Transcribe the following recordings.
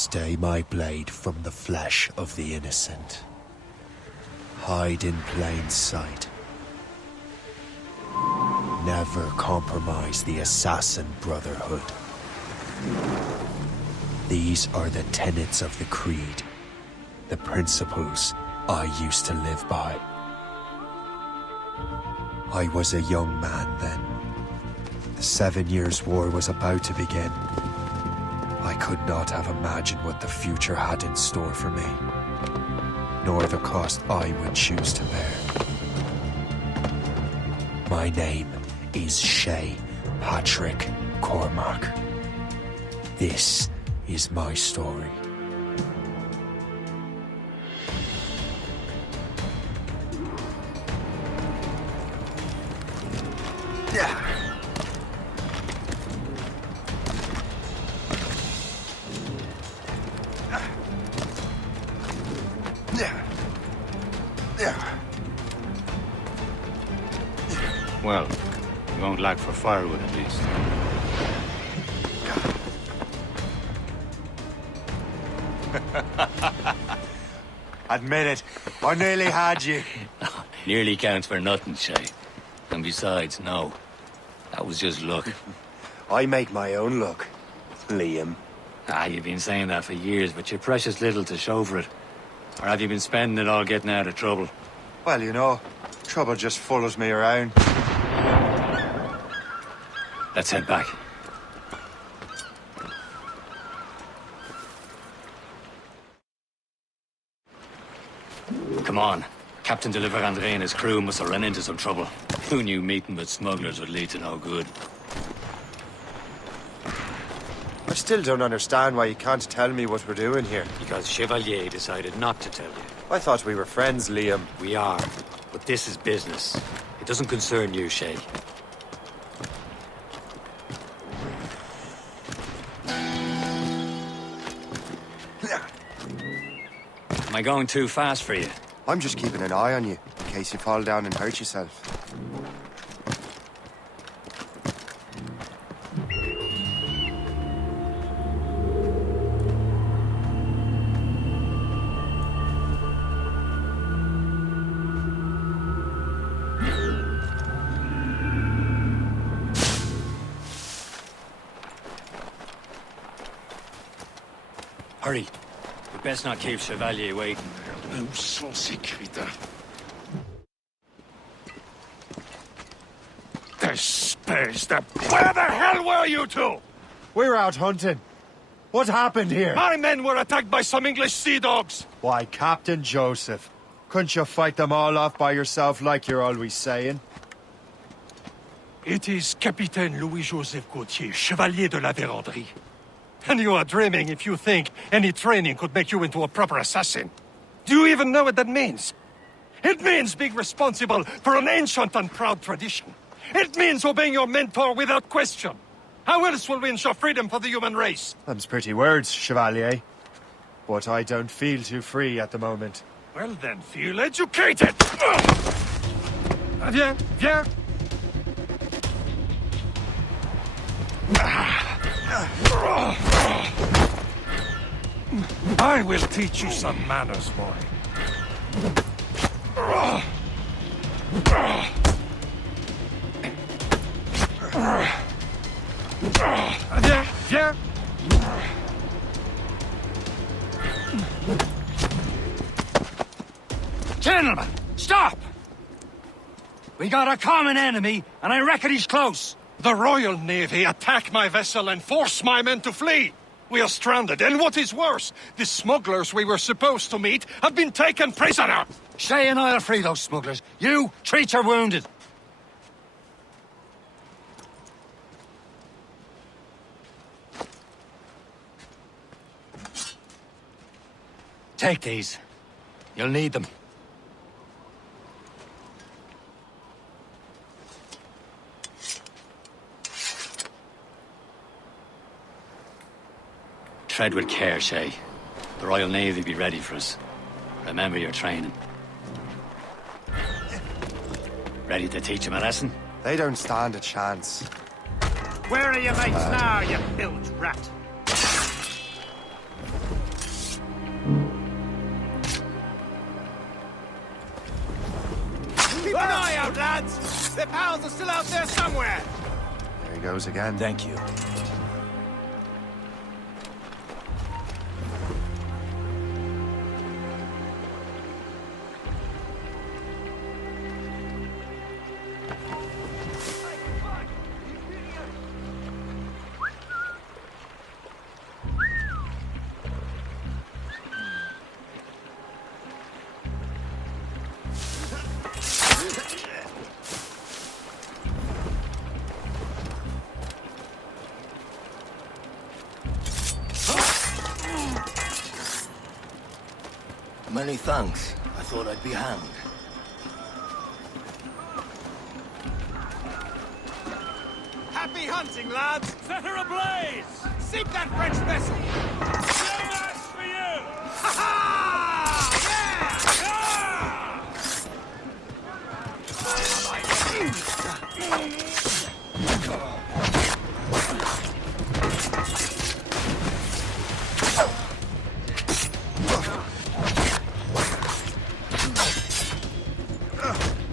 Stay my blade from the flesh of the innocent. Hide in plain sight. Never compromise the Assassin Brotherhood. These are the tenets of the Creed, the principles I used to live by. I was a young man then. The 7 Years' War was about to begin. I could not have imagined what the future had in store for me, nor the cost I would choose to bear. My name is Shay Patrick Cormac. This is my story. Well, you won't lack for firewood at least. Admit it, I nearly had you. Nearly counts for nothing, Shay. And besides, no. That was just luck. I make my own luck, Liam. You've been saying that for years, but you're precious little to show for it. Or have you been spending it all getting out of trouble? Well, you know, trouble just follows me around. Let's head back. Come on. Captain de Andre and his crew must have run into some trouble. Who knew meeting with smugglers would lead to no good? I still don't understand why you can't tell me what we're doing here. Because Chevalier decided not to tell you. I thought we were friends, Liam. We are, but this is business. It doesn't concern you, Shay. Am I going too fast for you? I'm just keeping an eye on you, in case you fall down and hurt yourself. Hurry. We best not keep Chevalier waiting. Où sont ces crétins? Where the hell were you two? We're out hunting. What happened here? My men were attacked by some English sea dogs. Why, Captain Joseph, couldn't you fight them all off by yourself like you're always saying? It is Capitaine Louis-Joseph Gauthier, Chevalier de la Vérendrye. And you are dreaming if you think any training could make you into a proper assassin. Do you even know what that means? It means being responsible for an ancient and proud tradition. It means obeying your mentor without question. How else will we ensure freedom for the human race? Them's pretty words, Chevalier. But I don't feel too free at the moment. Well then, feel educated! Viens, viens! I will teach you some manners, boy. Viens, viens! Gentlemen, stop! We got a common enemy, and I reckon he's close. The Royal Navy attack my vessel and force my men to flee. We are stranded, and what is worse, the smugglers we were supposed to meet have been taken prisoner. Shay and I'll free those smugglers. You, treat your wounded. Take these. You'll need them. Tread with care, Shay. The Royal Navy be ready for us. Remember your training. Ready to teach them a lesson? They don't stand a chance. Where are your mates now, you bilge rat? lads! Their pals are still out there somewhere! There he goes again. Thank you. Many thanks. I thought I'd be hanged. Happy hunting, lads! Set her ablaze! Sink that French vessel! No match for you! Ha ha!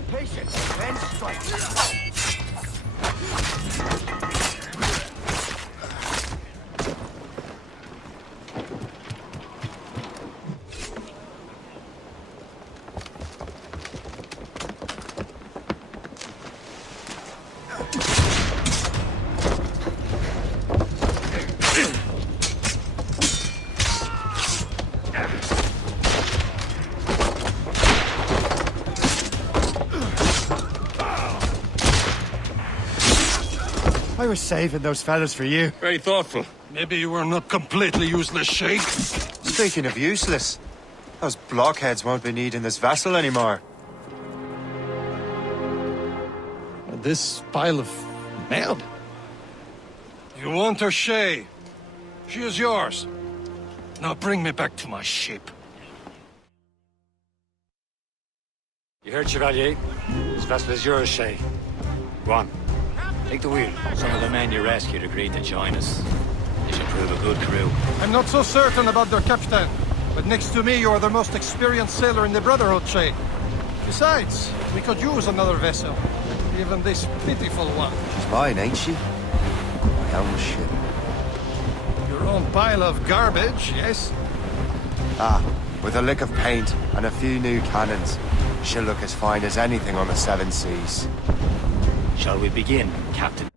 Patience, then strike. I was saving those fellas for you. Very thoughtful. Maybe you were not completely useless, Sheikh. Speaking of useless, those blockheads won't be needing this vessel anymore. This pile of mail. You want her, Shay? She is yours. Now bring me back to my ship. You heard, Chevalier? This vessel is yours, Shay. Go on. Take the wheel. Some of the men you rescued agreed to join us. They should prove a good crew. I'm not so certain about their captain, but next to me you are the most experienced sailor in the Brotherhood, Shay. Besides, we could use another vessel. Even this pitiful one. She's mine, ain't she? My own ship. Your own pile of garbage, yes? Ah, with a lick of paint and a few new cannons, she'll look as fine as anything on the Seven Seas. Shall we begin, Captain?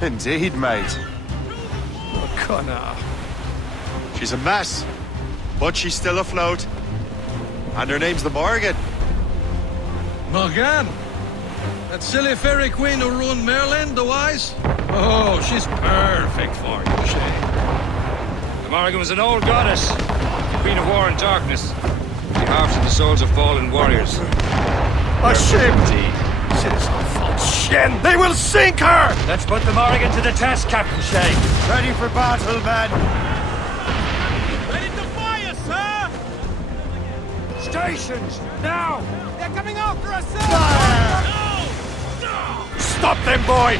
Indeed, mate. Connor. She's a mess, but she's still afloat. And her name's the Morgan. Morgan? That silly fairy queen who ruined Merlin, the wise? Oh, she's perfect for you, Shay. The Morrigan was an old goddess. Queen of War and Darkness. She harvested the souls of fallen warriors. A ship! This is a false shin! They will sink her! Let's put the Morrigan to the test, Captain Shay. Ready for battle, men! Ready to fire, sir! Stations, now! They're coming after us, sir! Fire! No! Stop them, boy!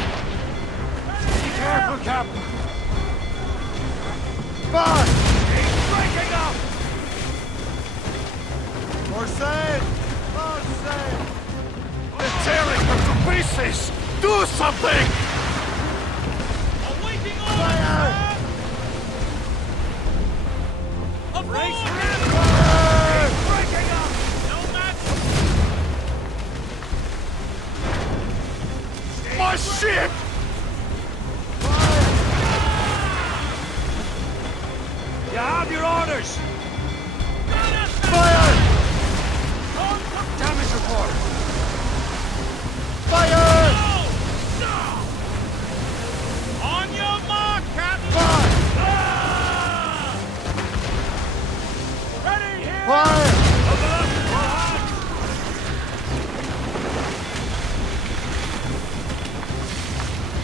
Be careful, Captain. Fire! He's breaking up! More sail! More sail! They're tearing her to pieces! Do something! Awaiting Fire! orders, sir! Race Fire! breaking up! No match! My ship! You have your orders. Fire! Damage report. Fire! On your mark, Captain! Ready here! Fire!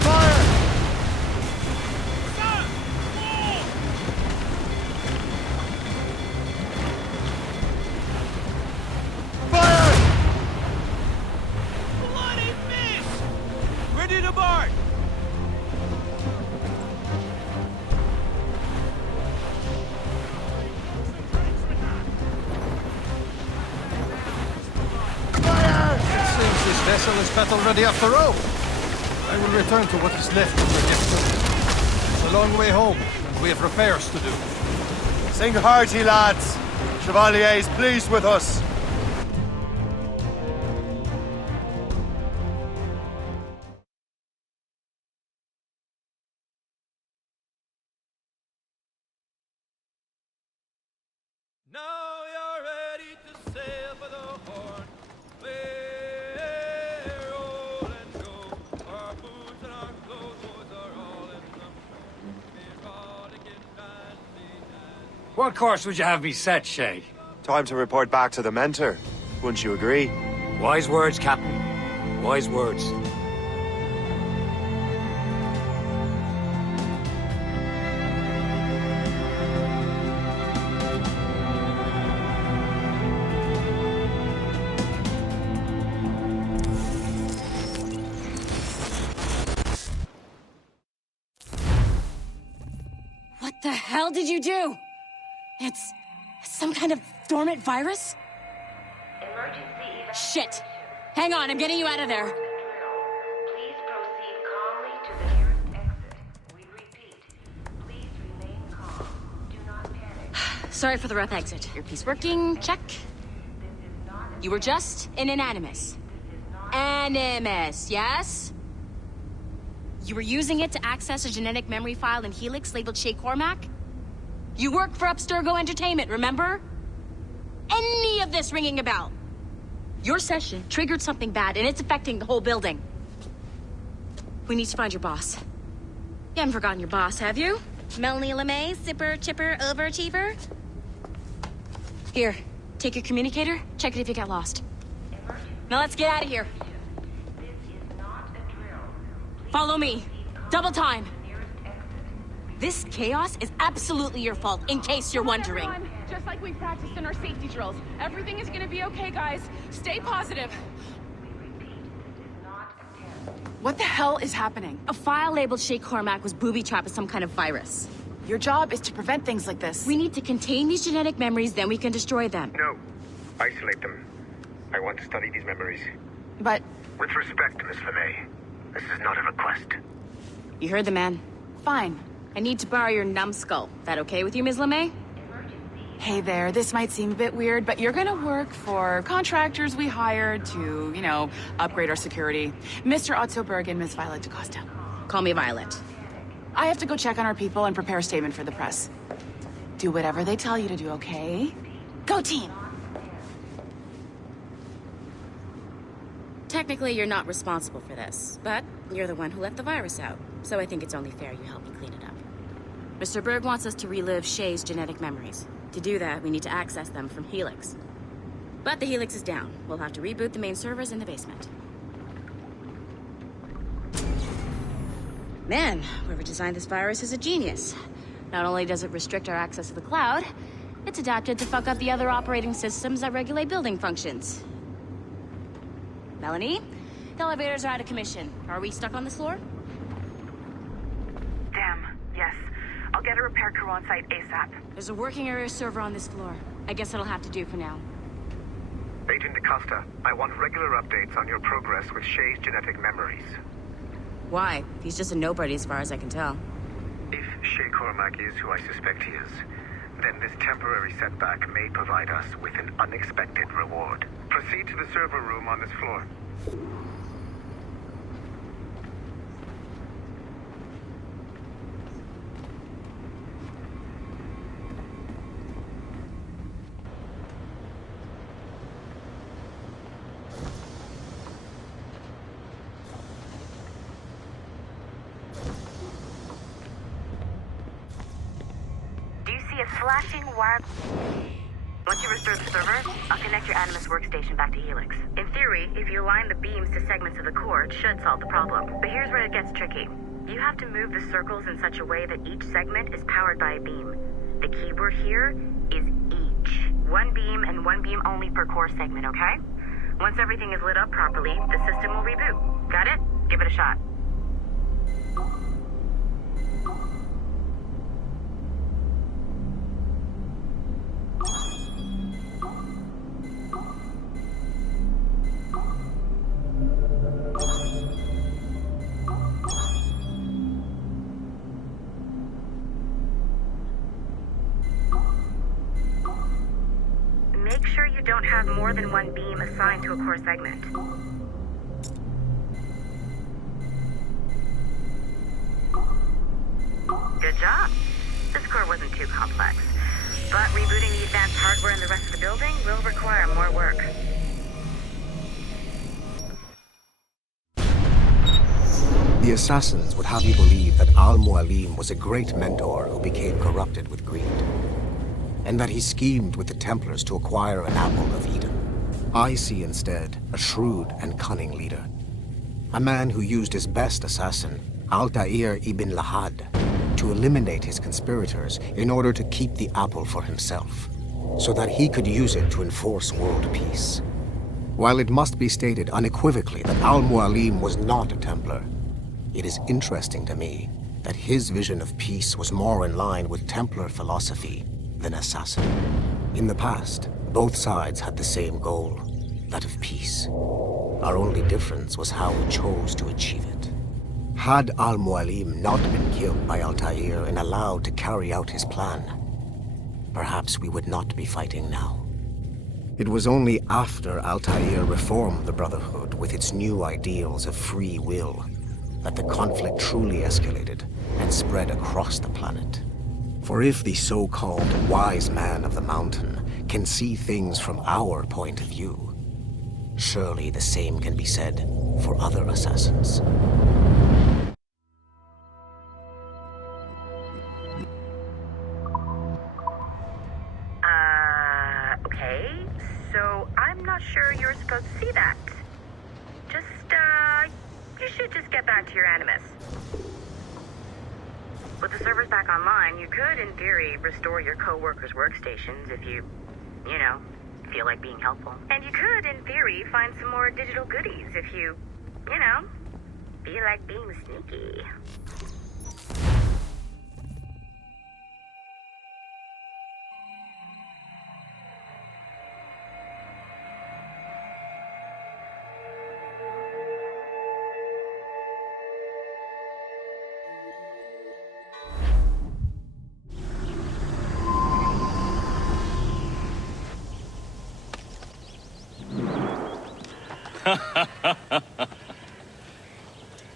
Fire! Fire! Bloody miss! Ready to board! Vessel is battle ready after all. I will return to what is left of the gift. It's a long way home, and we have repairs to do. Sing hearty, lads. Chevalier is pleased with us. Now you're ready to sail for the Horn. We're roll and go. Our boots and our clothes are all in them. We're rolling in fancy and What course would you have me set, Shay? Time to report back to the mentor. Wouldn't you agree? Wise words, Captain. Wise words. What the hell did you do? It's some kind of dormant virus? Shit! Hang on, I'm getting you out of there. Please proceed calmly to the nearest exit. We repeat, please remain calm. Do not panic. Sorry for the rough exit. Earpiece working, check. This is not a You were just in an animus. Animus, yes? You were using it to access a genetic memory file in Helix labeled Shay Cormac? You worked for Abstergo Entertainment, remember? Any of this ringing a bell? Your session triggered something bad, and it's affecting the whole building. We need to find your boss. You haven't forgotten your boss, have you? Melanie LeMay, zipper, chipper, overachiever? Here, take your communicator, check it if you get lost. Now let's get out of here. This is not a drill. Please Follow me. Double time. nearest exit. This chaos is absolutely your fault, in case you're wondering. Everyone, just like we practiced in our safety drills. Everything is gonna be okay, guys. Stay positive. We repeat, this is not a test. What the hell is happening? A file labeled Shay Cormac was booby-trapped with some kind of virus. Your job is to prevent things like this. We need to contain these genetic memories, then we can destroy them. No. Isolate them. I want to study these memories. But With respect, Miss LeMay, this is not a request. You heard the man. fine. I need to borrow your numbskull. That okay with you, Ms. LeMay? Hey there, this might seem a bit weird, but you're gonna work for contractors we hired to, upgrade our security. Mr. Otto Berg and Miss Violet DaCosta. Call me Violet. I have to go check on our people and prepare a statement for the press. Do whatever they tell you to do, okay? Go team! Technically, you're not responsible for this, but you're the one who let the virus out. So I think it's only fair you help me clean it up. Mr. Berg wants us to relive Shay's genetic memories. To do that, we need to access them from Helix. But the Helix is down. We'll have to reboot the main servers in the basement. Man, whoever designed this virus is a genius. Not only does it restrict our access to the cloud, it's adapted to fuck up the other operating systems that regulate building functions. Melanie, the elevators are out of commission. Are we stuck on this floor? Damn, yes. I'll get a repair crew on site ASAP. There's a working area server on this floor. I guess that'll have to do for now. Agent DaCosta, I want regular updates on your progress with Shay's genetic memories. Why? He's just a nobody as far as I can tell. If Shay Cormac is who I suspect he is, then this temporary setback may provide us with an unexpected reward. Proceed to the server room on this floor. Do you see a flashing wire? Once you restore the server, I'll connect your Animus workstation back to Helix. In theory, if you align the beams to segments of the core, it should solve the problem. But here's where it gets tricky. You have to move the circles in such a way that each segment is powered by a beam. The keyword here is each. One beam and one beam only per core segment, okay? Once everything is lit up properly, the system will reboot. Got it? Give it a shot. make sure you don't have more than one beam assigned to a core segment. Good job. This core wasn't too complex, but rebooting the advanced hardware in the rest of the building will require more work. The assassins would have you believe that Al-Mualim was a great mentor who became corrupted with greed, and that he schemed with the Templars to acquire an apple of Eden. I see instead a shrewd and cunning leader, a man who used his best assassin, Altair ibn Lahad, to eliminate his conspirators in order to keep the apple for himself, so that he could use it to enforce world peace. While it must be stated unequivocally that Al-Mualim was not a Templar, it is interesting to me that his vision of peace was more in line with Templar philosophy than assassin. In the past, both sides had the same goal, that of peace. Our only difference was how we chose to achieve it. Had Al-Mualim not been killed by Altair and allowed to carry out his plan, perhaps we would not be fighting now. It was only after Altair reformed the Brotherhood with its new ideals of free will that the conflict truly escalated and spread across the planet. For if the so-called wise man of the mountain can see things from our point of view, surely the same can be said for other assassins. Okay, so I'm not sure you're supposed to see that. You should just get back to your Animus. With the servers back online, you could, in theory, restore your co-workers' workstations if you feel like being helpful. And you could, in theory, find some more digital goodies if you feel like being sneaky.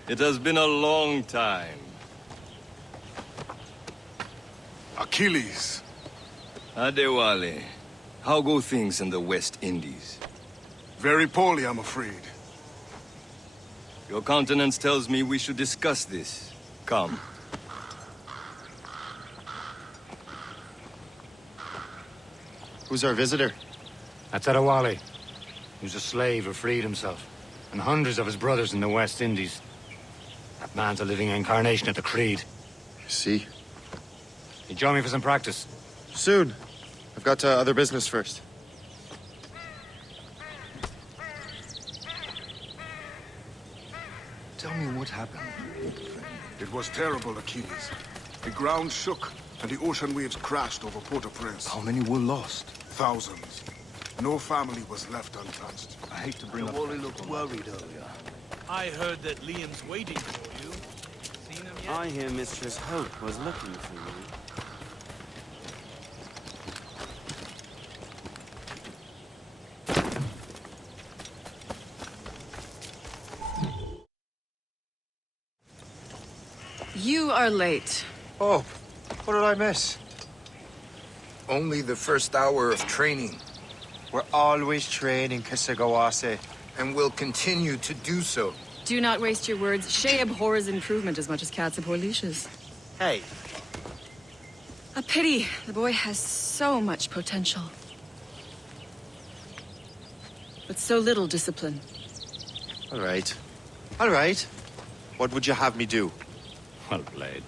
It has been a long time. Achilles. Adewale, how go things in the West Indies? Very poorly, I'm afraid. Your countenance tells me we should discuss this. Come. Who's our visitor? That's Adewale. He was a slave who freed himself, and hundreds of his brothers in the West Indies. That man's a living incarnation of the Creed. See? You join me for some practice? Soon. I've got other business first. Tell me what happened. It was terrible, Achilles. The ground shook, and the ocean waves crashed over Port-au-Prince. How many were lost? Thousands. No family was left untouched. I hate to bring up... Wally looked worried earlier. I heard that Liam's waiting for you. Seen him yet? I hear Mistress Hope was looking for you. You are late. Oh, what did I miss? Only the first hour of training. We're always training, Kisagawase. And will continue to do so. Do not waste your words. Shay abhors improvement as much as cats abhor leashes. Hey. A pity. The boy has so much potential. But so little discipline. All right. All right. What would you have me do? Well played.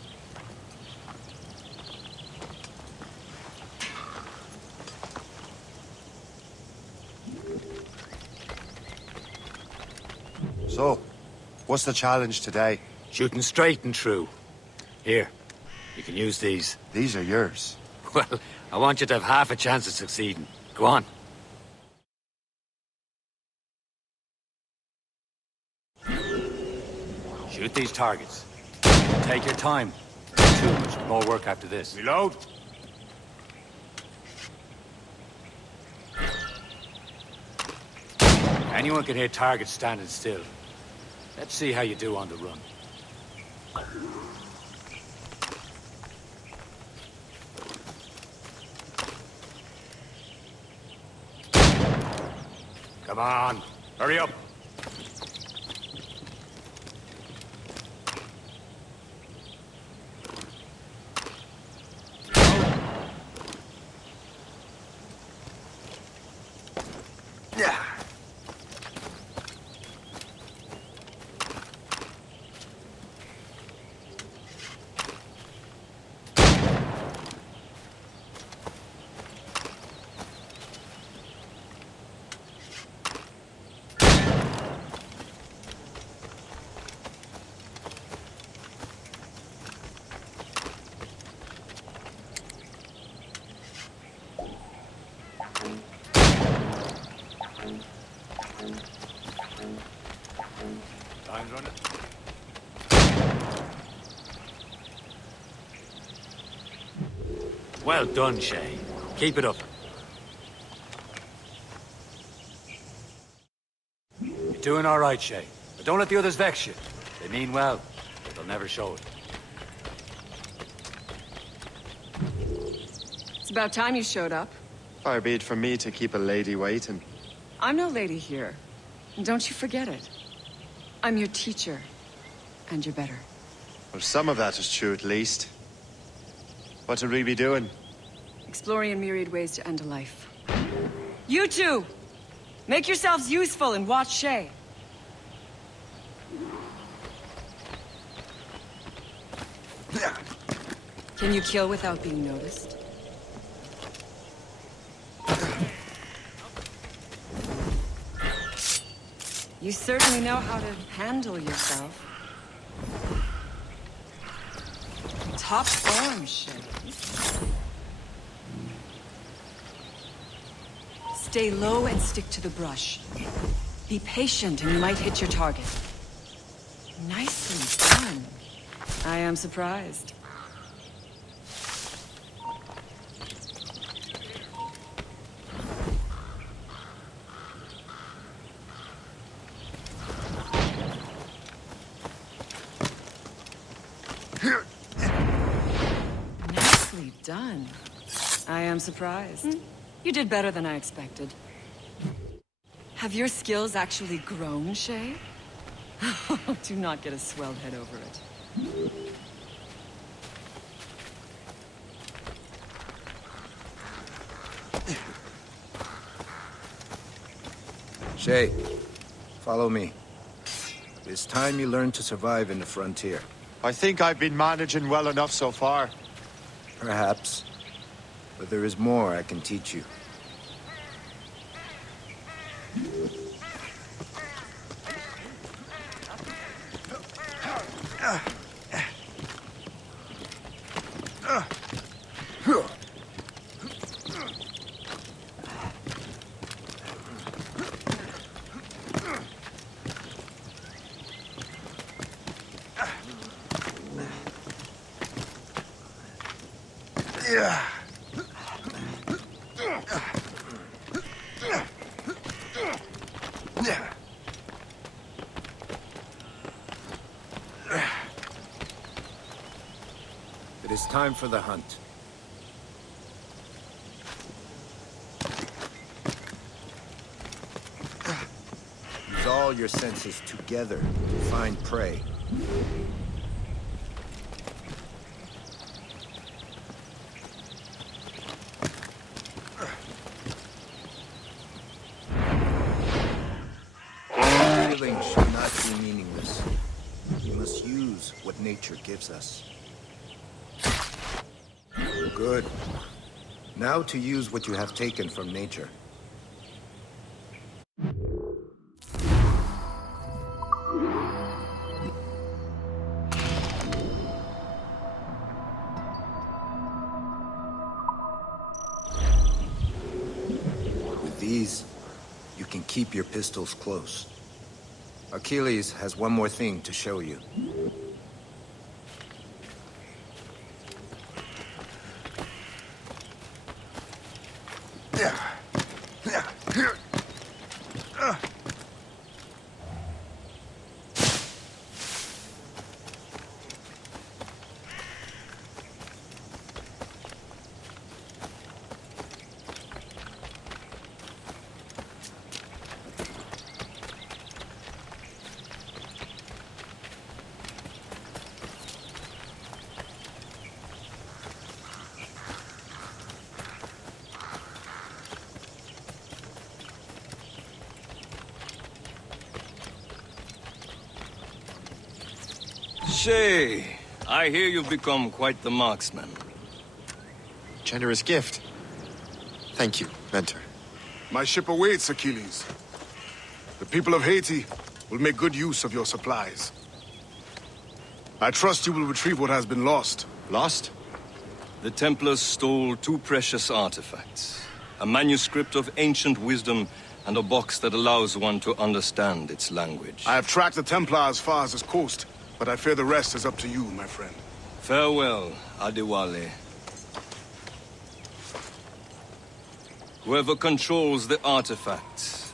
So, what's the challenge today? Shooting straight and true. Here, you can use these. These are yours. Well, I want you to have half a chance of succeeding. Go on. Shoot these targets. Take your time. Too much more work after this. Reload. Anyone can hit targets standing still. Let's see how you do on the run. Come on, hurry up. Time's running. Well done, Shay. Keep it up. You're doing all right, Shay. But don't let the others vex you. They mean well, but they'll never show it. It's about time you showed up. Far be it from me to keep a lady waiting. I'm no lady here. Don't you forget it. I'm your teacher. And you're better. Well, some of that is true at least. What would we be doing? Exploring a myriad ways to end a life. You two! Make yourselves useful and watch Shay. Can you kill without being noticed? You certainly know how to handle yourself. Top form, Shay. Stay low and stick to the brush. Be patient and you might hit your target. Nicely done. I am surprised. Nicely done. I am surprised. You did better than I expected. Have your skills actually grown, Shay? Do not get a swelled head over it. Shay, follow me. It's time you learn to survive in the frontier. I think I've been managing well enough so far. Perhaps. But there is more I can teach you. It is time for the hunt. Use all your senses together to find prey. Killing should not be meaningless. We must use what nature gives us. Good. Now to use what you have taken from nature. With these, you can keep your pistols close. Achilles has one more thing to show you. Shay, I hear you've become quite the marksman. Generous gift. Thank you, Mentor. My ship awaits, Achilles. The people of Haiti will make good use of your supplies. I trust you will retrieve what has been lost. Lost? The Templars stole 2 precious artifacts. A manuscript of ancient wisdom and a box that allows one to understand its language. I have tracked the Templar as far as this coast, but I fear the rest is up to you, my friend. Farewell, Adewale. Whoever controls the artifacts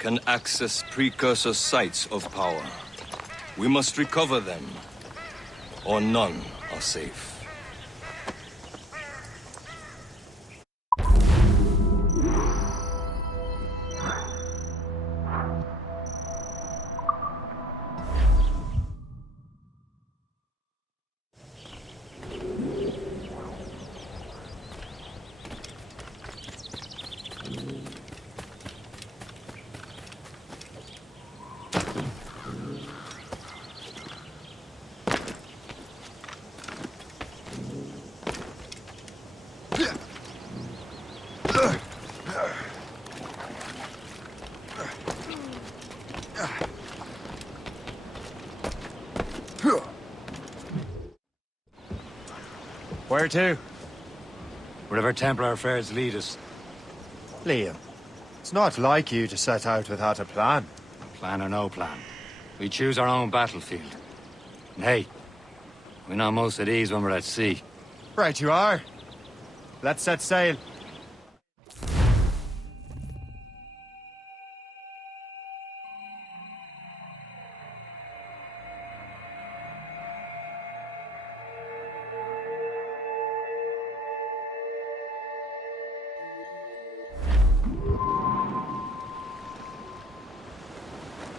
can access precursor sites of power. We must recover them, or none are safe. Where to? Wherever Templar affairs lead us. Liam, it's not like you to set out without a plan. Plan or no plan. We choose our own battlefield. And hey, we know most of these when we're at sea. Right you are. Let's set sail.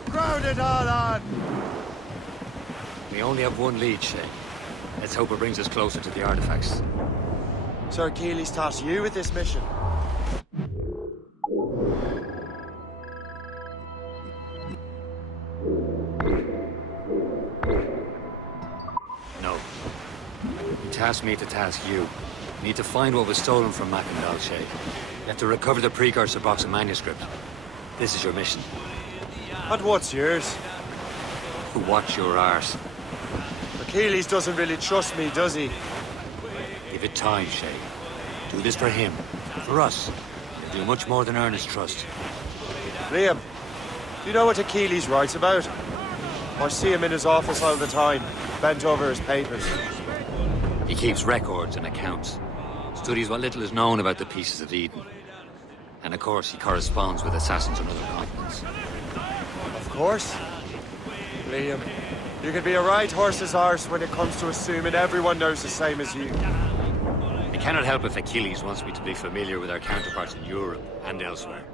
Crowd it all on! We only have one lead, Shay. Let's hope it brings us closer to the artifacts. Sir Achilles tasked you with this mission. No. You tasked me to task you. We need to find what was stolen from Mackandal, Shay. You have to recover the precursor box and manuscript. This is your mission. And what's yours? Watch your arse. Achilles doesn't really trust me, does he? Give it time, Shay. Do this for him. For us. You'll do much more than earn his trust. Liam, do you know what Achilles writes about? I see him in his office all the time, bent over his papers. He keeps records and accounts. Studies what little is known about the pieces of Eden. And of course, he corresponds with assassins on other continents. Of course. Liam, you can be a right horse's arse when it comes to assuming everyone knows the same as you. I cannot help if Achilles wants me to be familiar with our counterparts in Europe and elsewhere.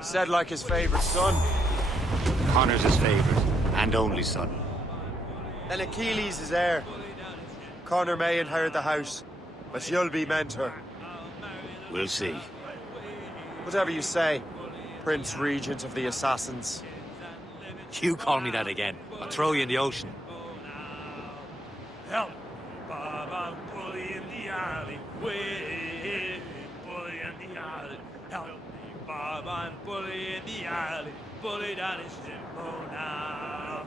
Said like his favorite son. Connor's his favorite, and only son. Then Achilles is heir. Connor may inherit the house, but you'll be mentor. We'll see. Whatever you say, Prince Regent of the Assassins. You call me that again, I'll throw you in the ocean. Help! Bob, I'm bully in the alley. Way, bully in the alley. Help me, Bob, I'm bully in the alley. Bully down his Jimbo now.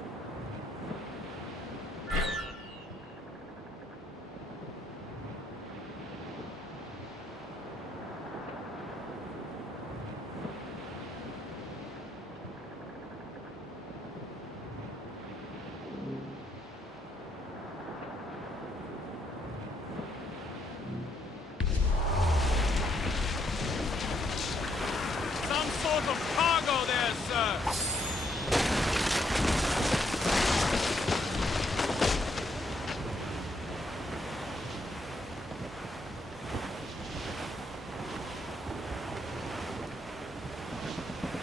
Some sort of cargo there, sir.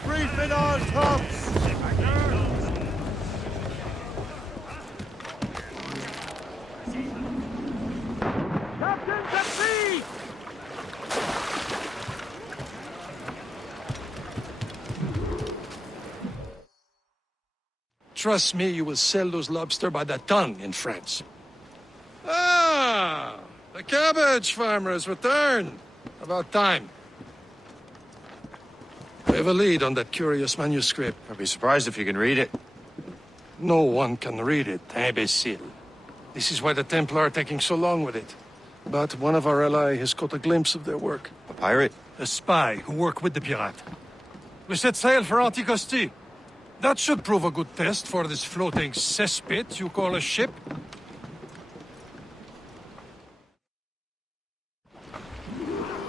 Brief in all tops! Captain, at sea! Trust me, you will sell those lobster by the ton in France. Ah, the cabbage farmers return. About time. We have a lead on that curious manuscript. I'd be surprised if you can read it. No one can read it, imbecile. This is why the Templar are taking so long with it. But one of our allies has caught a glimpse of their work. A pirate? A spy who worked with the pirate. We set sail for Anticosti. That should prove a good test for this floating cesspit you call a ship.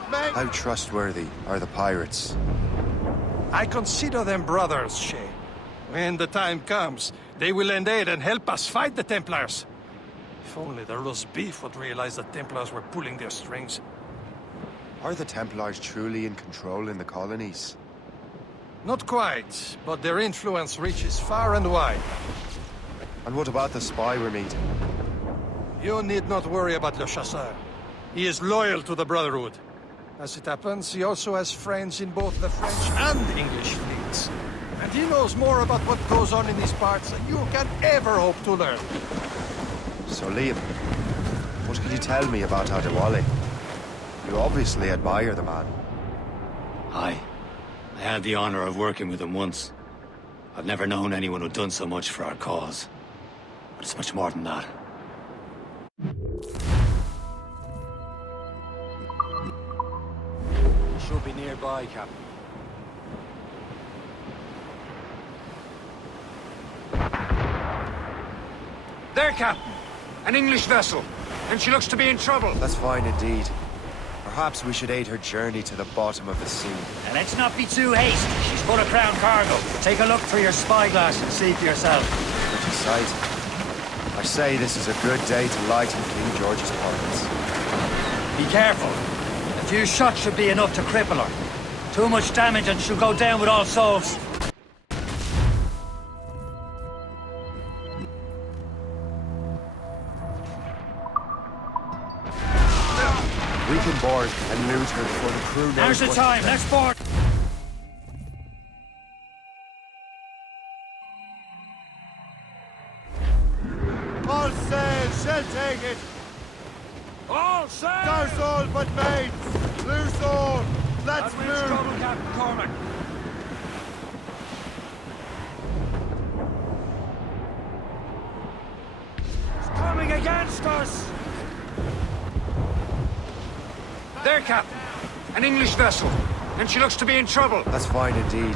How trustworthy are the pirates? I consider them brothers, Shay. When the time comes, they will lend aid and help us fight the Templars. If only the roast beef would realize the Templars were pulling their strings. Are the Templars truly in control in the colonies? Not quite, but their influence reaches far and wide. And what about the spy we're meeting? You need not worry about Le Chasseur. He is loyal to the Brotherhood. As it happens, he also has friends in both the French and English fleets. And he knows more about what goes on in these parts than you can ever hope to learn. So, Liam, what can you tell me about Adewale? You obviously admire the man. Aye. I had the honor of working with him once. I've never known anyone who'd done so much for our cause. But it's much more than that. Should be nearby, Captain. There, Captain! An English vessel, and she looks to be in trouble. That's fine indeed. Perhaps we should aid her journey to the bottom of the sea. And let's not be too hasty. She's full of crown cargo. Take a look through your spyglass and see for yourself. Pretty sight. I say this is a good day to lighten King George's pockets. Be careful. A few shots should be enough to cripple her. Too much damage and she'll go down with all souls. We can board and loot her before the crew knows. Now's the time. Let's board. All sail, shall take it. All sail! Douse all but mates. Loose all. Let's move. Trouble, Captain Cormac. It's coming against us. There, Captain. An English vessel, and she looks to be in trouble. That's fine indeed.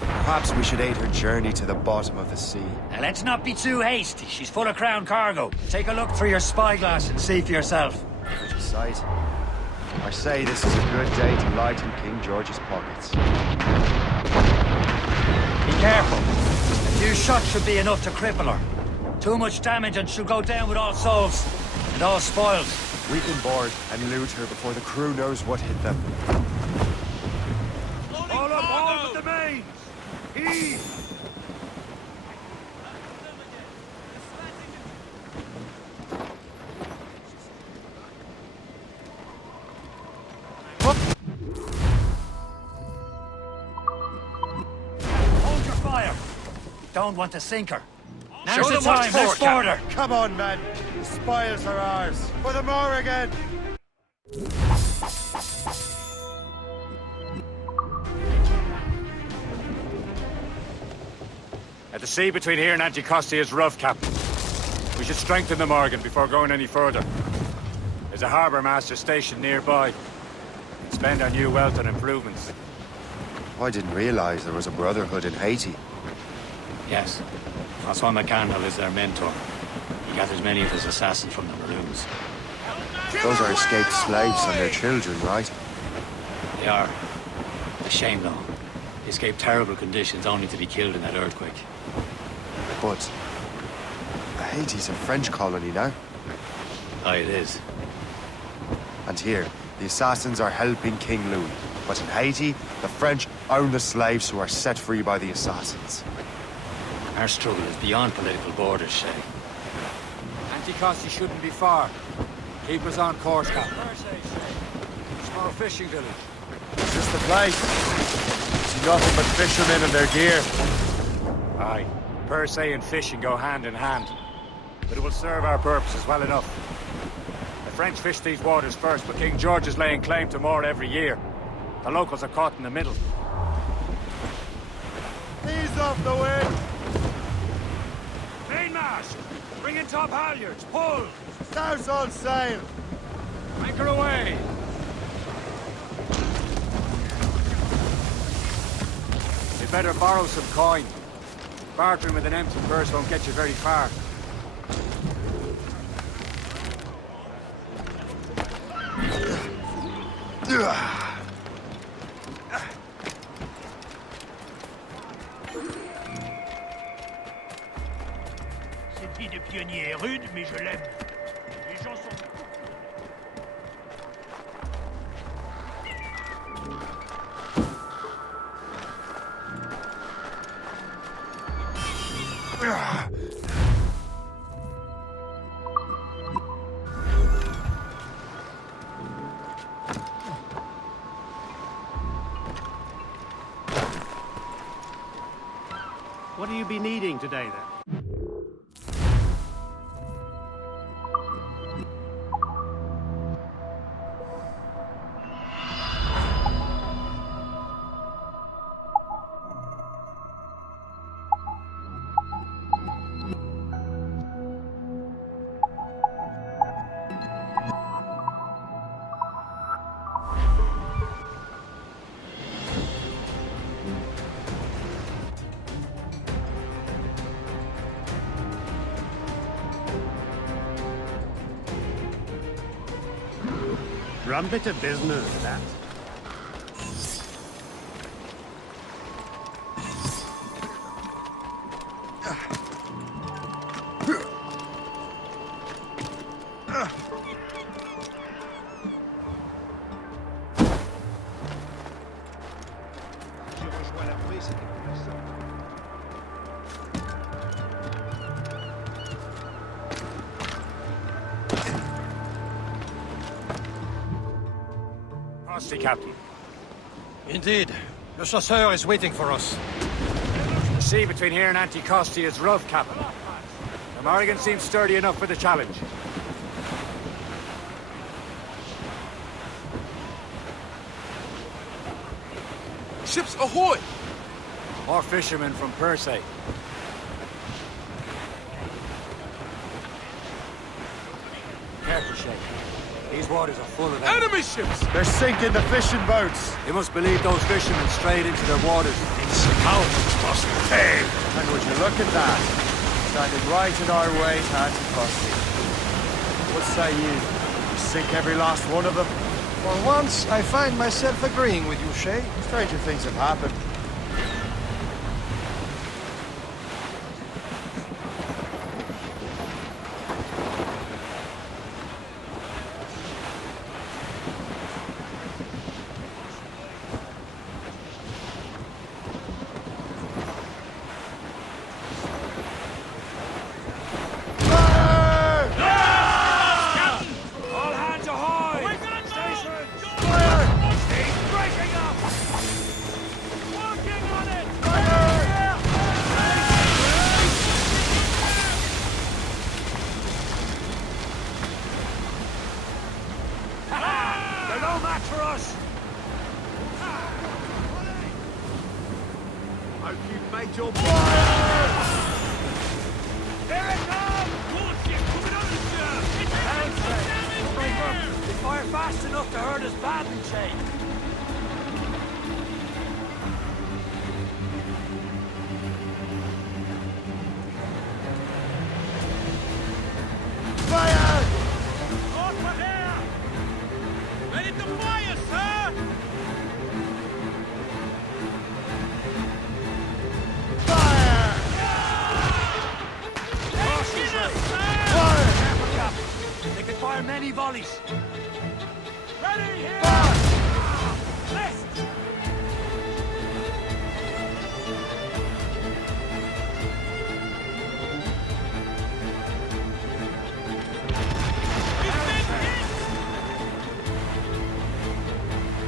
Perhaps we should aid her journey to the bottom of the sea. Now let's not be too hasty. She's full of crown cargo. Take a look through your spyglass and see for yourself. Pretty sight. I say this is a good day to lighten King George's pockets. Be careful. A few shots should be enough to cripple her. Too much damage and she'll go down with all souls. And all spoils. We can board and loot her before the crew knows what hit them. All aboard with the mains. Heave. Hold your fire. Don't want to sink her. Now's Show the them what's time. Let's for, board her. Come on, men. The spoils are ours. For the more again. The sea between here and Anticosti is rough, Captain. We should strengthen the Morgan before going any further. There's a harbour master stationed nearby. Spend our new wealth on improvements. I didn't realize there was a brotherhood in Haiti. Yes. Francois McCandle is their mentor. He gathers many of his assassins from the Maroons. Those are escaped slaves and their children, right? They are. A shame, though. They escaped terrible conditions only to be killed in that earthquake. But Haiti's a French colony now. Aye, it is. And here, the assassins are helping King Louis. But in Haiti, the French own the slaves who are set free by the assassins. Our struggle is beyond political borders, Shay. Anticosti shouldn't be far. Keep us on course, Captain. Small fishing village. Is this the place? See nothing but fishermen and their gear. Aye. per se and fishing go hand in hand. But it will serve our purposes well enough. The French fish these waters first, but King George is laying claim to more every year. The locals are caught in the middle. Ease off the wind! Mainmast! Bring in top halyards! Pull! Stow's on sail! Anchor away! You'd better borrow some coin. Bartering with an empty purse won't get you very far. Cette vie de pionnier est rude, mais je l'aime. Les gens sont... What do you be needing today, then? Rum bit of business, that. Captain. Indeed. Le chasseur is waiting for us. The sea between here and Anticosti is rough, Captain. The Morrigan seems sturdy enough for the challenge. Ships ahoy! More fishermen from Persay. Careful, Shay. These waters are full of enemy ships! They're sinking the fishing boats! You must believe those fishermen strayed into their waters. And would you look at that? Standing right in our way to Anticosti. What say you? Sink every last one of them? For once, I find myself agreeing with you, Shay. Stranger things have happened. Many volleys. Ready here! List!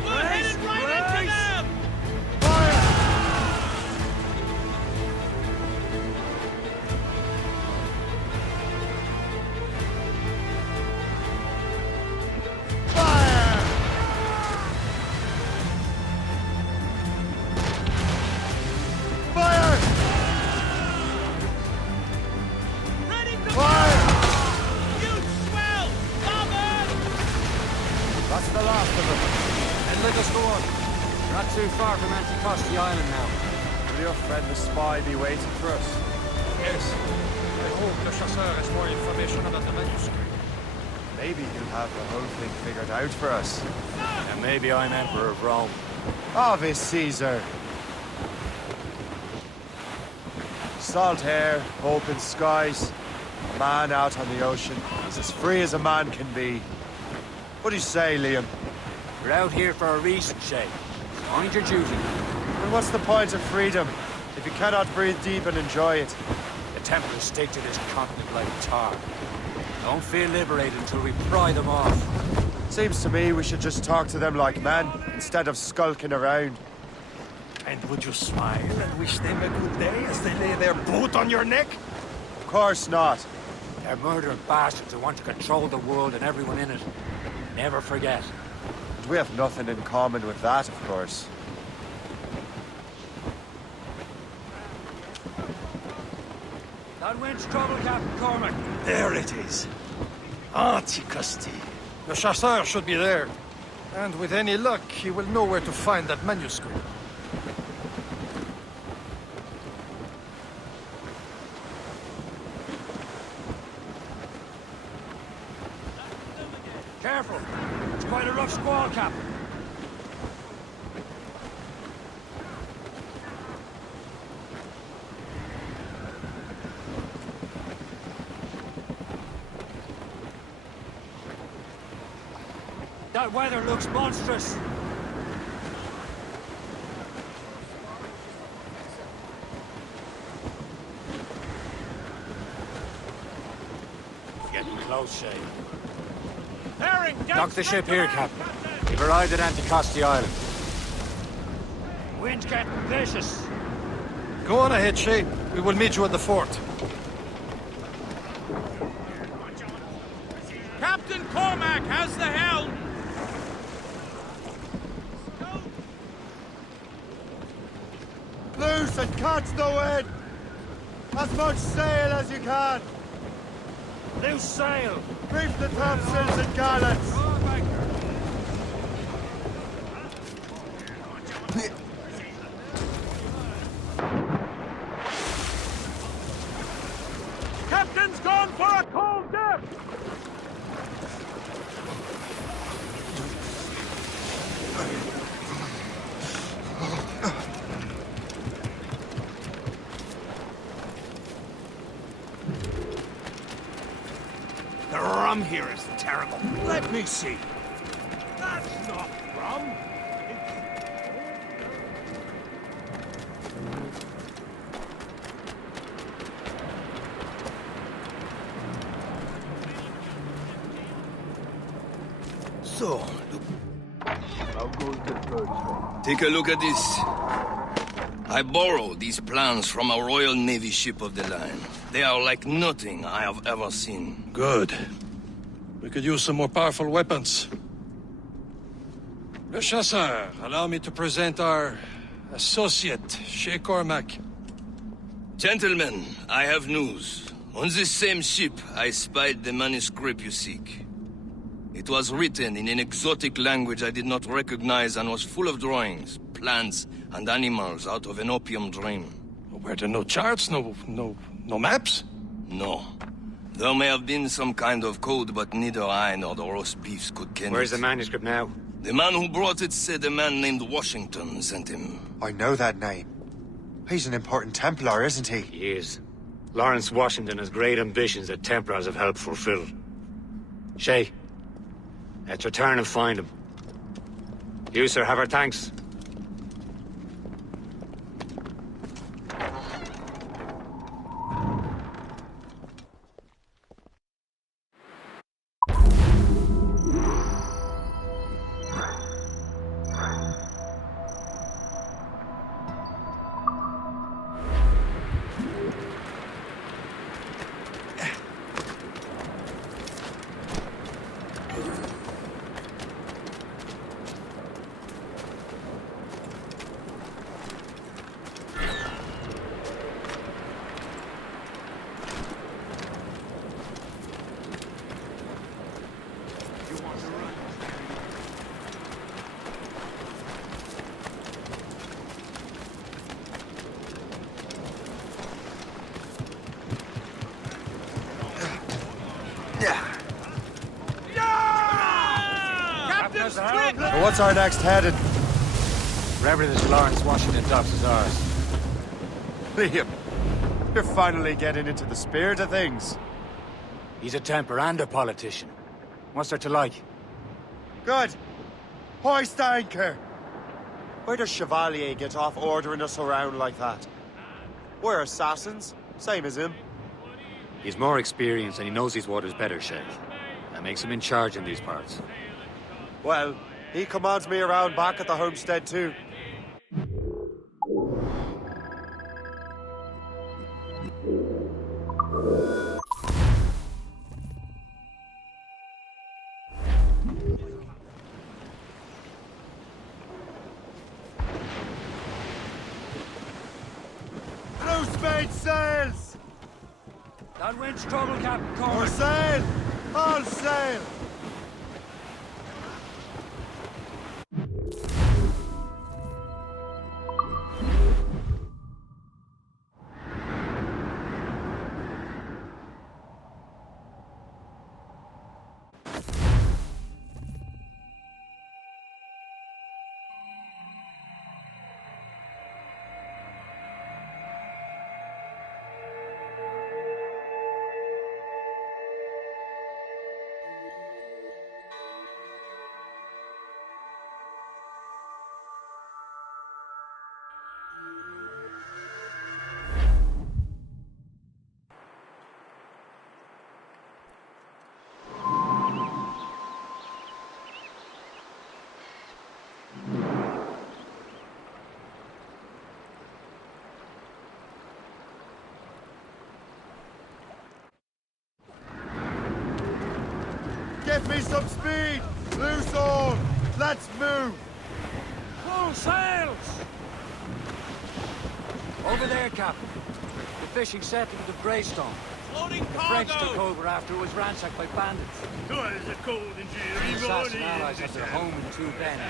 We're headed right into them! too far from Anticosti Island now. Will your friend the spy be waiting for us? Yes. I hope the Chasseur has more information about the manuscript. Maybe he'll have the whole thing figured out for us. And maybe I'm Emperor of Rome. Ave Caesar! Salt hair, open skies, a man out on the ocean. He's as free as a man can be. What do you say, Liam? We're out here for a reason, Shay. Mind your duty. And what's the point of freedom if you cannot breathe deep and enjoy it? The Templars stick to this continent like tar. Don't feel liberated until we pry them off. Seems to me we should just talk to them like men, instead of skulking around. And would you smile and wish them a good day as they lay their boot on your neck? Of course not. They're murdering bastards who want to control the world and everyone in it. Never forget. And we have nothing in common with that, of course. That wind's trouble, Captain Cormac. There it is. Anticosti. The Chasseur should be there. And with any luck, he will know where to find that manuscript. Careful. It's quite a rough squall, Captain. That weather looks monstrous. Getting close, Shay. Dock the ship here, Captain. We've arrived at Anticosti Island. Wind's getting vicious. Go on ahead, Shay. We will meet you at the fort. Captain Cormac has the helm! Loose and catch the wind! As much sail as you can! Loose sail! Reef the topsails and gallants! Captain's gone for a cold dip! The rum here is terrible. Let me see. That's not rum. So, how goes the first? Take a look at this. I borrowed these plans from a Royal Navy ship of the line. They are like nothing I have ever seen. Good. We could use some more powerful weapons. Le Chasseur, allow me to present our associate, Shay Cormac. Gentlemen, I have news. On this same ship, I spied the manuscript you seek. It was written in an exotic language I did not recognize and was full of drawings, plants, and animals out of an opium dream. Were there no charts, no maps? No. There may have been some kind of code, but neither I nor the roast beefs could ken it. Where's the manuscript now? The man who brought it said a man named Washington sent him. I know that name. He's an important Templar, isn't he? He is. Lawrence Washington has great ambitions that Templars have helped fulfill. Shay, let's return and find him. You, sir, have our thanks. So what's our next heading? Wherever this Lawrence Washington docks is ours. Liam, you're finally getting into the spirit of things. He's a Templar and a politician. What's there to like? Good. Hoist anchor. Where does Chevalier get off ordering us around like that? We're assassins, same as him. He's more experienced and he knows these waters better, Sheikh. That makes him in charge in these parts. Well, he commands me around back at the homestead too. Loose made sails! That wind's trouble, Captain Cormac. More sail! All sail! Give me some speed! Loose on! Let's move! Full sails! Over there, Captain. The fishing settlement of Greystone. Floating The French took over after it was ransacked by bandits. Twas a cold and dreary The assassin morning. allies have their home in Two Bends.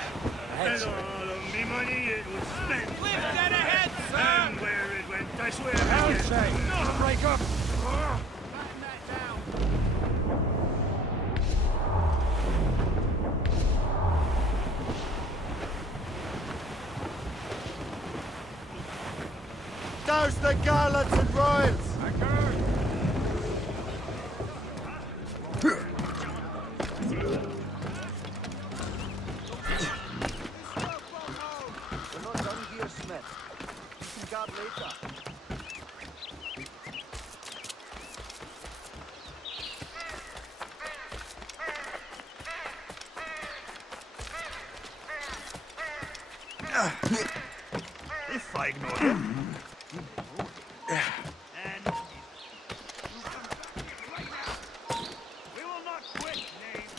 Ahead, And sir. all of me money it was spent. Lift dead ahead, sir! And where it went, I swear Hell, I say! can't. Break up! Batten that down. Douse the gallants and royals! We're not done here, Smith. You can guard later. If I ignore him. And we will not quit, knave.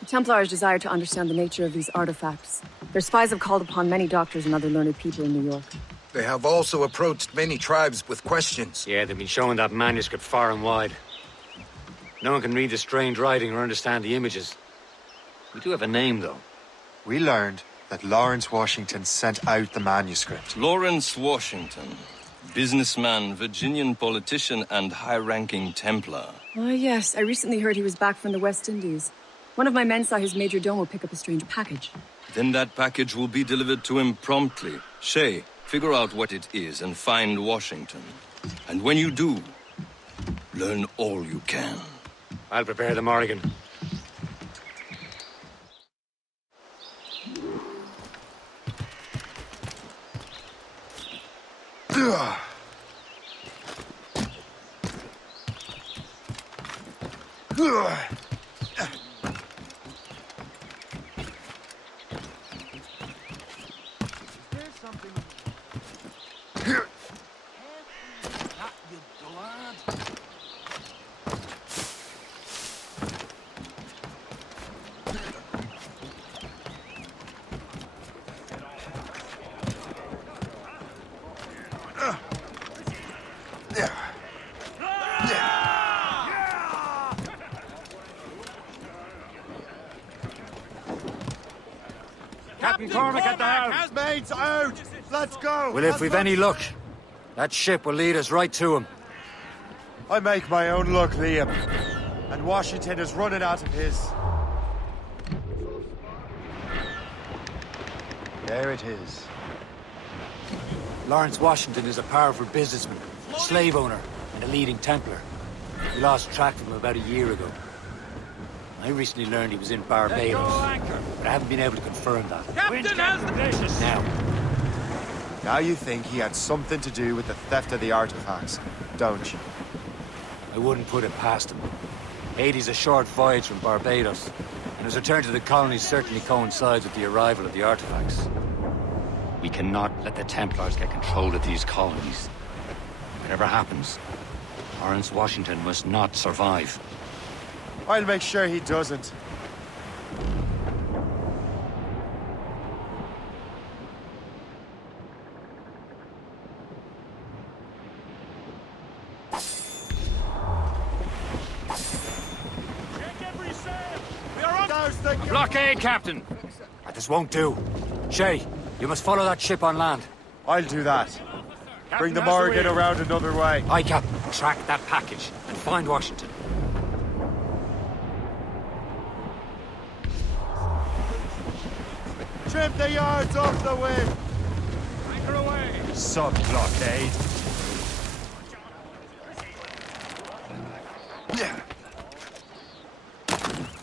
The Templars desire to understand the nature of these artifacts. Their spies have called upon many doctors and other learned people in New York. They have also approached many tribes with questions. Yeah, they've been showing that manuscript far and wide. No one can read the strange writing or understand the images. We do have a name, though. We learned that Lawrence Washington sent out the manuscript. Lawrence Washington. Businessman, Virginian politician, and high-ranking Templar. Ah, yes. I recently heard he was back from the West Indies. One of my men saw his major domo pick up a strange package. Then that package will be delivered to him promptly. Shay, figure out what it is and find Washington. And when you do, learn all you can. I'll prepare the Morrigan. Captain Cormac at the helm. Mates out! Let's go! Well, if we've any luck, that ship will lead us right to him. I make my own luck, Liam. And Washington is running out of his. There it is. Lawrence Washington is a powerful businessman, slave owner, and a leading Templar. We lost track of him about a year ago. I recently learned he was in Barbados, but I haven't been able to confirm that. Captain has the vicious. Now you think he had something to do with the theft of the artifacts, don't you? I wouldn't put it past him. Haiti's a short voyage from Barbados, and his return to the colonies certainly coincides with the arrival of the artifacts. We cannot let the Templars get control of these colonies. Whatever happens, Lawrence Washington must not survive. I'll make sure he doesn't. Blockade, Captain! This won't do. Shay, you must follow that ship on land. I'll do that. Bring the Morgan around another way. Aye, Captain. Track that package and find Washington. Trim the yards off the wind! Anchor away! Sub-blockade.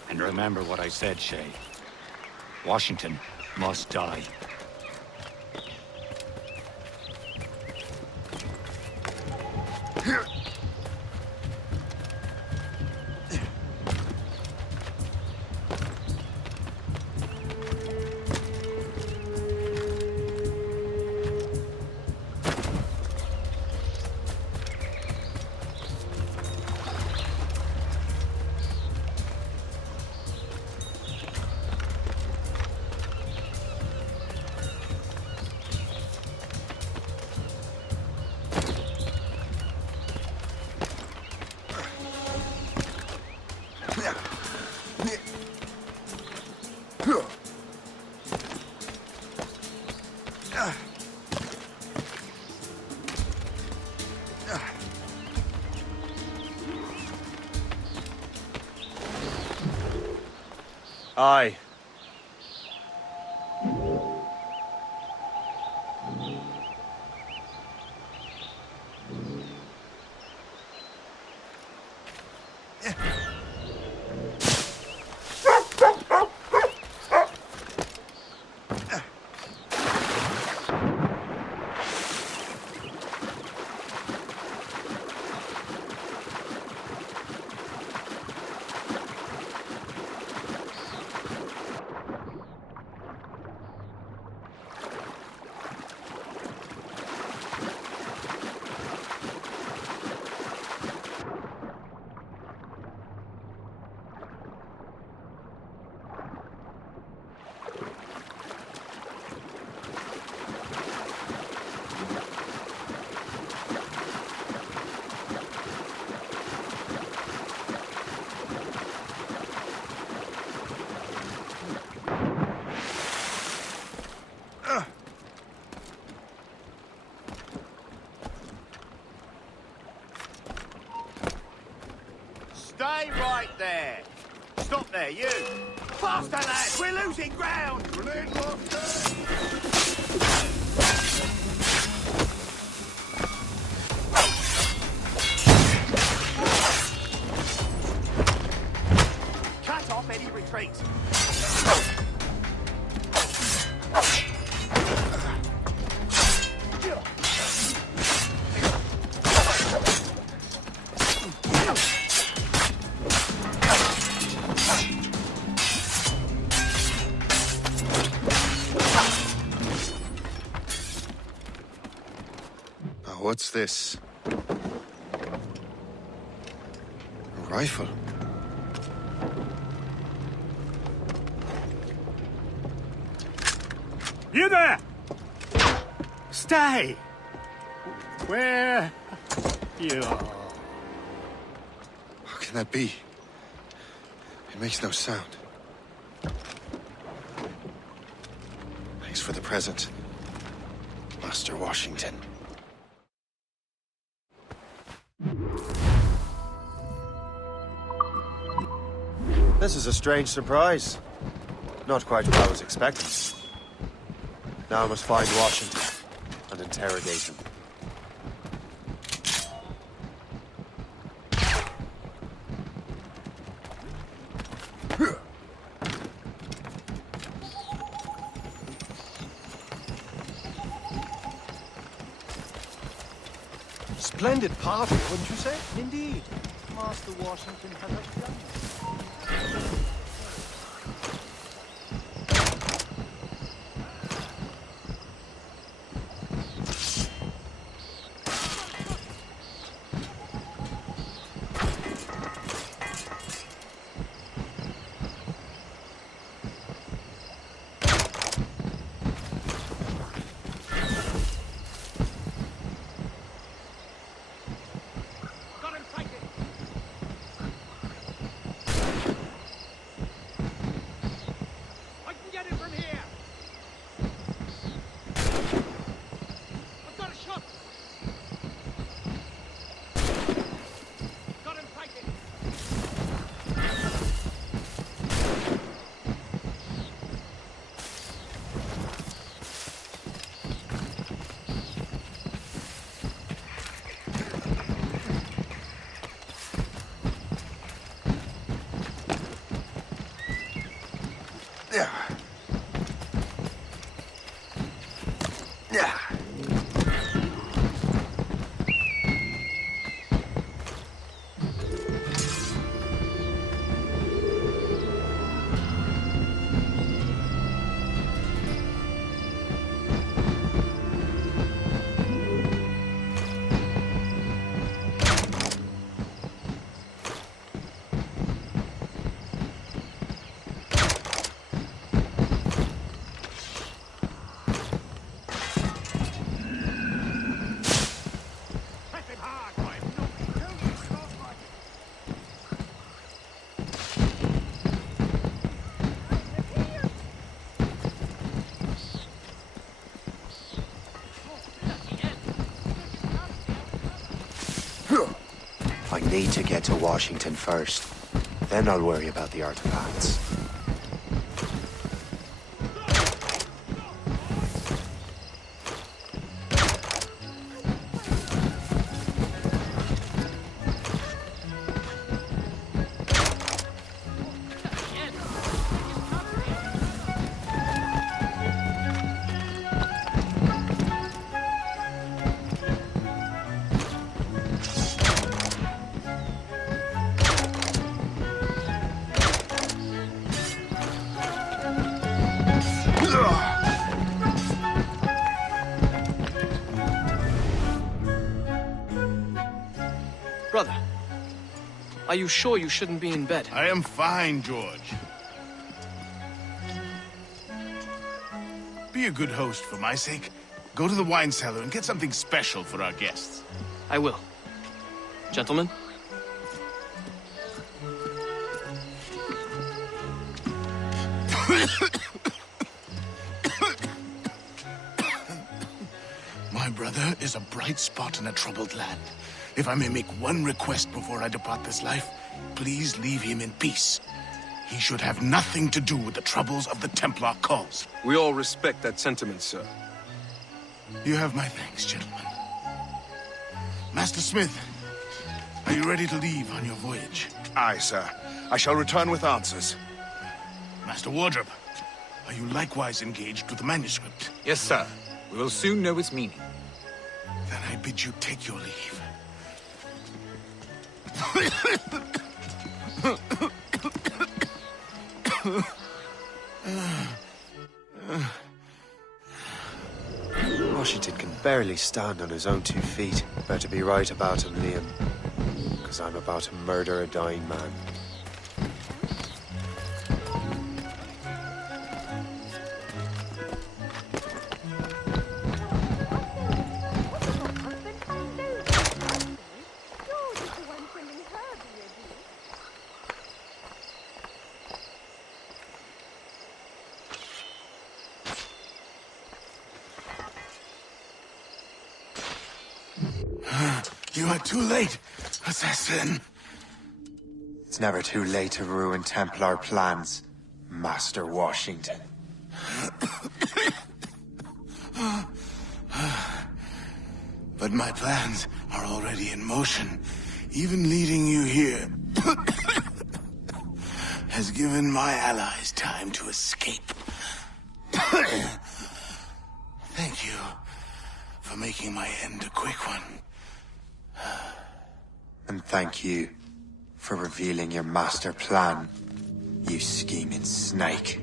And remember what I said, Shay. Washington must die. Aye. Stay right there. Stop there, you. Faster, lads. We're losing ground. Grenade locked down. Cut off any retreat. What's this? A rifle? You there! Stay! Where you are. can that be? It makes no sound. Thanks for the present, Master Washington. This is a strange surprise. Not quite what I was expecting. Now I must find Washington and interrogate him. Splendid party, wouldn't you say? Indeed. Master Washington had a young. I need to get to Washington first. Then I'll worry about the artifacts. Brother, are you sure you shouldn't be in bed? I am fine, George. Be a good host for my sake. Go to the wine cellar and get something special for our guests. I will. Gentlemen? My brother is a bright spot in a troubled land. If I may make one request before I depart this life, please leave him in peace. He should have nothing to do with the troubles of the Templar cause. We all respect that sentiment, sir. You have my thanks, gentlemen. Master Smith, are you ready to leave on your voyage? Aye, sir. I shall return with answers. Master Wardrop, are you likewise engaged with the manuscript? Yes, sir. We will soon know its meaning. Then I bid you take your leave. Washington can barely stand on his own 2 feet. Better be right about him, Liam. Because I'm about to murder a dying man. not too late, assassin. It's never too late to ruin Templar plans, Master Washington. But my plans are already in motion. Even leading you here has given my allies time to escape. Thank you for making my end a quick one. And thank you for revealing your master plan, you scheming snake.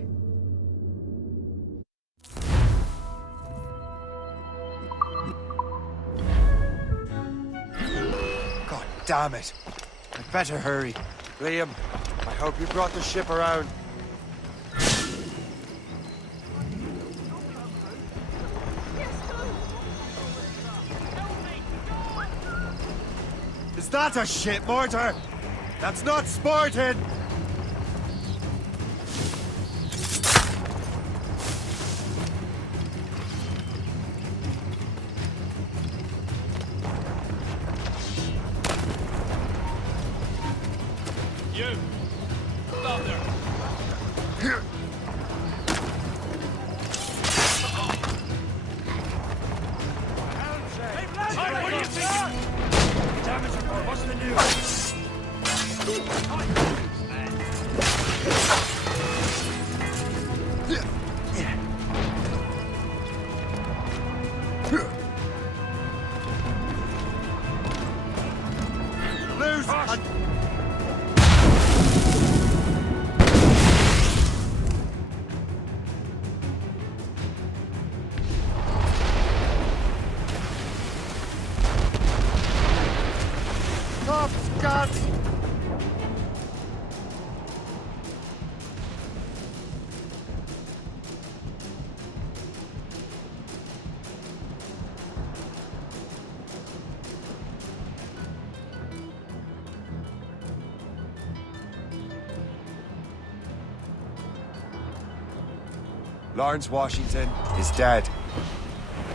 God damn it. I'd better hurry. Liam, I hope you brought the ship around. Is that a ship mortar? That's not sporting! You! Stop there! Here! Hey, what do you think? Damage report, what's the news? Loose! Top guns! Lawrence Washington is dead.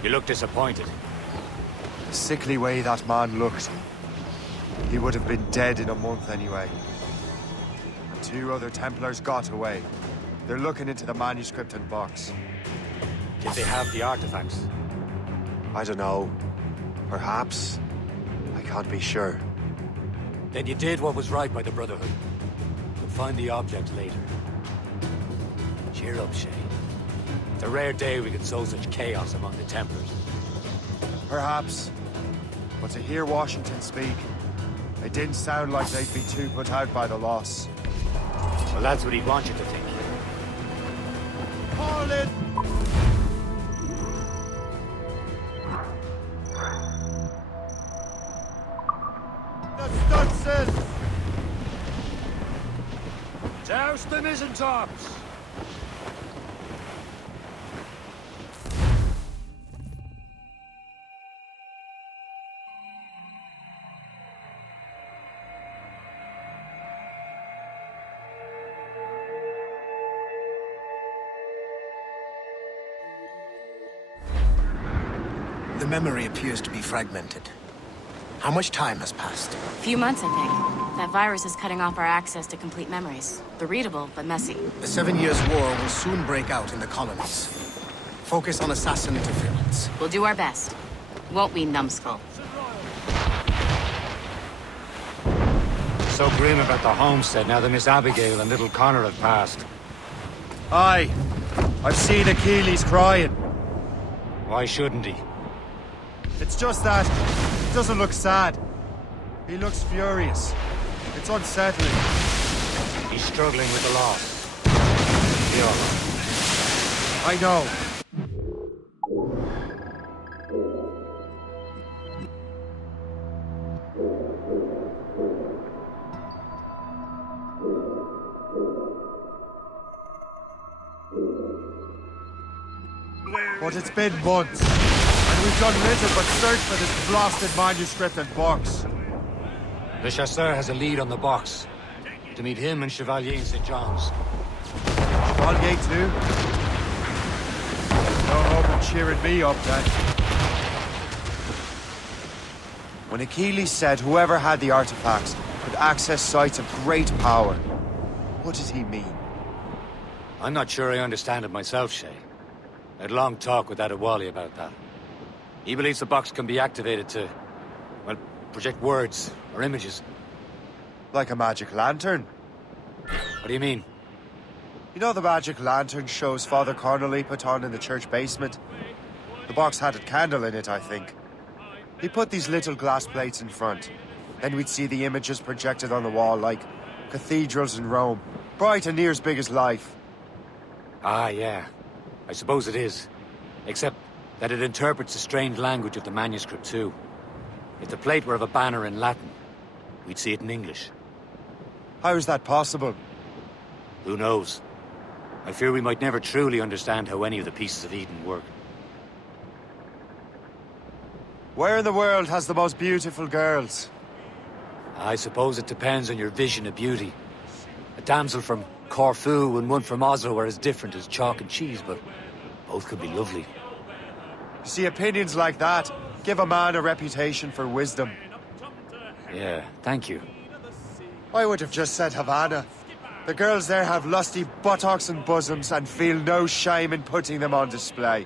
You look disappointed. The sickly way that man looked. He would have been dead in a month anyway. And 2 other Templars got away. They're looking into the manuscript and box. Did they have the artifacts? I don't know. Perhaps. I can't be sure. Then you did what was right by the Brotherhood. We'll find the object later. Cheer up, Shay. It's a rare day we could sow such chaos among the Templars. Perhaps. But to hear Washington speak, it didn't sound like they'd be too put out by the loss. Well, that's what he'd want you to think. Harlan! The Stunson! Douse the mizzentops! The memory appears to be fragmented. How much time has passed? A few months, I think. That virus is cutting off our access to complete memories. They're readable, but messy. The 7 Years' War will soon break out in the colonies. Focus on assassin interference. We'll do our best. Won't we, numbskull? So grim about the homestead now that Miss Abigail and little Connor have passed. Aye. I've seen Achilles crying. Why shouldn't he? It's just that he doesn't look sad. He looks furious. It's unsettling. He's struggling with the loss. Be all right. I know. But it's been months, and we've done little but search for this blasted manuscript and box. Le Chasseur has a lead on the box. To meet him and Chevalier in St. John's. Chevalier too? No hope of cheering me up then. When Achilles said whoever had the artifacts could access sites of great power, what did he mean? I'm not sure I understand it myself, Shay. I had a long talk with Adewale about that. He believes the box can be activated to, well, project words or images. Like a magic lantern? What do you mean? You know the magic lantern shows Father Connolly put on in the church basement? The box had a candle in it, I think. He put these little glass plates in front. Then we'd see the images projected on the wall like cathedrals in Rome. Bright and near as big as life. Ah, yeah. I suppose it is. Except that it interprets the strange language of the manuscript too. If the plate were of a banner in Latin, we'd see it in English. How is that possible? Who knows? I fear we might never truly understand how any of the pieces of Eden work. Where in the world has the most beautiful girls? I suppose it depends on your vision of beauty. A damsel from Corfu and one from Oslo are as different as chalk and cheese, but both could be lovely. You see, opinions like that give a man a reputation for wisdom. Yeah, thank you. I would have just said Havana. The girls there have lusty buttocks and bosoms and feel no shame in putting them on display.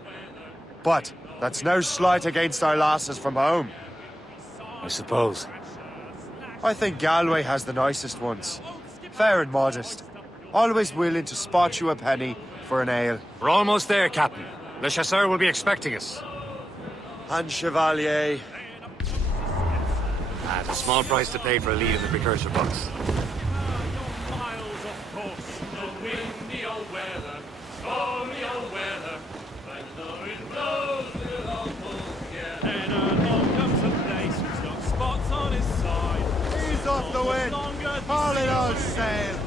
But that's no slight against our lasses from home. I suppose. I think Galway has the nicest ones. Fair and modest. Always willing to spot you a penny for an ale. We're almost there, Captain. Le Chasseur will be expecting us. And Chevalier. At a small price to pay for a lead in the precursor box. Ease off the wind. Haul it on sail.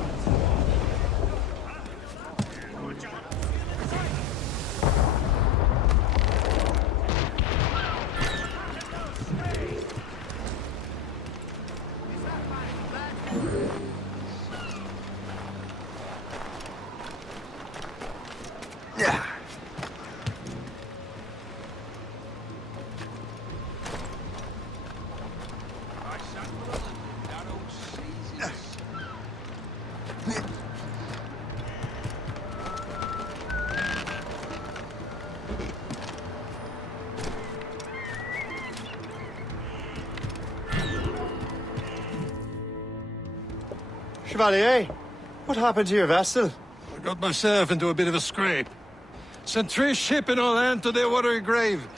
Yeah. Chevalier, what happened to your vessel? I got myself into a bit of a scrape. Sent 3 ships in our land to their watery grave.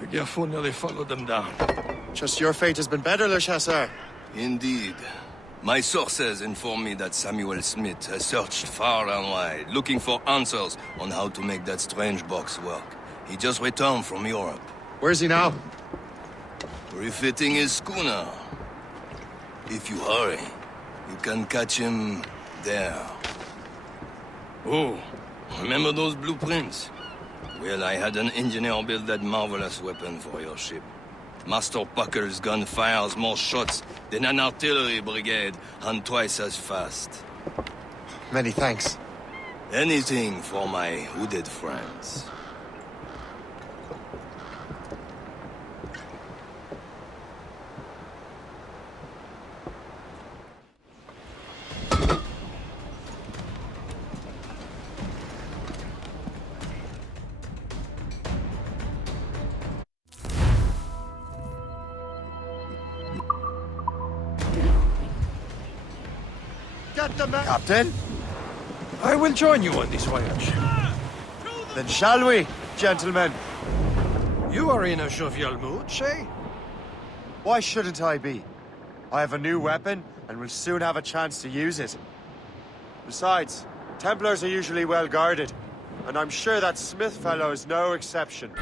The Gerfaut nearly followed them down. Just your fate has been better, Le Chasseur. Indeed. My sources inform me that Samuel Smith has searched far and wide, looking for answers on how to make that strange box work. He just returned from Europe. Where's he now? Refitting his schooner. If you hurry, you can catch him there. Oh, remember those blueprints? Well, I had an engineer build that marvelous weapon for your ship. Master Puckle's gun fires more shots than an artillery brigade, and twice as fast. Many thanks. Anything for my hooded friends. Captain? I will join you on this voyage. Then shall we, gentlemen? You are in a jovial mood, Shay? Why shouldn't I be? I have a new weapon, and will soon have a chance to use it. Besides, Templars are usually well guarded, and I'm sure that Smith fellow is no exception.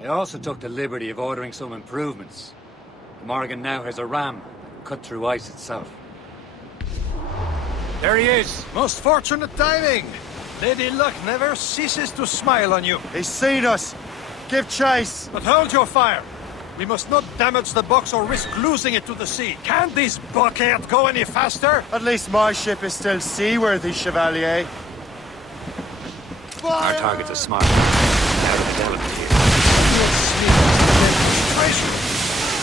I also took the liberty of ordering some improvements. The Morgan now has a ram cut through ice itself. There he is! Most fortunate timing! Lady Luck never ceases to smile on you. He's seen us! Give chase! But hold your fire! We must not damage the box or risk losing it to the sea. Can't this blockade go any faster? At least my ship is still seaworthy, Chevalier. Our target's a smart. Now the development here.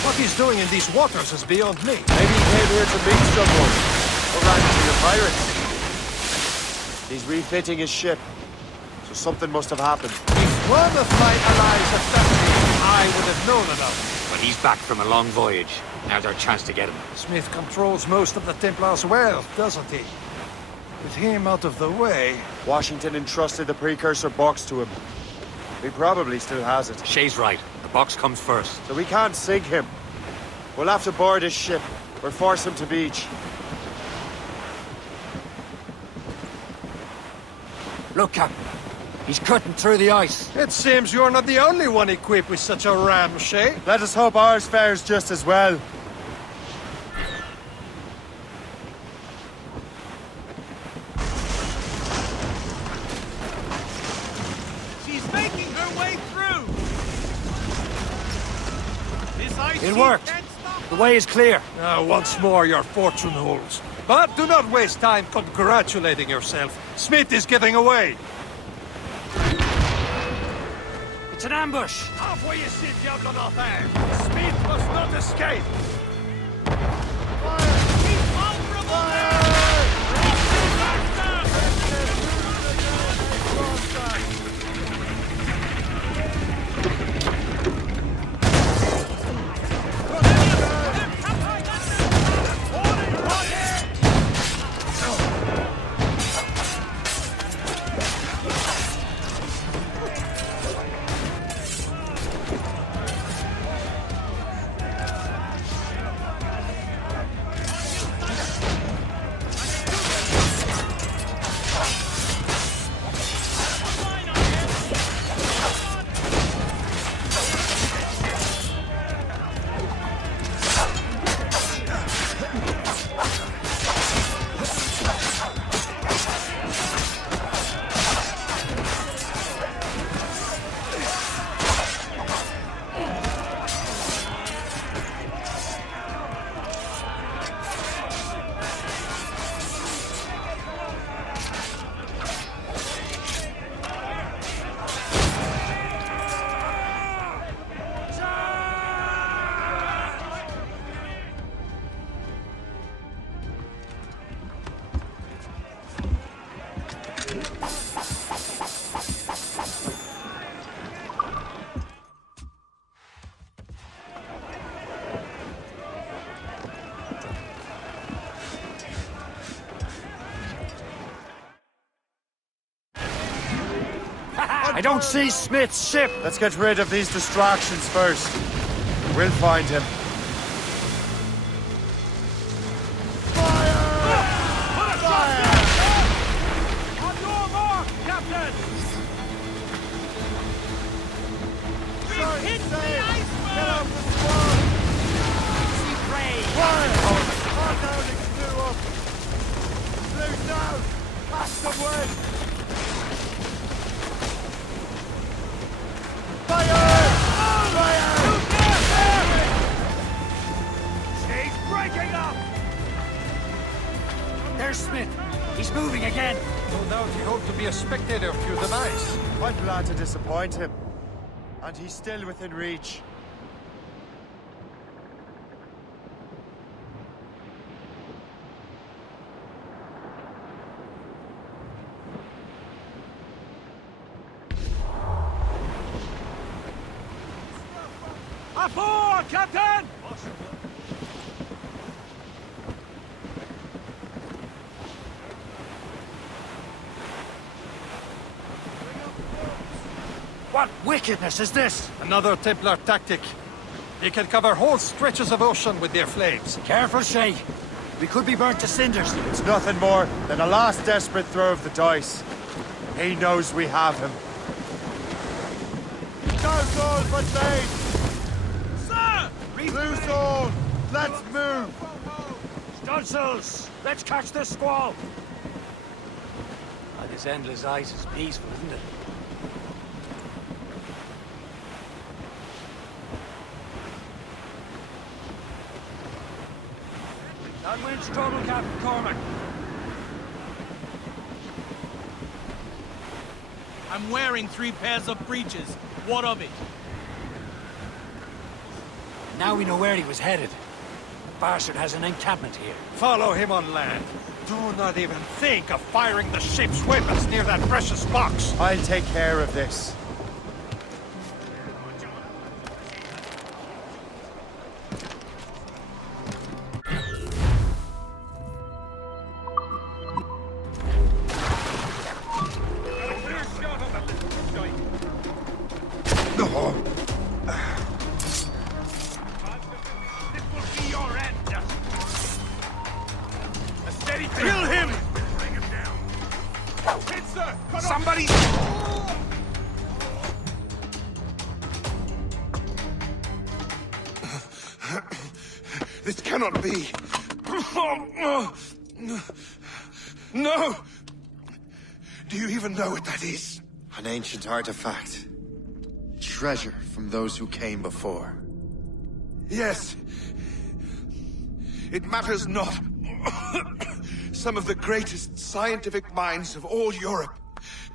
What he's doing in these waters is beyond me. Maybe he came here to meet someone. Or ran into the pirates. He's refitting his ship. So something must have happened. If one of my allies had done me, I would have known about it. But he's back from a long voyage. Now's our chance to get him. Smith controls most of the Templars' wealth, doesn't he? With him out of the way... Washington entrusted the precursor box to him. He probably still has it. Shay's right. The box comes first. So we can't sink him. We'll have to board his ship, or force him to beach. Look, Captain. He's cutting through the ice. It seems you're not the only one equipped with such a ram, Shay. Let us hope ours fares just as well. She's making her way through! This ice It worked. The way is clear. Once more, your fortune holds. But do not waste time congratulating yourself. Smith is getting away. It's an ambush! Halfway you see Diablo not there! Smith must not escape! Fire! He's vulnerable now! I don't see Smith's ship! Let's get rid of these distractions first. We'll find him. There's Smith. He's moving again. No doubt he hoped to be a spectator through the ice. I'm glad to disappoint him. And he's still within reach. Aboard, Captain! What wickedness is this? Another Templar tactic. They can cover whole stretches of ocean with their flames. Careful, Shay. We could be burnt to cinders. It's nothing more than a last desperate throw of the dice. He knows we have him. Go, all but bait! Sir! Loose all! Let's move! Stunsails! Let's catch this squall! This endless ice is peaceful, isn't it? Downwind's trouble, Captain Cormac. I'm wearing 3 pairs of breeches. What of it? Now we know where he was headed. Bastard has an encampment here. Follow him on land. Do not even think of firing the ship's weapons near that precious box. I'll take care of this. Kill him! Somebody! This cannot be. No! Do you even know what that is? An ancient artifact. Treasure from those who came before. Yes. It matters not. Some of the greatest scientific minds of all Europe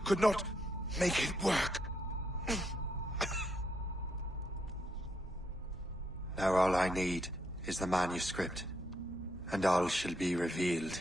could not make it work. Now all I need is the manuscript, and all shall be revealed.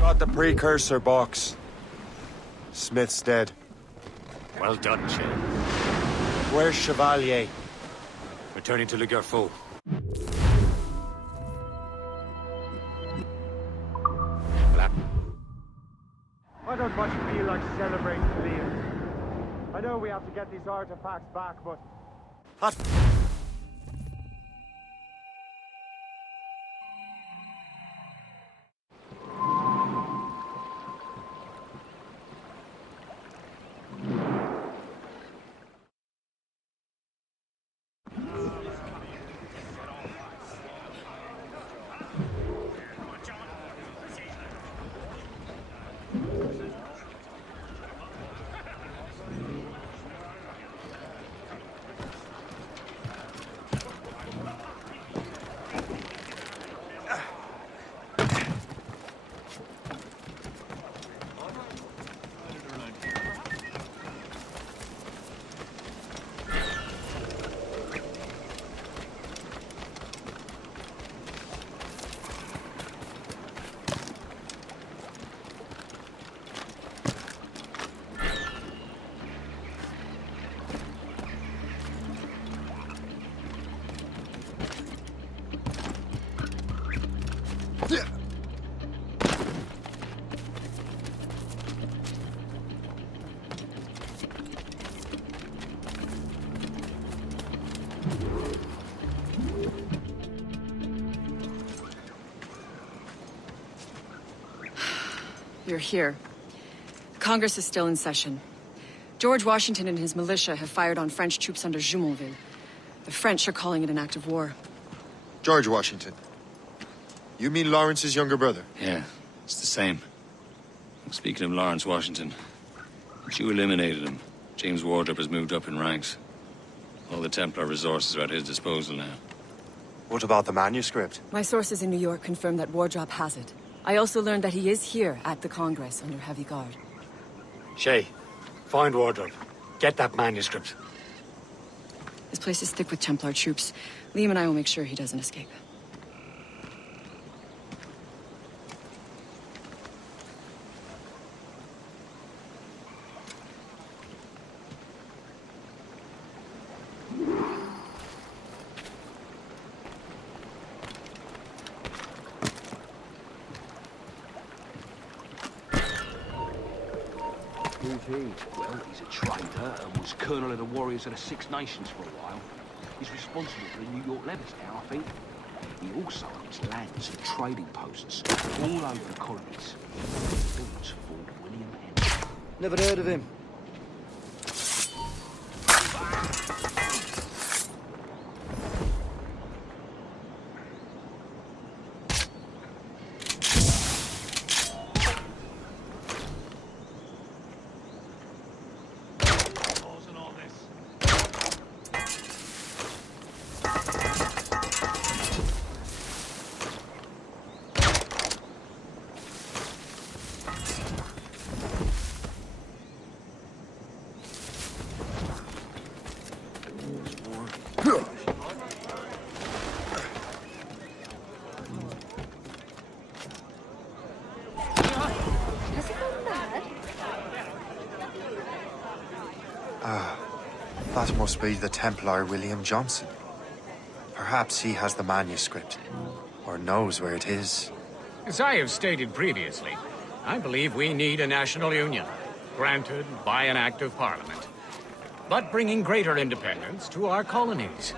Got the precursor box. Smith's dead. Well done, Shay. Where's Chevalier? Returning to Le Garfou. I don't much feel like celebrating, Liam. I know we have to get these artifacts back, but... You're here. Congress is still in session. George Washington and his militia have fired on French troops under Jumonville. The French are calling it an act of war. George Washington. You mean Lawrence's younger brother? Yeah, it's the same. Speaking of Lawrence Washington, you eliminated him. James Wardrop has moved up in ranks. All the Templar resources are at his disposal now. What about the manuscript? My sources in New York confirm that Wardrop has it. I also learned that he is here at the Congress under heavy guard. Shay, find Wardrop. Get that manuscript. This place is thick with Templar troops. Liam and I will make sure he doesn't escape. Who's he? Well, he's a trader and was colonel of the Warriors of the Six Nations for a while. He's responsible for the New York levies now, I think. He also owns lands and trading posts all over the colonies. Built for William Henry. Never heard of him. That must be the Templar William Johnson. Perhaps he has the manuscript, or knows where it is. As I have stated previously, I believe we need a national union, granted by an act of parliament, but bringing greater independence to our colonies.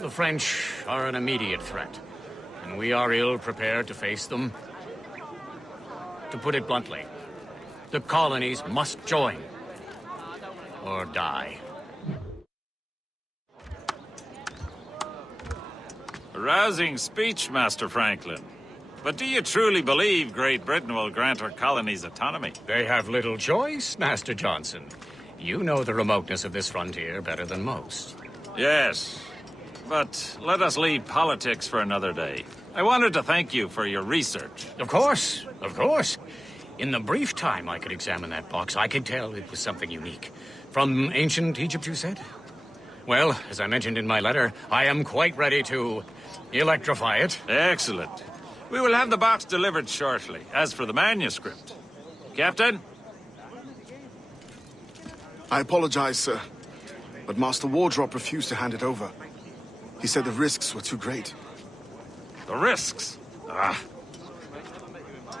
The French are an immediate threat, and we are ill prepared to face them. To put it bluntly, the colonies must join, or die. Rousing speech, Master Franklin. But do you truly believe Great Britain will grant her colonies autonomy? They have little choice, Master Johnson. You know the remoteness of this frontier better than most. Yes, but let us leave politics for another day. I wanted to thank you for your research. Of course, of course. In the brief time I could examine that box, I could tell it was something unique. From ancient Egypt, you said? Well, as I mentioned in my letter, I am quite ready to electrify it. Excellent. We will have the box delivered shortly. As for the manuscript... Captain? I apologize, sir, but Master Wardrop refused to hand it over. He said the risks were too great. The risks? Ah.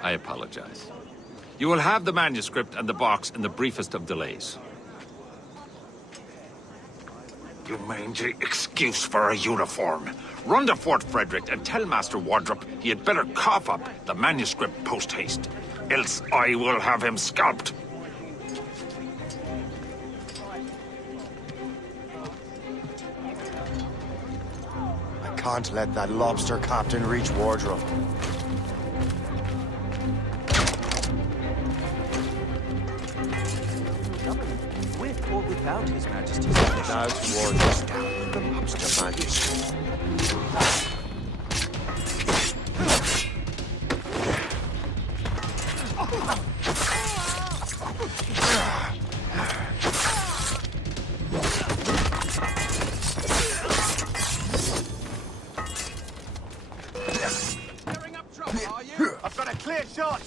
I apologize. You will have the manuscript and the box in the briefest of delays. You mangy excuse for a uniform. Run to Fort Frederick and tell Master Wardrop he had better cough up the manuscript post-haste. Else I will have him scalped. I can't let that lobster captain reach Wardrop. With or without His Majesty's permission. Without Wardrop. Down the lobster manuscript. Stirring up trouble, are you? I've got a clear shot.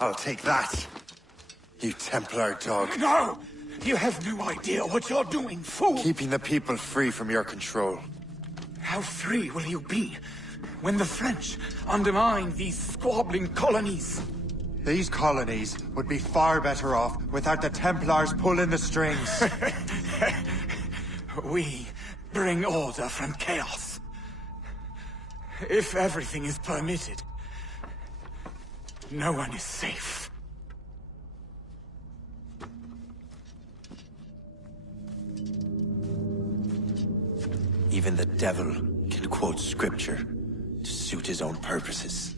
I'll take that, you Templar dog. No! You have no idea what you're doing, fool! Keeping the people free from your control. How free will you be when the French undermine these squabbling colonies? These colonies would be far better off without the Templars pulling the strings. We bring order from chaos. If everything is permitted, no one is safe. Even the devil can quote scripture to suit his own purposes.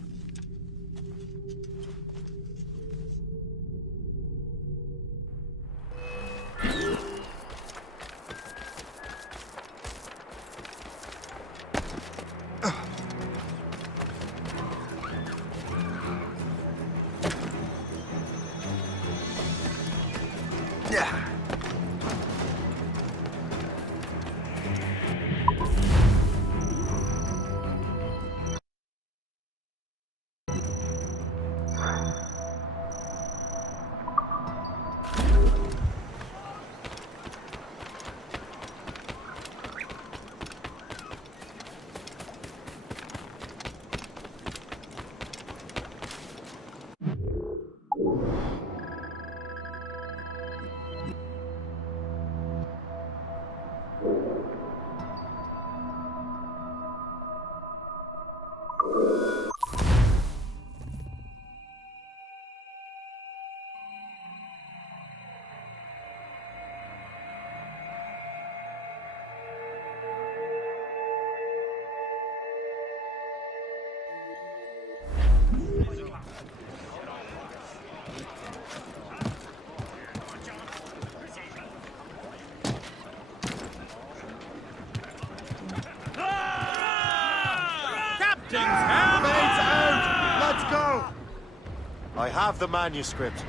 I have the manuscript.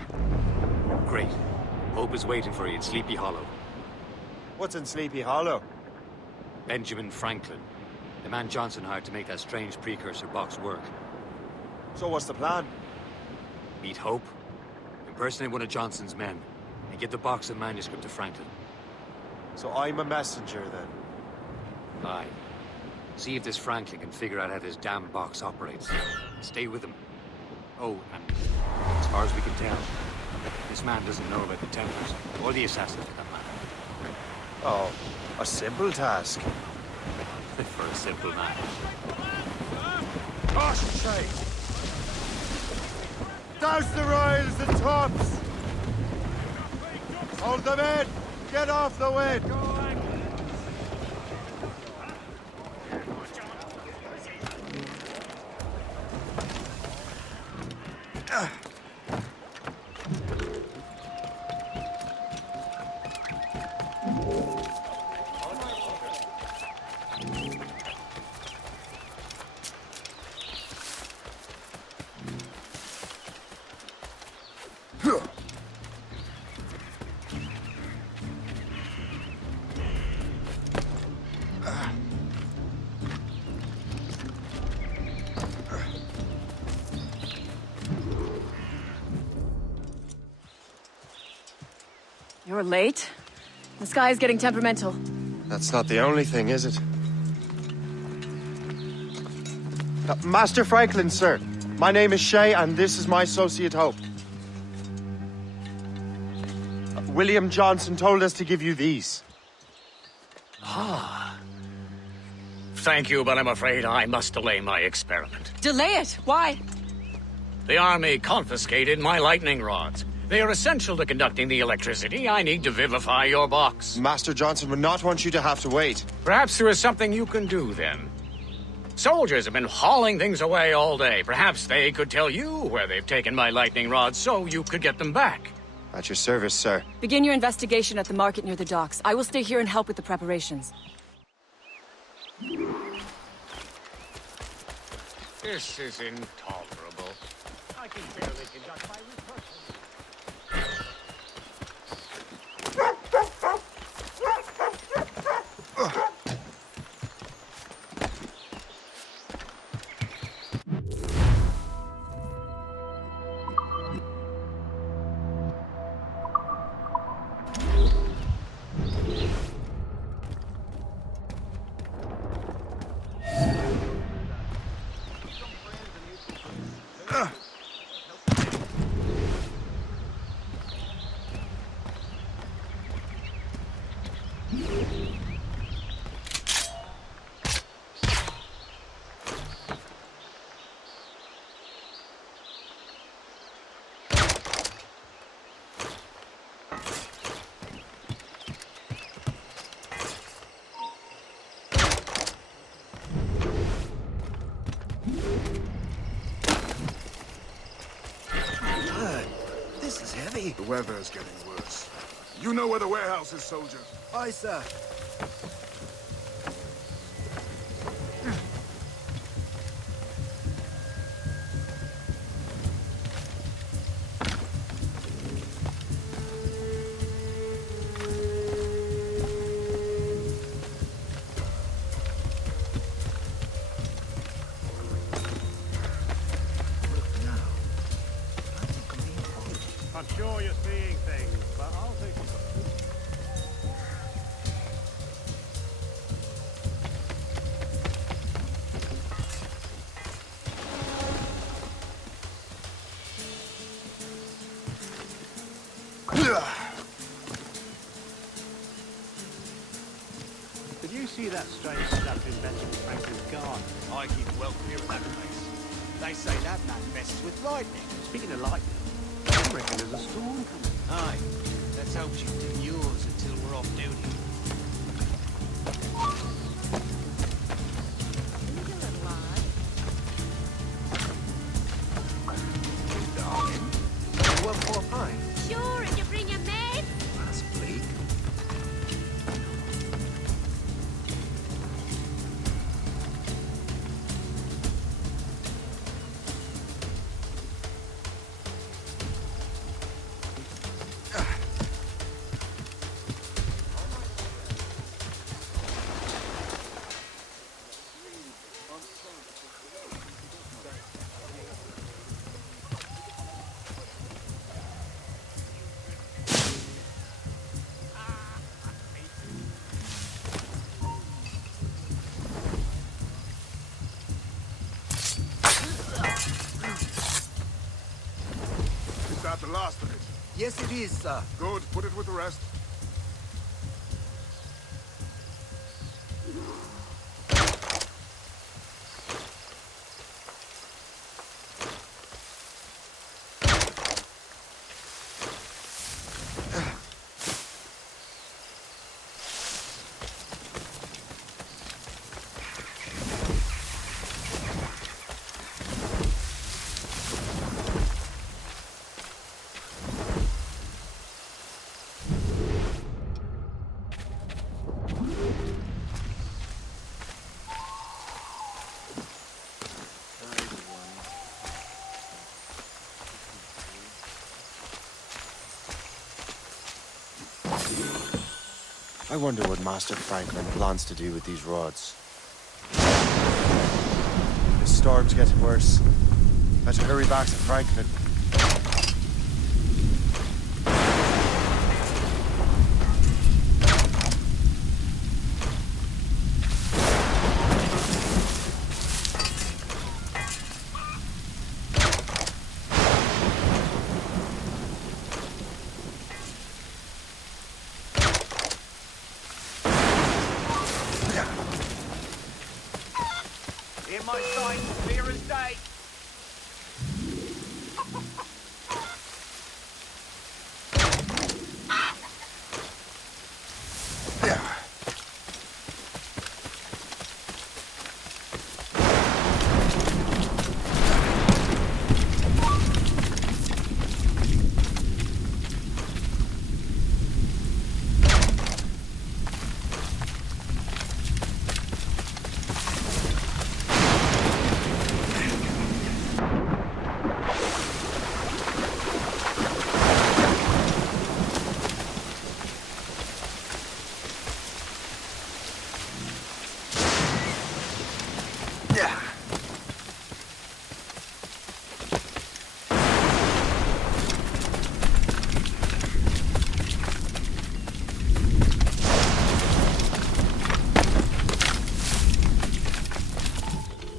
Great. Hope is waiting for you in Sleepy Hollow. What's in Sleepy Hollow? Benjamin Franklin. The man Johnson hired to make that strange precursor box work. So what's the plan? Meet Hope, impersonate one of Johnson's men, and get the box and manuscript to Franklin. So I'm a messenger, then? Aye. See if this Franklin can figure out how this damn box operates. Stay with him. Oh, and as far as we can tell, this man doesn't know about the Templars, or the Assassins for that matter. Oh, a simple task. For a simple man. Concentrate! Douse the royals and tops! Hold them in! Get off the wind! You're late. The sky is getting temperamental. That's not the only thing, is it? Master Franklin, sir. My name is Shay, and this is my associate Hope. William Johnson told us to give you these. Ah. Thank you, but I'm afraid I must delay my experiment. Delay it? Why? The army confiscated my lightning rods. They are essential to conducting the electricity I need to vivify your box. Master Johnson would not want you to have to wait. Perhaps there is something you can do, then. Soldiers have been hauling things away all day. Perhaps they could tell you where they've taken my lightning rods so you could get them back. At your service, sir. Begin your investigation at the market near the docks. I will stay here and help with the preparations. This is intolerable. I can barely conduct my research. This is heavy. The weather is getting worse. You know where the warehouse is, soldier. Aye, sir. I'm sure you're seeing things, but I'll take it. Did you see that strange stuff in Benjamin Franklin's garden? I keep well clear of that place. They say that man messes with lightning. Speaking of lightning, I reckon there's a storm coming. Aye. Let's hope you do yours until we're off duty. Darling, you want more pie? Sure, if you bring your maid. That's bleak. Is that the last of it? Yes, it is, sir. Good, put it with the rest. I wonder what Master Franklin plans to do with these rods. The storm's getting worse. Better hurry back to Franklin. In my sight, clear as day.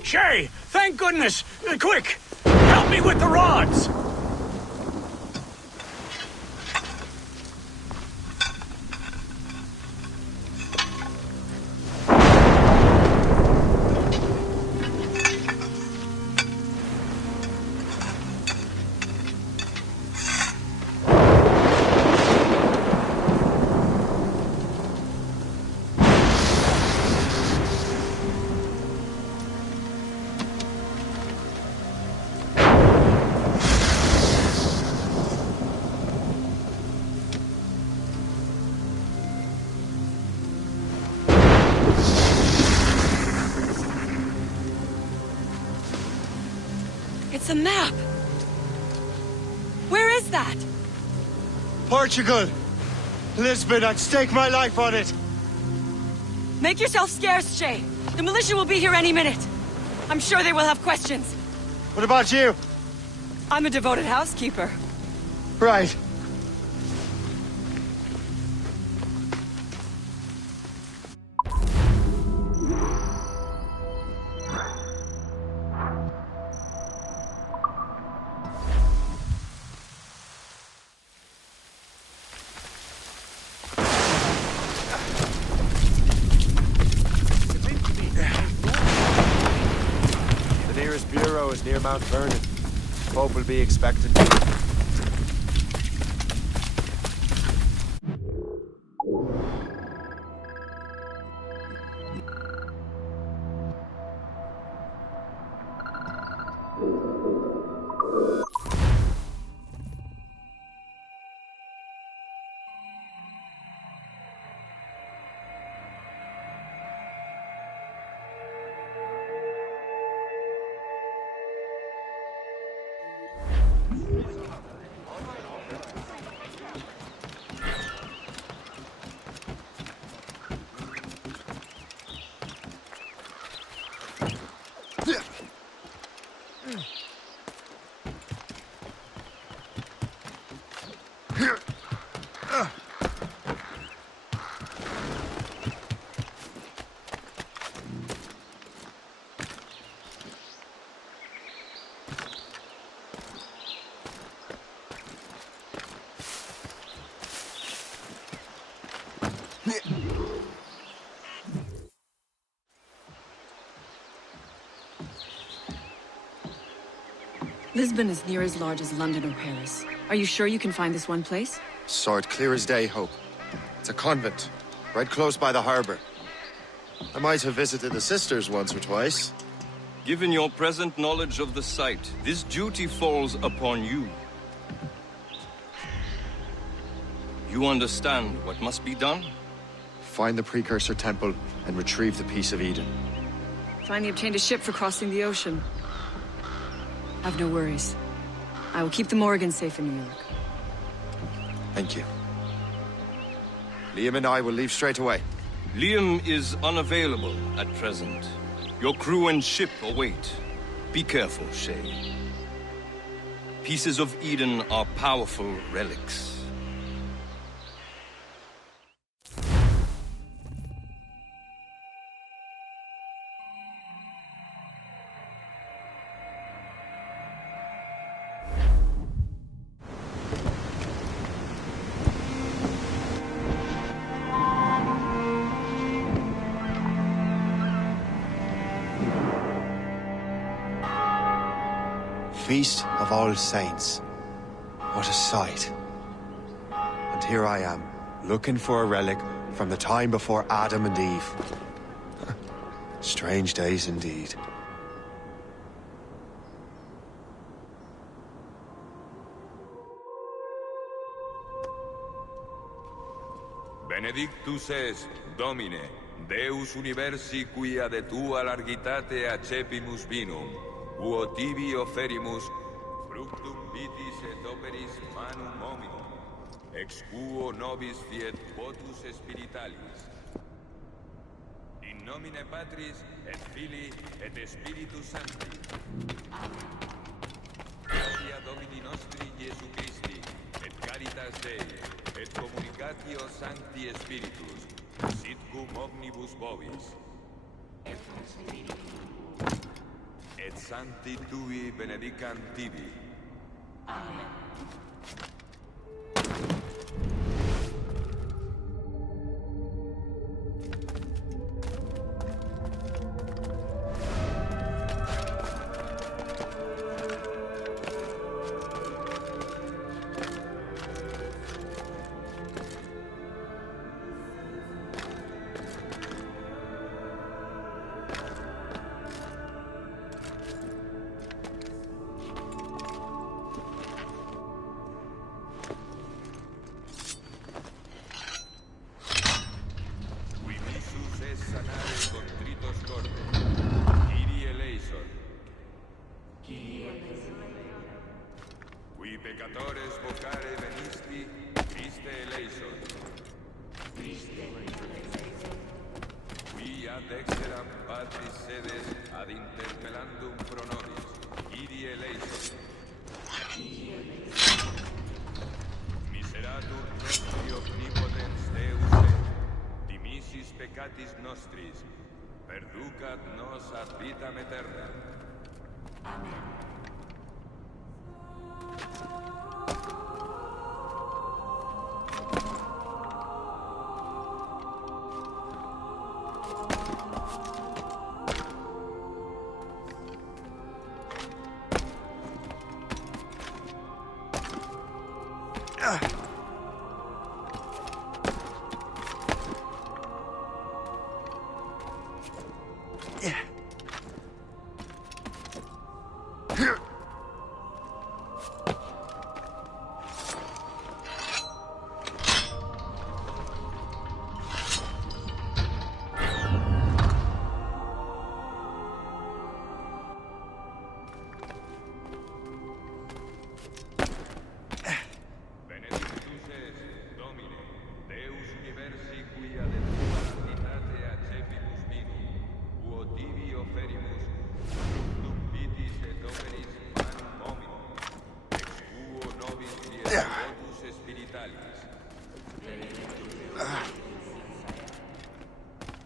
Shay, thank goodness! Quick! Help me with the rods! It's a map! Where is that? Portugal! Lisbon, I'd stake my life on it! Make yourself scarce, Shay. The militia will be here any minute. I'm sure they will have questions. What about you? I'm a devoted housekeeper. Right. The nearest bureau is near Mount Vernon. Pope will be expecting. Lisbon is near as large as London or Paris. Are you sure you can find this one place? Saw it clear as day, Hope. It's a convent, right close by the harbor. I might have visited the sisters once or twice. Given your present knowledge of the site, this duty falls upon you. You understand what must be done? Find the precursor temple and retrieve the Piece of Eden. Finally obtained a ship for crossing the ocean. Have no worries. I will keep the Morgan safe in New York. Thank you. Liam and I will leave straight away. Liam is unavailable at present. Your crew and ship await. Be careful, Shay. Pieces of Eden are powerful relics. Feast of All Saints. What a sight. And here I am, looking for a relic from the time before Adam and Eve. Strange days indeed. Benedictus est, Domine, Deus universi quia de tua largitate accepimus vinum, uo tibi offerimus fructum vitis et operis manum hominum, ex quo nobis fiet votus spiritualis. In nomine Patris et Filii et Spiritus Sancti. Gloria Domini nostri Iesu Christi, et caritas Dei, et communicatio Sancti Spiritus, sit cum omnibus vobis. Et Sancti Tui benedicant tibi. Amen. Pecatores vocare venisti, Christe eleison. Qui ad exeram patris sedes ad interpellandum pro nobis, Kyrie eleison. Miseratur nostri omnipotens Deus dimissis peccatis nostris, perducat nos ad vitam aeterna. Amen.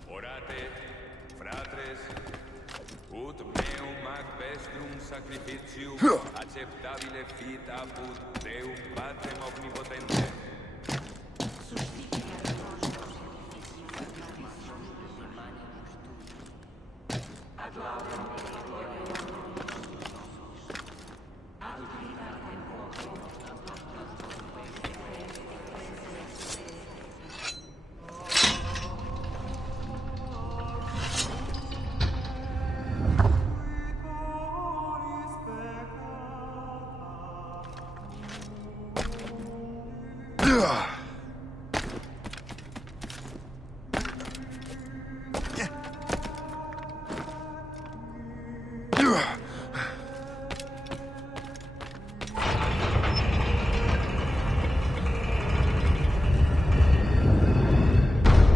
Orate, fratres, ut meum ac vestrum sacrificium acceptabile fit apud Deum Patrem omnipotente.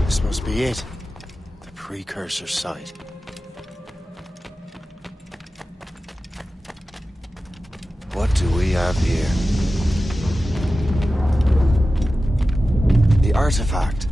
This must be it. The precursor site. What do we have here? The artifact.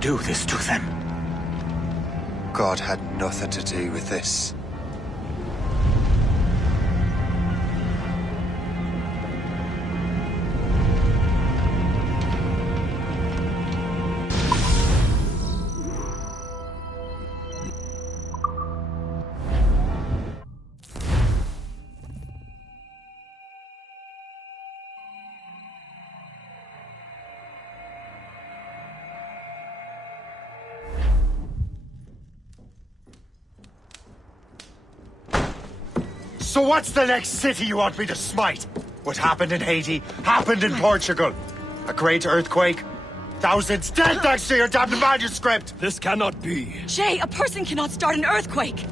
do this to them? God had nothing to do with this. So what's the next city you want me to smite? What happened in Haiti happened in Portugal. A great earthquake. Thousands dead thanks to your damned manuscript! This cannot be. Shay, a person cannot start an earthquake!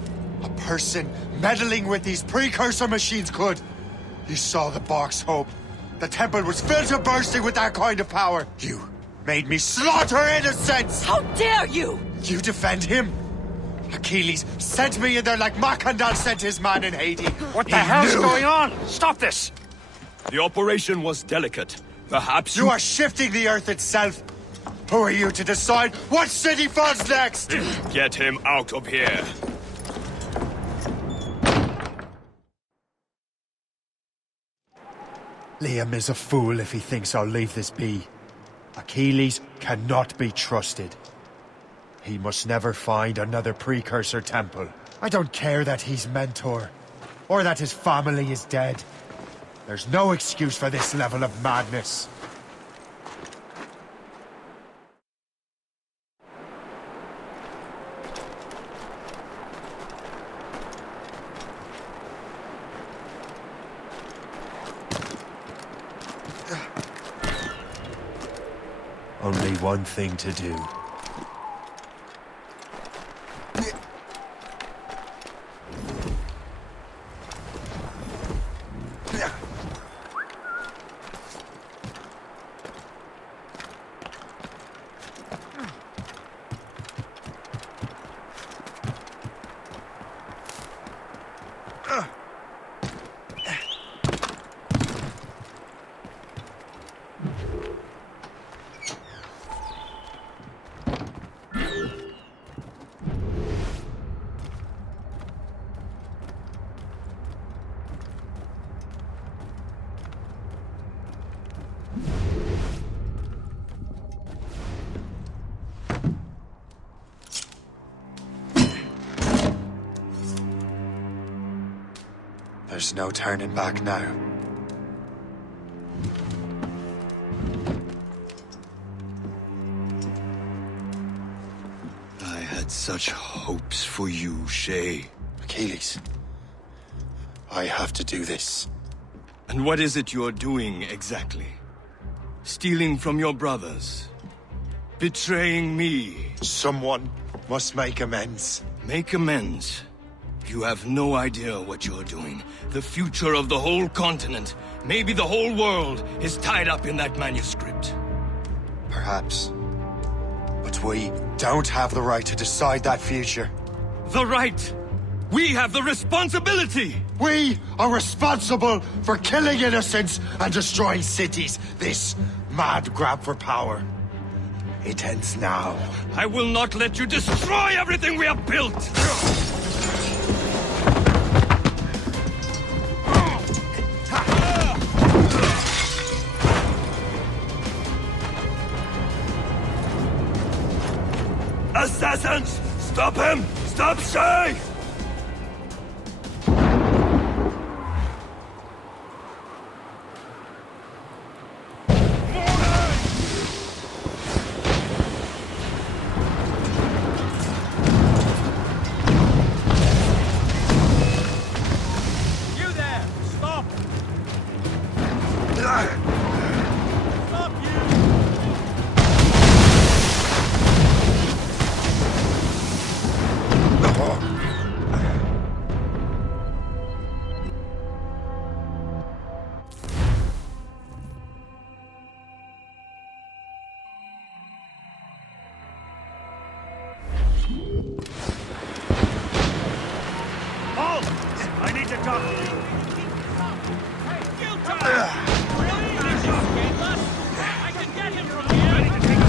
A person meddling with these precursor machines could. You saw the box, Hope. The temple was filled to bursting with that kind of power. You made me slaughter innocents! How dare you! You defend him? Achilles sent me in there like Macandal sent his man in Haiti. What the hell's going on? Stop this! The operation was delicate. Perhaps you are shifting the earth itself. Who are you to decide what city falls next? Get him out of here. Liam is a fool if he thinks I'll leave this be. Achilles cannot be trusted. He must never find another precursor temple. I don't care that he's mentor, or that his family is dead. There's no excuse for this level of madness. Only one thing to do. There's no turning back now. I had such hopes for you, Shay. Achilles, I have to do this. And what is it you're doing exactly? Stealing from your brothers? Betraying me? Someone must make amends. Make amends? You have no idea what you're doing. The future of the whole continent, maybe the whole world, is tied up in that manuscript. Perhaps. But we don't have the right to decide that future. The right! We have the responsibility! We are responsible for killing innocents and destroying cities. This mad grab for power. It ends now. I will not let you destroy everything we have built! Assassins! Stop him! Stop Shay! You there! Stop! Stop you! Halt! I need to talk to you. Hey, Giltron! Really? I can get him from here! Ready to take a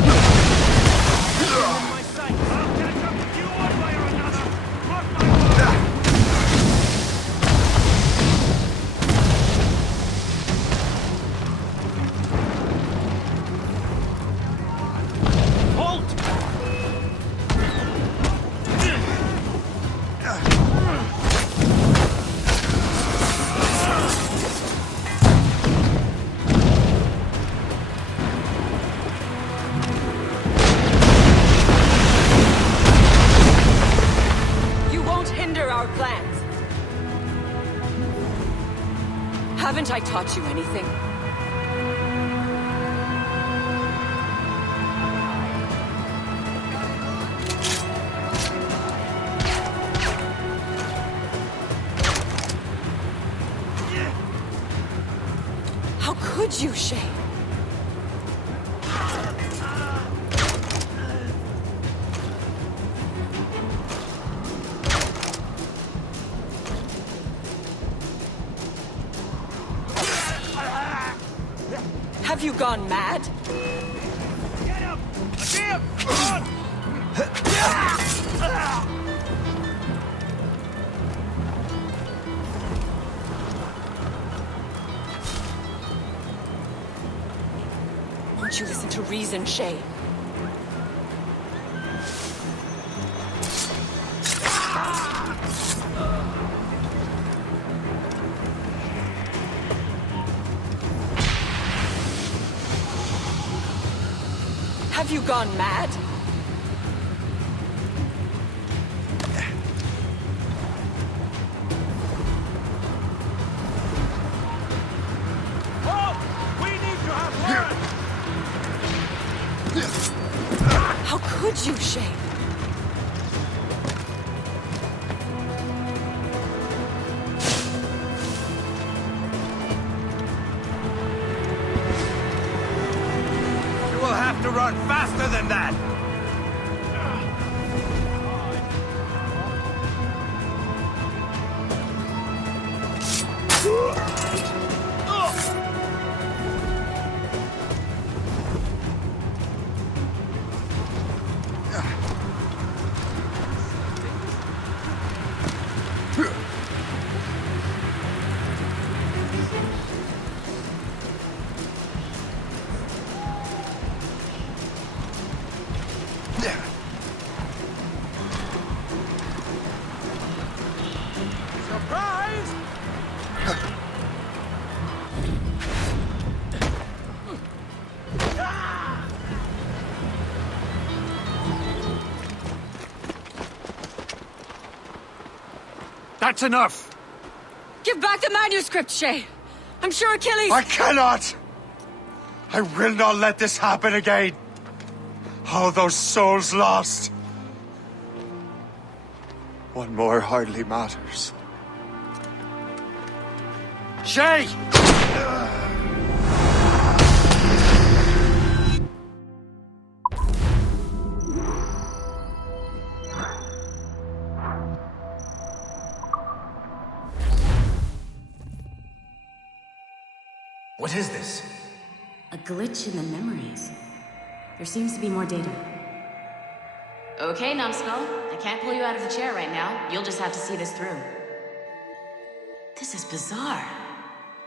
You won't hinder our plans. Haven't I taught you anything? How could you, Shay? Have you gone mad? Get him! Jim! Come Won't you listen to reason, Shay? Have you gone mad? We need to have one! How could you, Shay? You will have to run faster than that! Surprise! That's enough! Give back the manuscript, Shay! I'm sure Achilles... I cannot! I will not let this happen again! All those souls lost! One more hardly matters. Shay! What is this? A glitch in the memories. There seems to be more data. Okay, Numbskull. I can't pull you out of the chair right now. You'll just have to see this through. This is bizarre.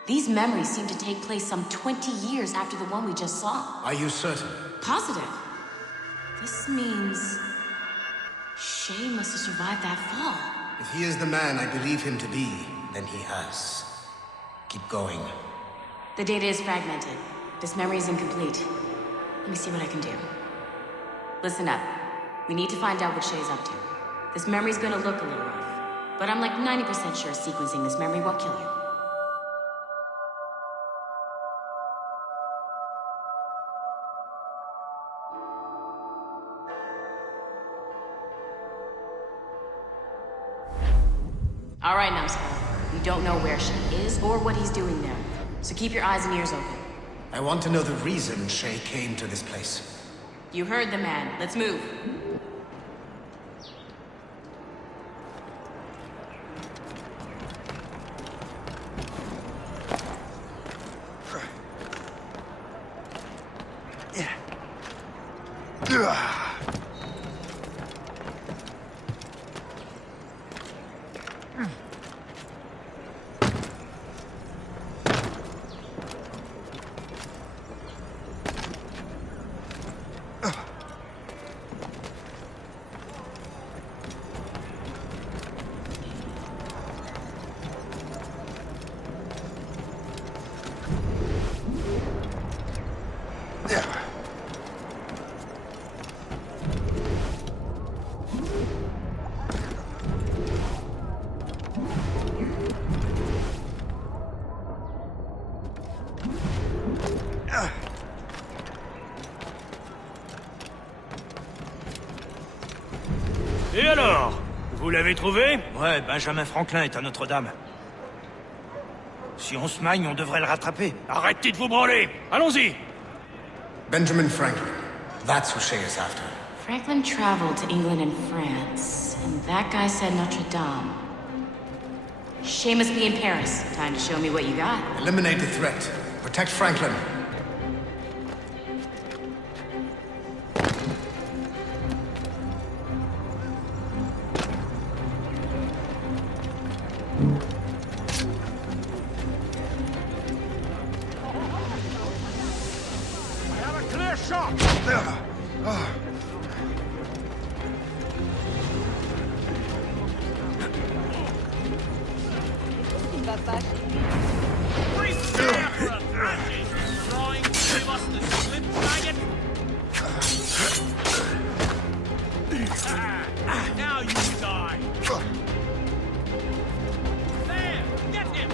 These memories seem to take place some 20 years after the one we just saw. Are you certain? Positive. This means... Shay must have survived that fall. If he is the man I believe him to be, then he has. Keep going. The data is fragmented. This memory is incomplete. Let me see what I can do. Listen up. We need to find out what Shay's up to. This memory's gonna look a little rough, but I'm like 90% sure sequencing this memory won't kill you. All right, Numbskull. We don't know where Shay is or what he's doing there, so keep your eyes and ears open. I want to know the reason Shay came to this place. You heard the man. Let's move. l'avez trouvé? Ouais, Benjamin Franklin est à Notre-Dame. Si on se magne, on devrait le rattraper. Arrêtez de vous branler! Allons-y! Benjamin Franklin. That's who Shay is after. Franklin traveled to England and France, and that guy said Notre Dame. Shay must be in Paris. Time to show me what you got. Eliminate the threat. Protect Franklin. Now you die! There! Get him!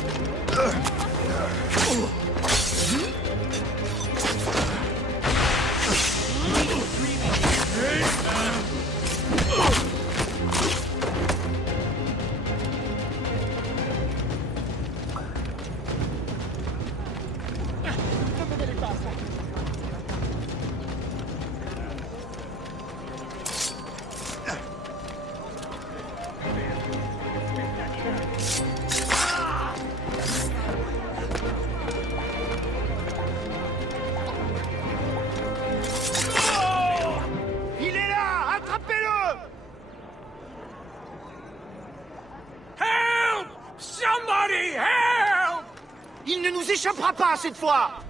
Somebody help! Il ne nous échappera pas cette fois!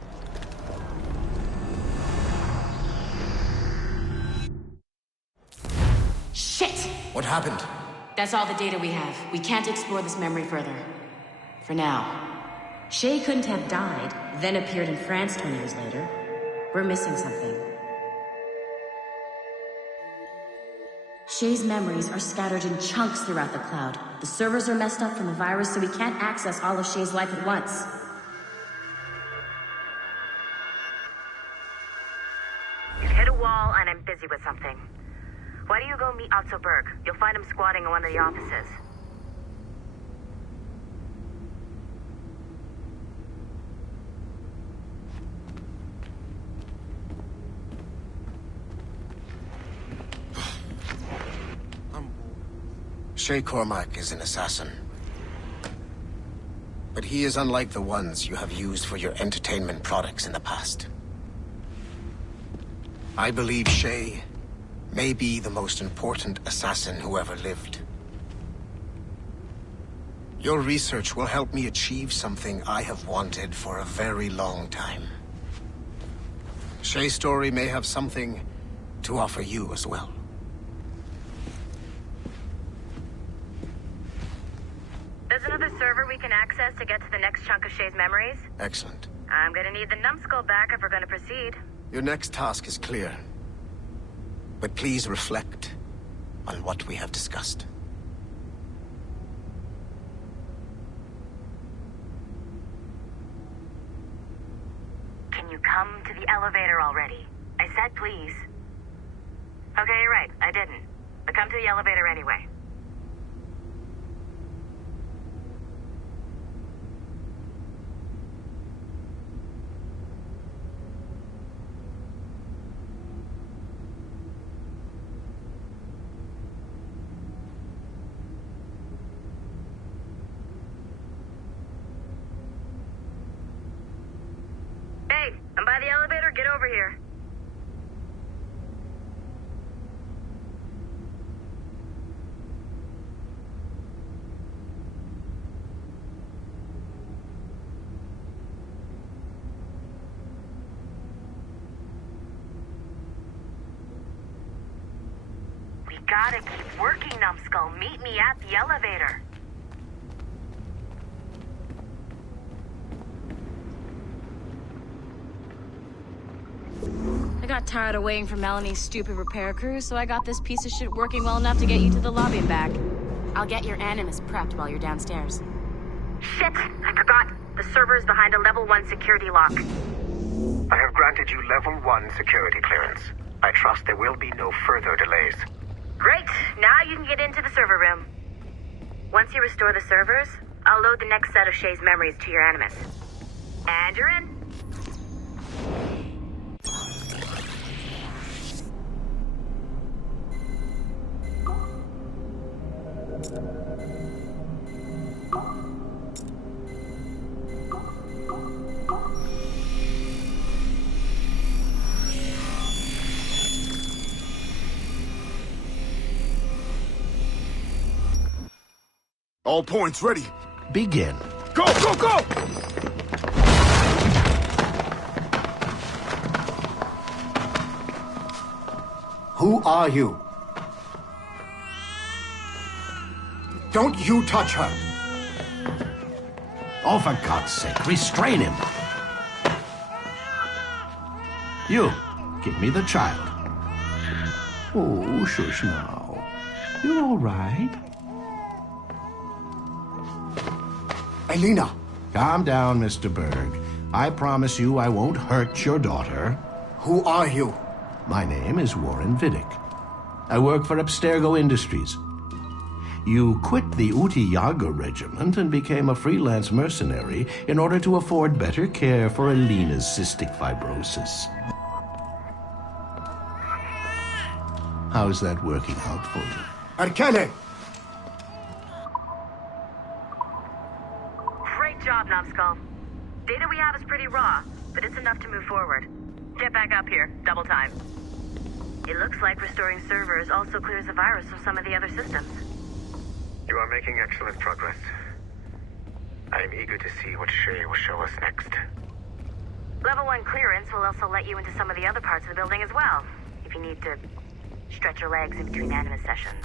Shit! What happened? That's all the data we have. We can't explore this memory further. For now. Shay couldn't have died, then appeared in France 20 years later. We're missing something. Shay's memories are scattered in chunks throughout the cloud. The servers are messed up from the virus, so we can't access all of Shay's life at once. You've hit a wall, and I'm busy with something. Why don't you go meet Otto Berg? You'll find him squatting in one of the offices. Shay Cormac is an assassin. But he is unlike the ones you have used for your entertainment products in the past. I believe Shay may be the most important assassin who ever lived. Your research will help me achieve something I have wanted for a very long time. Shay's story may have something to offer you as well. There's another server we can access to get to the next chunk of Shay's memories. Excellent. I'm gonna need the numbskull back if we're gonna proceed. Your next task is clear. But please reflect on what we have discussed. Can you come to the elevator already? I said please. Okay, you're right. I didn't. But come to the elevator anyway. Hey, I'm by the elevator. Get over here. We gotta keep working, numbskull. Meet me at the elevator. I got tired of waiting for Melanie's stupid repair crew, so I got this piece of shit working well enough to get you to the lobby and back. I'll get your Animus prepped while you're downstairs. Shit! I forgot. The server's behind a level 1 security lock. I have granted you level 1 security clearance. I trust there will be no further delays. Great! Now you can get into the server room. Once you restore the servers, I'll load the next set of Shay's memories to your Animus. And you're in. All points ready. Begin. Go, go, go! Who are you? Don't you touch her! Oh, for God's sake, restrain him! You, give me the child. Oh, shush now. You're all right. Elena! Calm down, Mr. Berg. I promise you I won't hurt your daughter. Who are you? My name is Warren Vidic. I work for Abstergo Industries. You quit the Uti Yaga regiment and became a freelance mercenary in order to afford better care for Elena's cystic fibrosis. How's that working out for you? Arkele! Great job, Numbskull. Data we have is pretty raw, but it's enough to move forward. Get back up here. Double time. It looks like restoring servers also clears the virus from some of the other systems. You are making excellent progress. I am eager to see what Shay will show us next. Level 1 clearance will also let you into some of the other parts of the building as well, if you need to stretch your legs in between Animus sessions.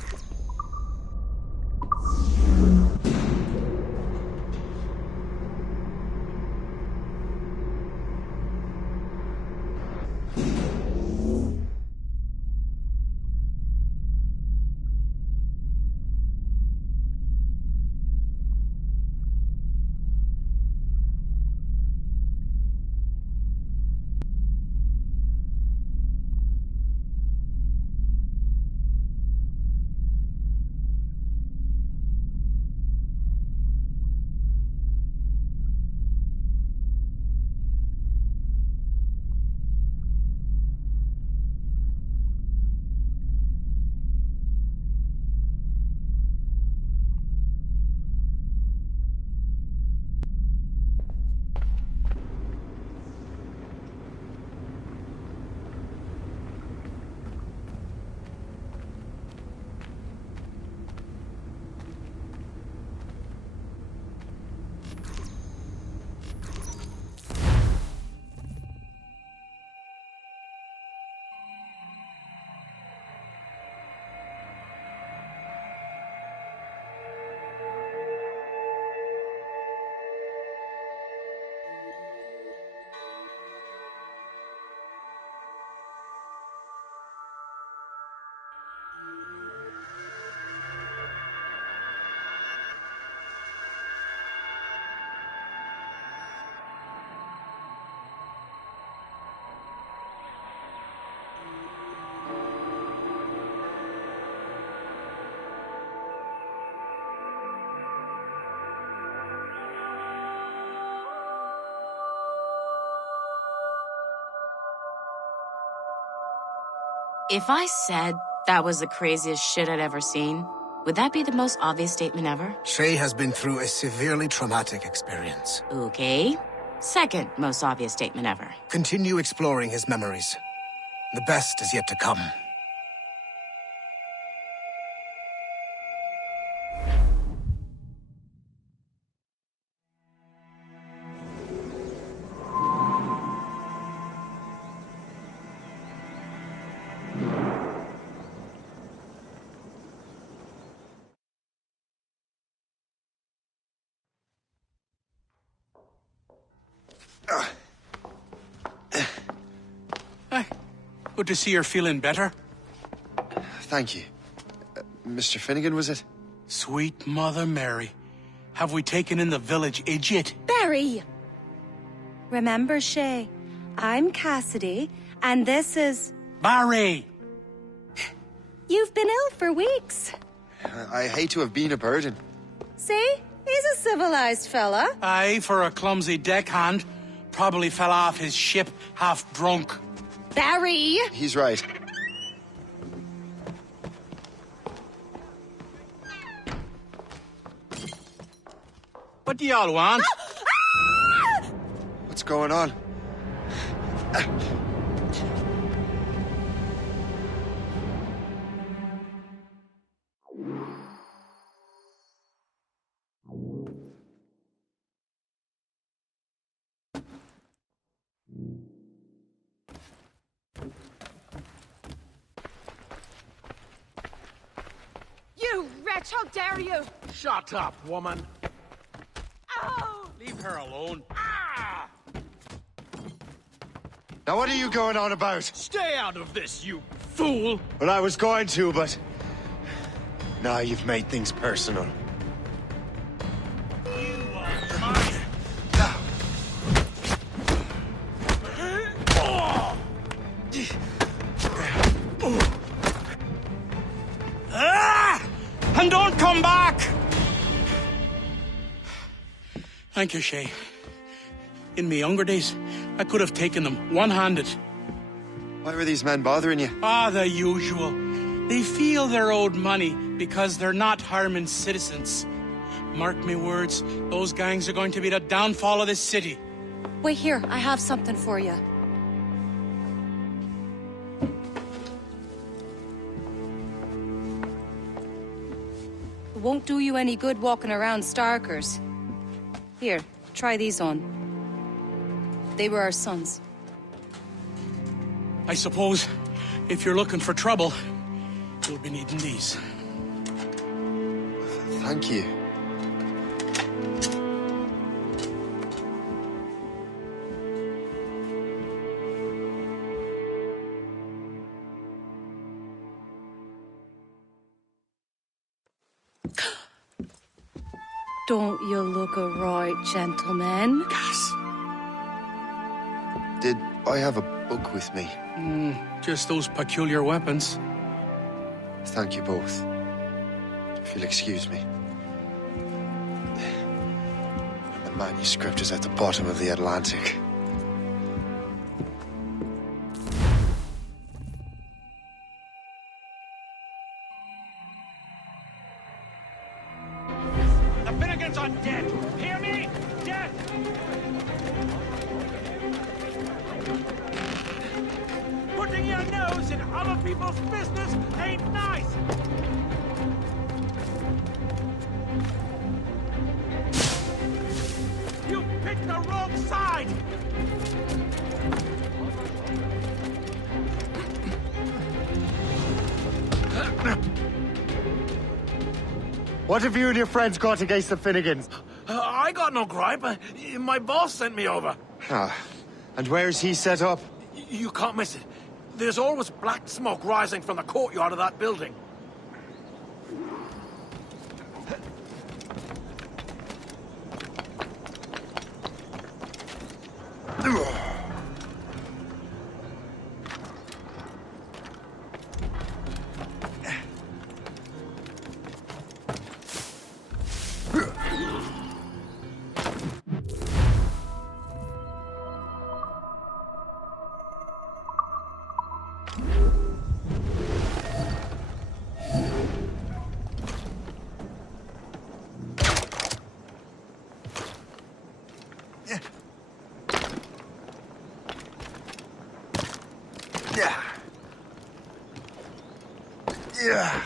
If I said that was the craziest shit I'd ever seen, would that be the most obvious statement ever? Shay has been through a severely traumatic experience. Okay. Second most obvious statement ever. Continue exploring his memories. The best is yet to come. Good to see you're feeling better. Thank you. Mr. Finnegan, was it? Sweet Mother Mary. Have we taken in the village idiot? Barry! Remember, Shay, I'm Cassidy, and this is... Barry! You've been ill for weeks. I hate to have been a burden. See? He's a civilized fella. Aye, for a clumsy deckhand. Probably fell off his ship half drunk. Barry! He's right. What do y'all want? What's going on? You wretch, how dare you! Shut up, woman. Ow! Leave her alone. Ah! Now what are you going on about? Stay out of this, you fool! Well, I was going to, but... Now you've made things personal. And don't come back! Thank you, Shay. In my younger days, I could have taken them one-handed. Why were these men bothering you? Ah, the usual. They feel they're owed money because they're not harming citizens. Mark me words, those gangs are going to be the downfall of this city. Wait here, I have something for you. It won't do you any good walking around Starkers. Here, try these on. They were our sons. I suppose, if you're looking for trouble, you'll be needing these. Thank you. Don't you look a right gentleman? Gas. Did I have a book with me? Just those peculiar weapons. Thank you both. If you'll excuse me. The manuscript is at the bottom of the Atlantic. The Finnegans are dead! Hear me? Dead! Putting your nose in other people's business ain't nice! You picked the wrong side! What have you and your friends got against the Finnegans? I got no gripe. My boss sent me over. Ah, and where's he set up? You can't miss it. There's always black smoke rising from the courtyard of that building. Yeah.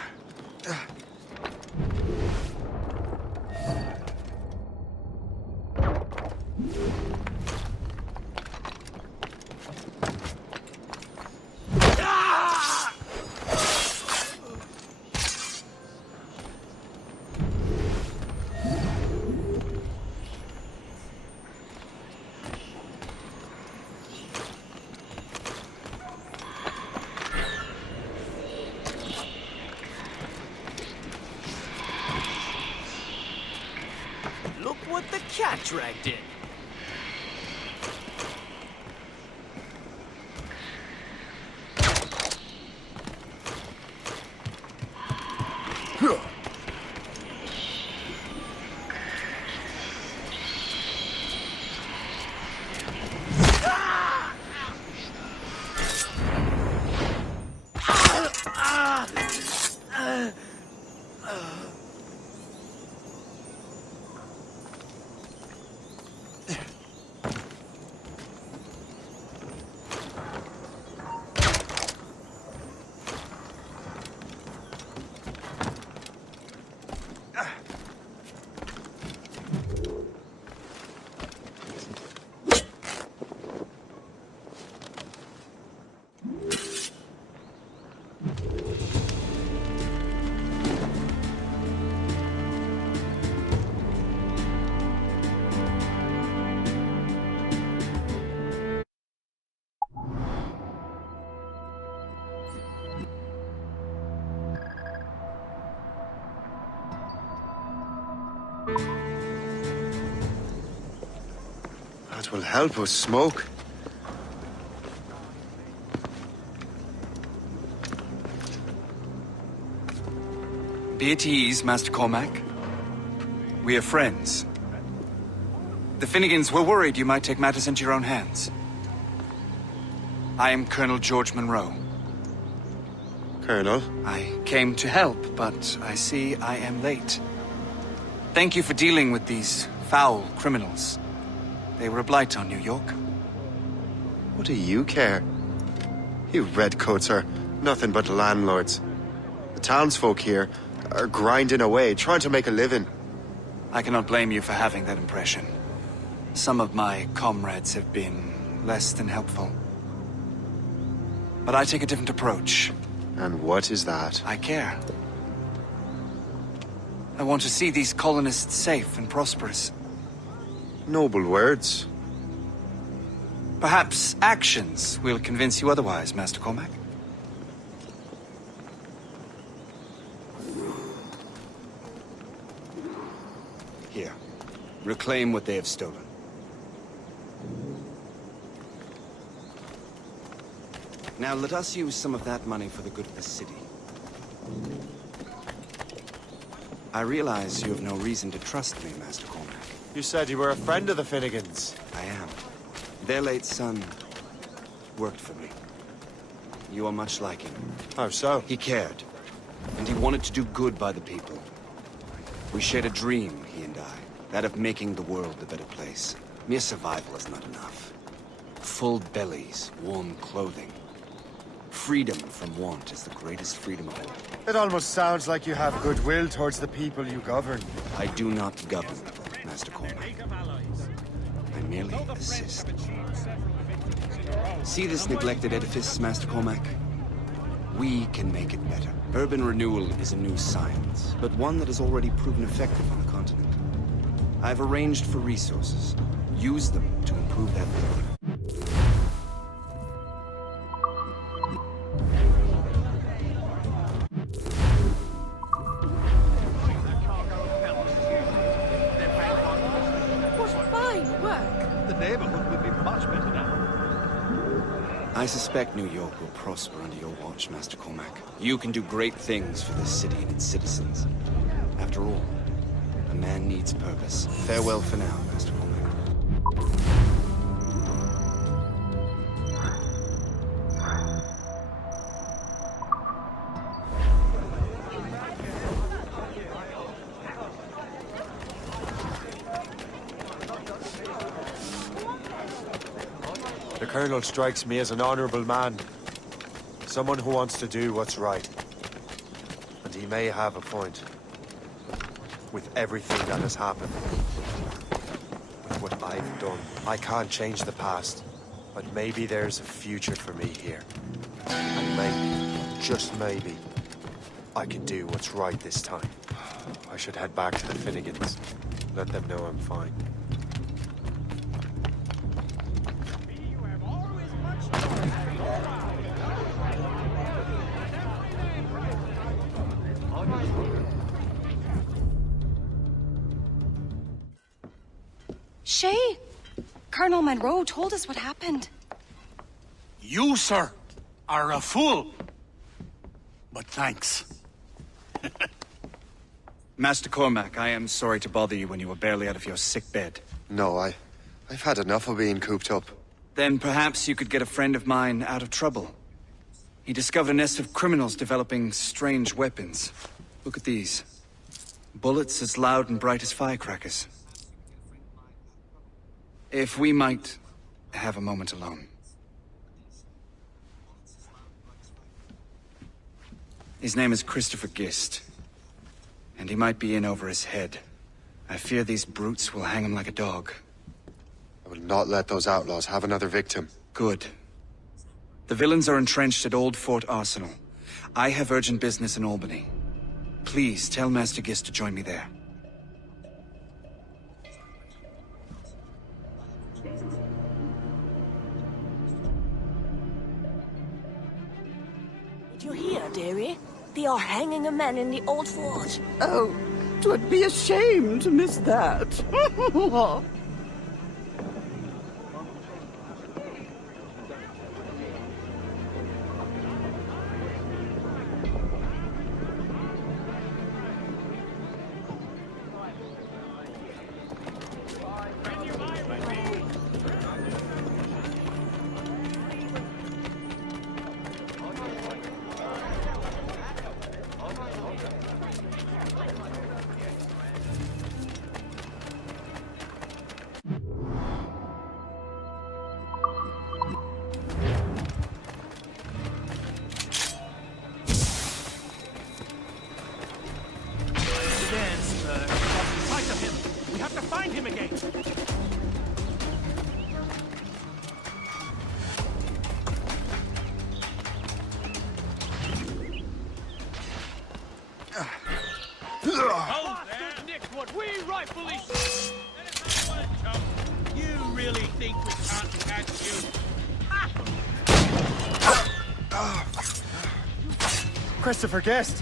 Look what the cat dragged in. That will help us smoke. Be at ease, Master Cormac. We are friends. The Finnegans were worried you might take matters into your own hands. I am Colonel George Monroe. Colonel? I came to help, but I see I am late. Thank you for dealing with these foul criminals. They were a blight on New York. What do you care? You redcoats are nothing but landlords. The townsfolk here are grinding away, trying to make a living. I cannot blame you for having that impression. Some of my comrades have been less than helpful. But I take a different approach. And what is that? I care. I want to see these colonists safe and prosperous. Noble words. Perhaps actions will convince you otherwise, Master Cormac. Here. Reclaim what they have stolen. Now let us use some of that money for the good of the city. I realize you have no reason to trust me, Master Cormac. You said you were a friend of the Finnegans. I am. Their late son worked for me. You are much like him. How so? He cared, and he wanted to do good by the people. We shared a dream, he and I, that of making the world a better place. Mere survival is not enough. Full bellies, warm clothing. Freedom from want is the greatest freedom of all. It almost sounds like you have goodwill towards the people you govern. I do not govern, Master Cormac. I merely assist. See this neglected edifice, Master Cormac? We can make it better. Urban renewal is a new science, but one that has already proven effective on the continent. I've arranged for resources. Use them to improve that building. I suspect New York will prosper under your watch, Master Cormac. You can do great things for this city and its citizens. After all, a man needs purpose. Farewell for now, Master Cormac. The Colonel strikes me as an honorable man. Someone who wants to do what's right. And he may have a point. With everything that has happened. With what I've done. I can't change the past. But maybe there's a future for me here. And maybe, just maybe, I can do what's right this time. I should head back to the Finnegans. Let them know I'm fine. Shay, Colonel Monroe told us what happened. You, sir, are a fool. But thanks. Master Cormac, I am sorry to bother you when you were barely out of your sick bed. No, I've had enough of being cooped up. Then perhaps you could get a friend of mine out of trouble. He discovered a nest of criminals developing strange weapons. Look at these. Bullets as loud and bright as firecrackers. If we might have a moment alone. His name is Christopher Gist. And he might be in over his head. I fear these brutes will hang him like a dog. I will not let those outlaws have another victim. Good. The villains are entrenched at Old Fort Arsenal. I have urgent business in Albany. Please tell Master Gist to join me there. Did you hear, dearie? They are hanging a man in the old fort. Oh, 'twould be a shame to miss that. to find him again. Oh, there, Nick, what we rightfully should. You really think we can't catch you? Christopher Guest.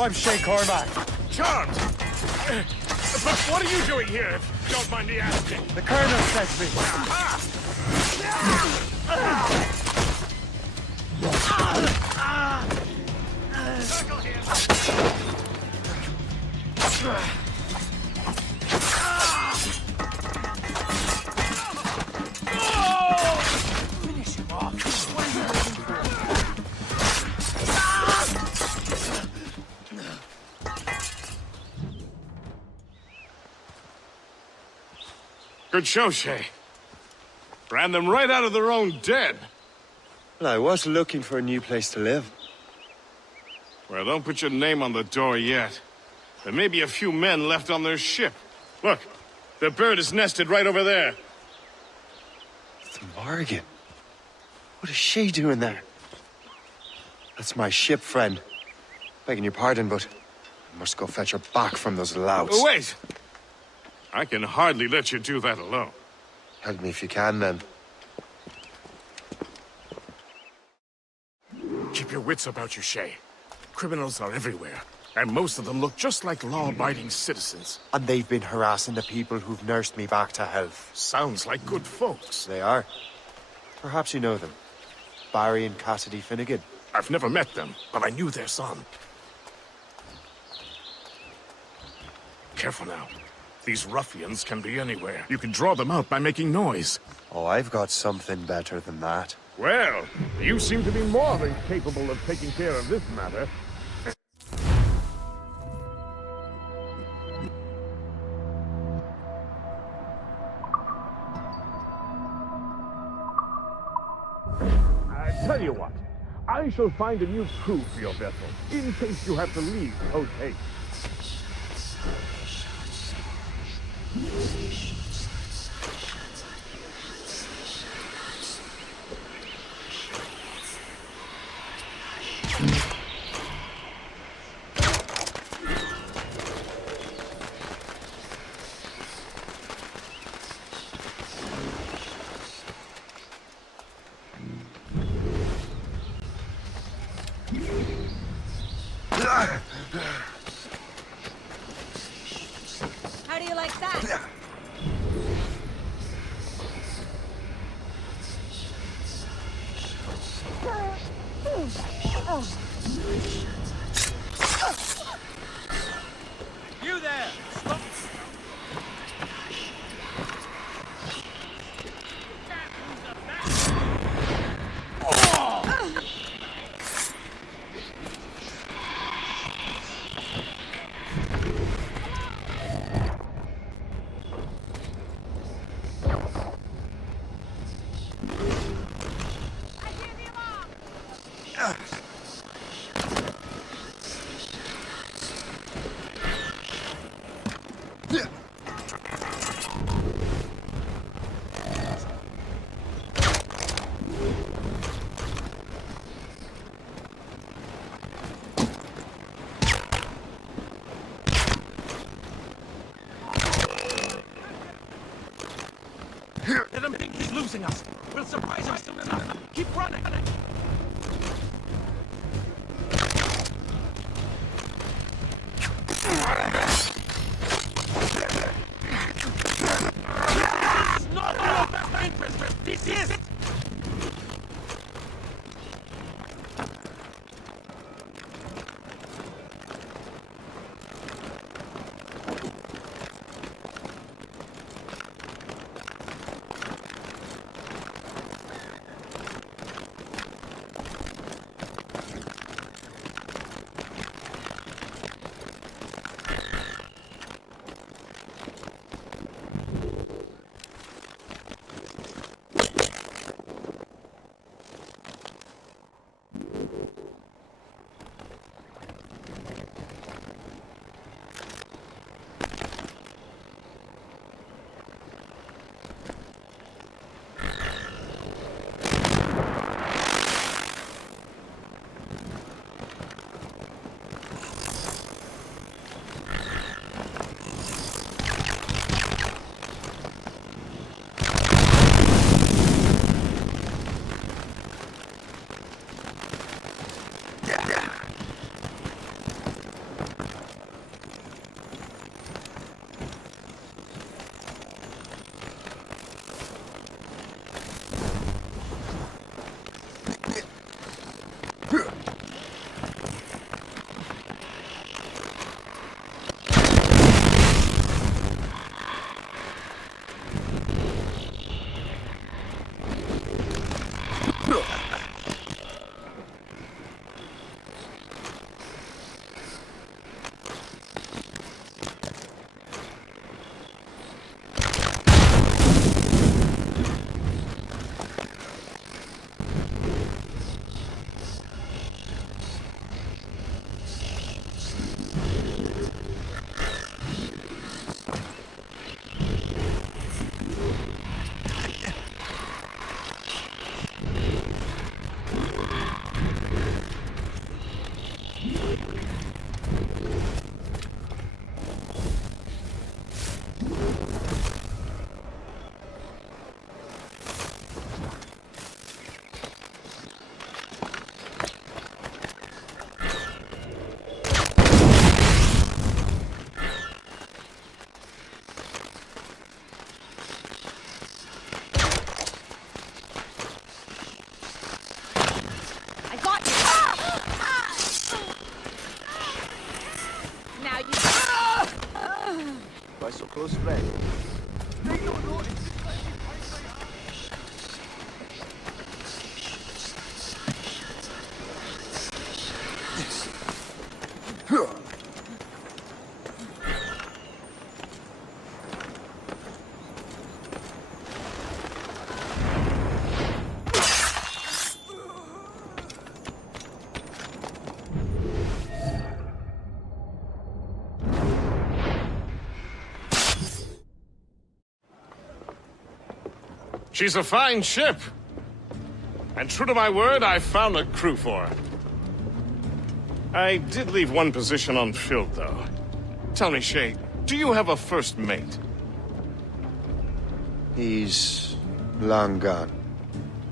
I'm Shay Cormac. Charmed! But what are you doing here, if you don't mind me asking? The Colonel sent me. Circle him. Finish him off. What are you waiting for? Good show, Shay. Ran them right out of their own den. Well, I was looking for a new place to live. Well, don't put your name on the door yet. There may be a few men left on their ship. Look, the bird is nested right over there. The Morgan. What is she doing there? That's my ship, friend. Begging your pardon, but I must go fetch her back from those louts. Oh, wait! I can hardly let you do that alone. Help me if you can, then. Keep your wits about you, Shay. Criminals are everywhere, and most of them look just like law-abiding citizens. And they've been harassing the people who've nursed me back to health. Sounds like good folks. They are. Perhaps you know them. Barry and Cassidy Finnegan. I've never met them, but I knew their son. Careful now. These ruffians can be anywhere. You can draw them out by making noise. Oh, I've got something better than that. Well, you seem to be more than capable of taking care of this matter. I tell you what, I shall find a new crew for your vessel, in case you have to leave post-haste. How do you like that? You there! Stop! Let him think he's losing us. We'll surprise him soon enough. Keep running. This is not in your best interest. This is it. She's a fine ship. And true to my word, I found a crew for her. I did leave one position unfilled, though. Tell me, Shay, do you have a first mate? He's long gone.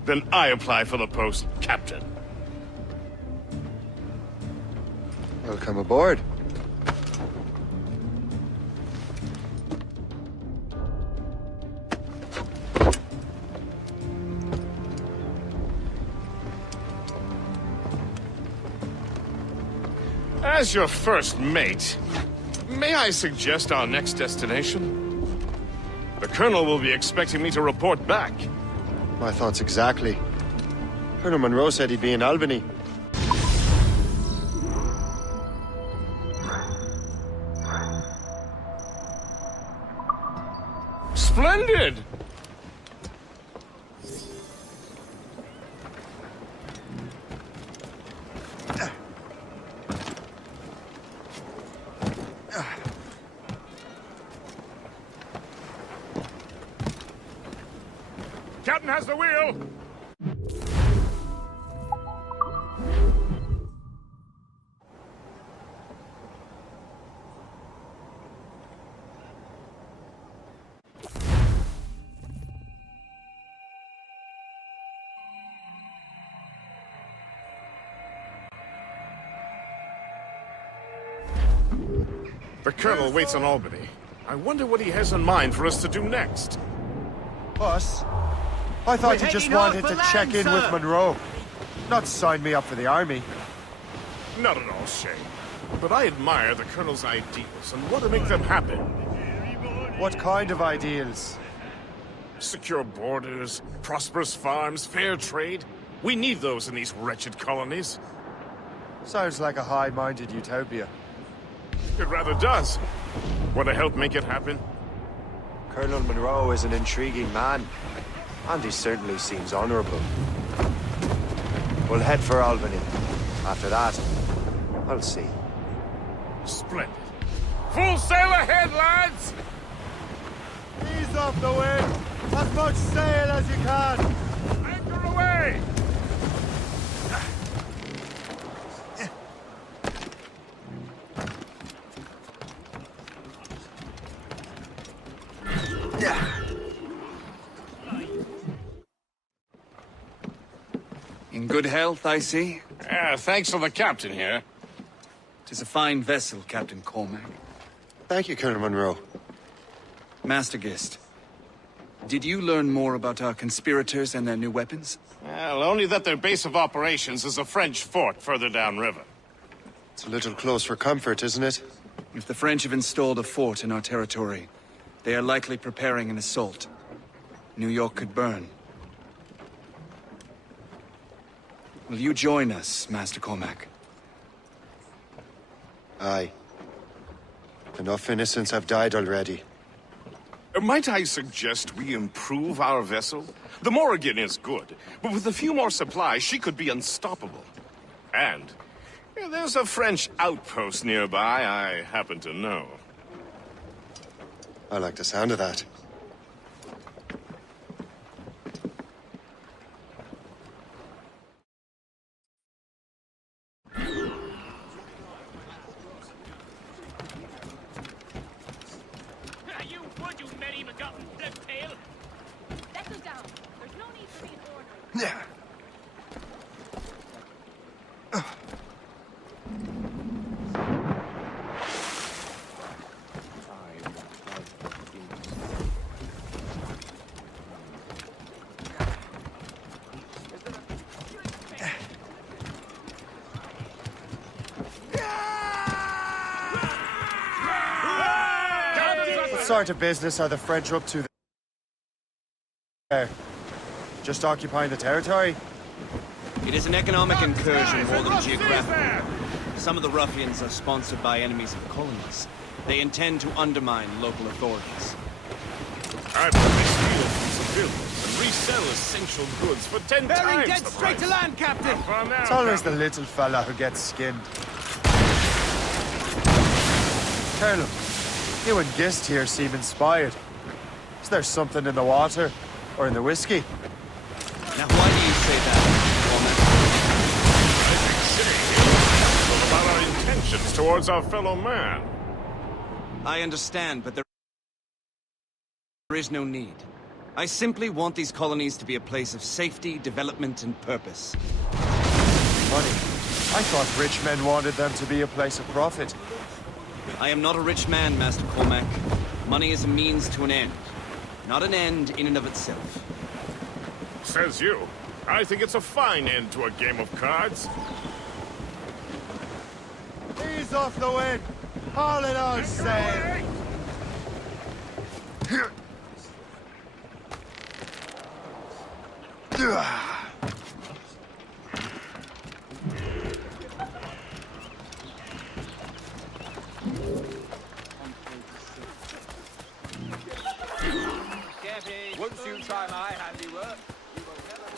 Then I apply for the post, Captain. Welcome aboard. As your first mate, may I suggest our next destination? The Colonel will be expecting me to report back. My thoughts exactly. Colonel Monroe said he'd be in Albany. Splendid! Captain has the wheel! The Colonel waits in Albany. I wonder what he has in mind for us to do next. Us? I thought you just wanted to check in with Monroe, not sign me up for the army. Not at all, Shay. But I admire the Colonel's ideals and want to make them happen. What kind of ideals? Secure borders, prosperous farms, fair trade. We need those in these wretched colonies. Sounds like a high-minded utopia. It rather does. Want to help make it happen? Colonel Monroe is an intriguing man, and he certainly seems honorable. We'll head for Albany. After that, I'll see. Splendid. Full sail ahead, lads! Ease off the wind! As much sail as you can! Anchor away! In good health, I see? Thanks for the captain here. 'Tis a fine vessel, Captain Cormac. Thank you, Colonel Monroe. Master Gist, did you learn more about our conspirators and their new weapons? Well, only that their base of operations is a French fort further downriver. It's a little close for comfort, isn't it? If the French have installed a fort in our territory, they are likely preparing an assault. New York could burn. Will you join us, Master Cormac? Aye. Enough innocents have died already. Might I suggest we improve our vessel? The Morrigan is good, but with a few more supplies, she could be unstoppable. And there's a French outpost nearby I happen to know. I like the sound of that. sort of business are the French up to there? Just occupying the territory? It is an economic incursion more than geographical. Some of the ruffians are sponsored by enemies of colonies. They intend to undermine local authorities. I probably steal from civilians and resell essential goods for 10 times dead the straight price. to land, Captain! It's always the little fella who gets skinned. Colonel, you and Gist here seem inspired. Is there something in the water? Or in the whiskey? Now why do you say that, I think saying it about our intentions towards our fellow man. I understand, but there is no need. I simply want these colonies to be a place of safety, development, and purpose. Funny. I thought rich men wanted them to be a place of profit. I am not a rich man, Master Cormac. Money is a means to an end, not an end in and of itself. Says you. I think it's a fine end to a game of cards. Ease off the wind! All in all, sail! Once you try my handiwork, you will never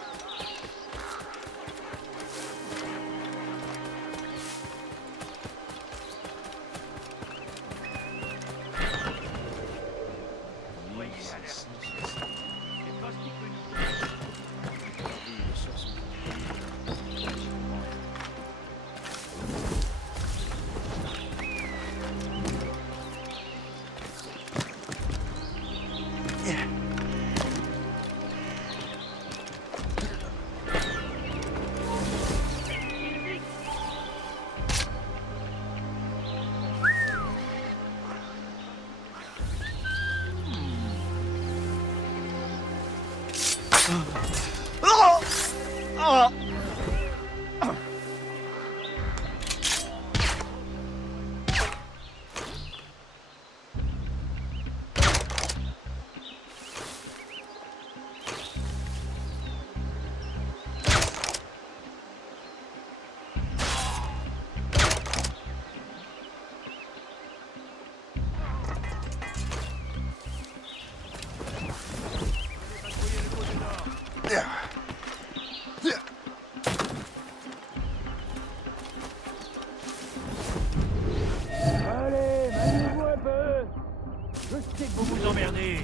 sais que vous vous emmerdez.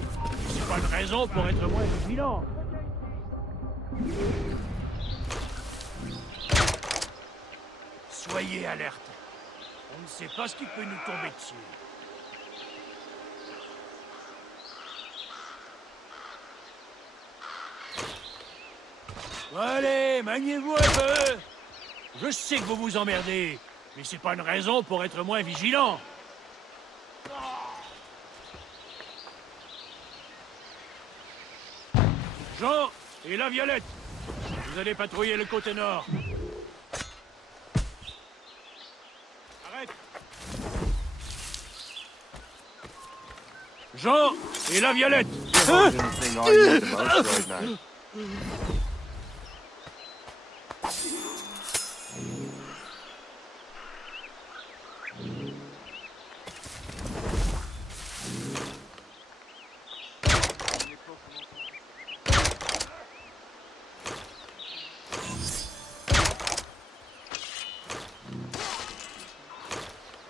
C'est pas une raison pour être moins vigilant. Soyez alerte. On ne sait pas ce qui peut nous tomber dessus. Allez, maniez-vous un peu. Je sais que vous vous emmerdez, mais c'est pas une raison pour être moins vigilant. Jean et la Violette, vous allez patrouiller le côté nord. Arrête. Jean et la Violette.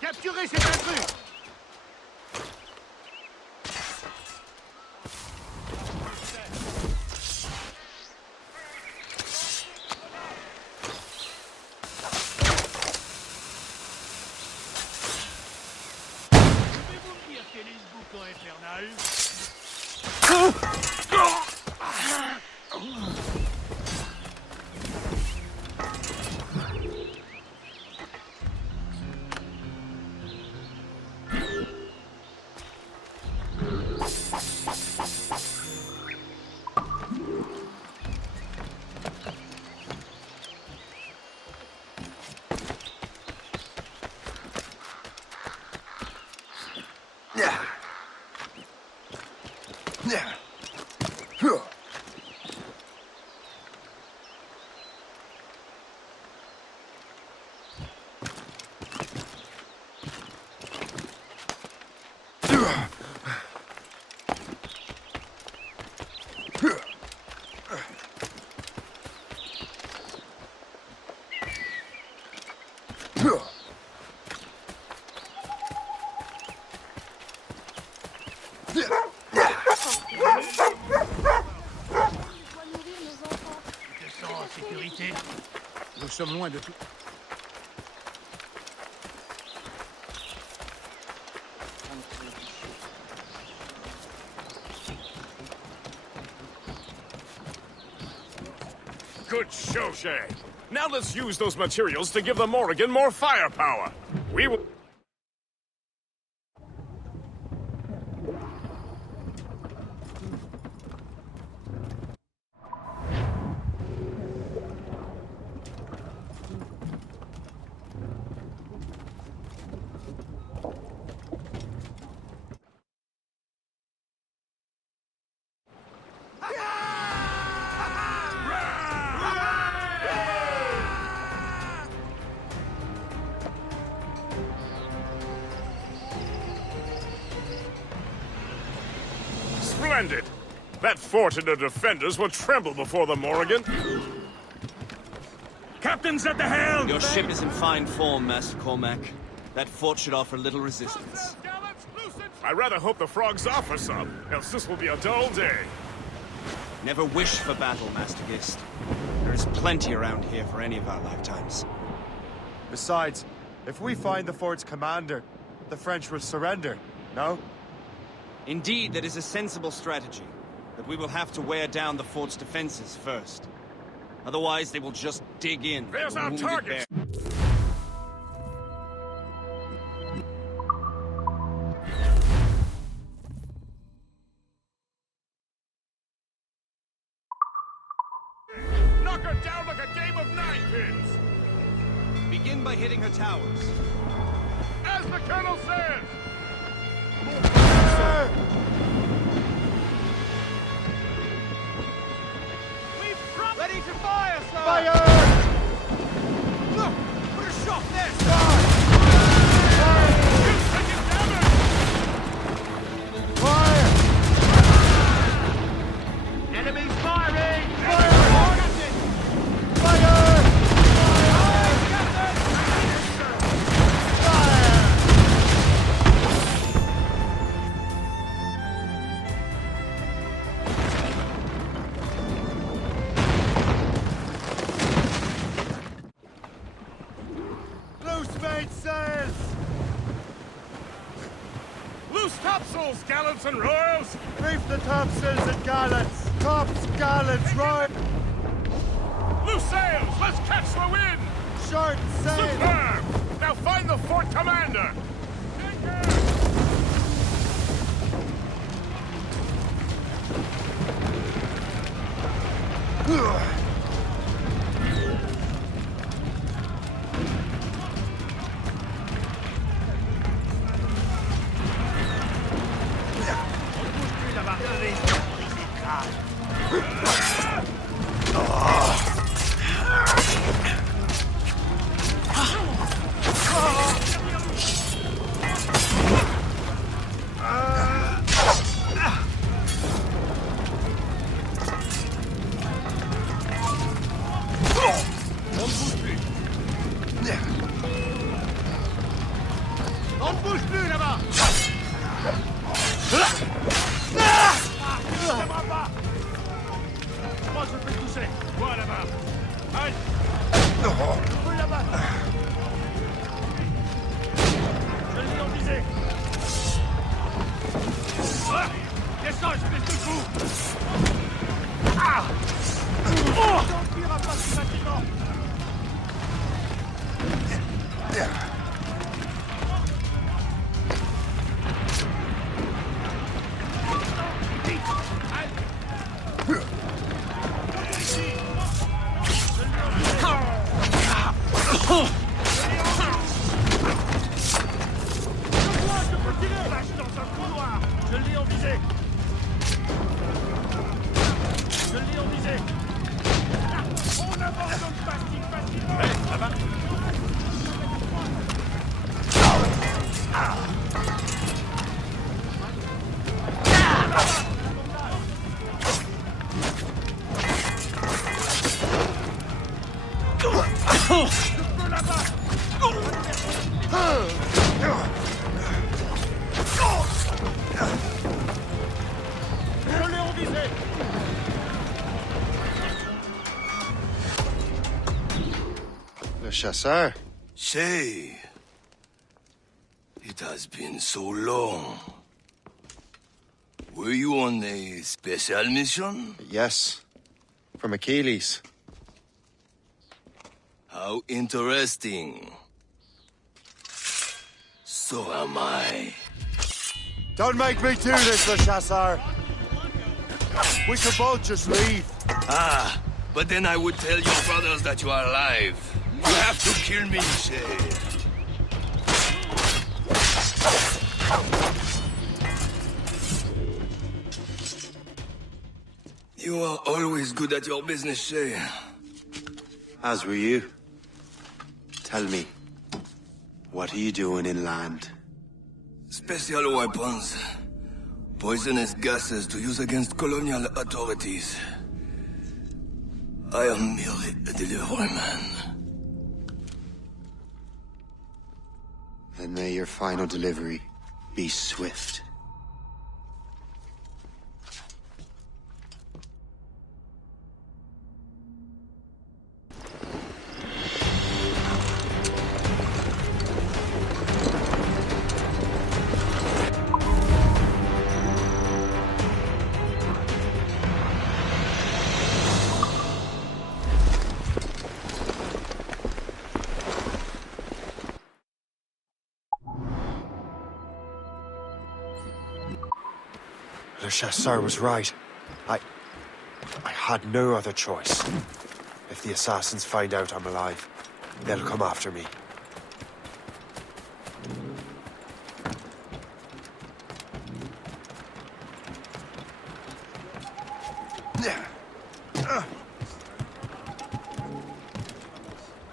Capturez cet intrus! Pouvez-vous me dire quel est ce boucan infernal? Nous sommes loin de tout. Good show, Shay. Now let's use those materials to give the Morrigan more firepower. We will... Splendid! That fort and the defenders will tremble before the Morrigan. Captain's at the helm! Your ship is in fine form, Master Cormac. That fort should offer little resistance. I rather hope the frogs offer some, else this will be a dull day. Never wish for battle, Master Gist. There is plenty around here for any of our lifetimes. Besides, if we find the fort's commander, the French will surrender, no? Indeed, that is a sensible strategy. But we will have to wear down the fort's defenses first. Otherwise, they will just dig in. There's our target! Knock her down like a game of ninepins! Begin by hitting her towers. As the Colonel says! Ready to fire, sir! Fire! Look! Put a shot there, Fire! Enemies firing! Fire! Fire! Loose mainsails! Loose topsails, gallants and royals! Reef the topsails and gallants! Tops, gallants, right! Loose sails! Let's catch the wind! Short sail! Superb! Now find the fort commander! Take care! On ne bouge plus là-bas! Moi je peux toucher! Voilà! Le chasseur. Shay, it has been so long. Were you on a special mission? Yes. From Achilles. How interesting. So am I. Don't make me do this, Le Chasseur. We could both just leave. Ah, but then I would tell your brothers that you are alive. You have to kill me, Shay. You are always good at your business, Shay. As were you. Tell me, what are you doing inland? Special weapons. Poisonous gases to use against colonial authorities. I am merely a delivery man. Then may your final delivery be swift. Le Chasseur was right. I had no other choice. If the assassins find out I'm alive, they'll come after me.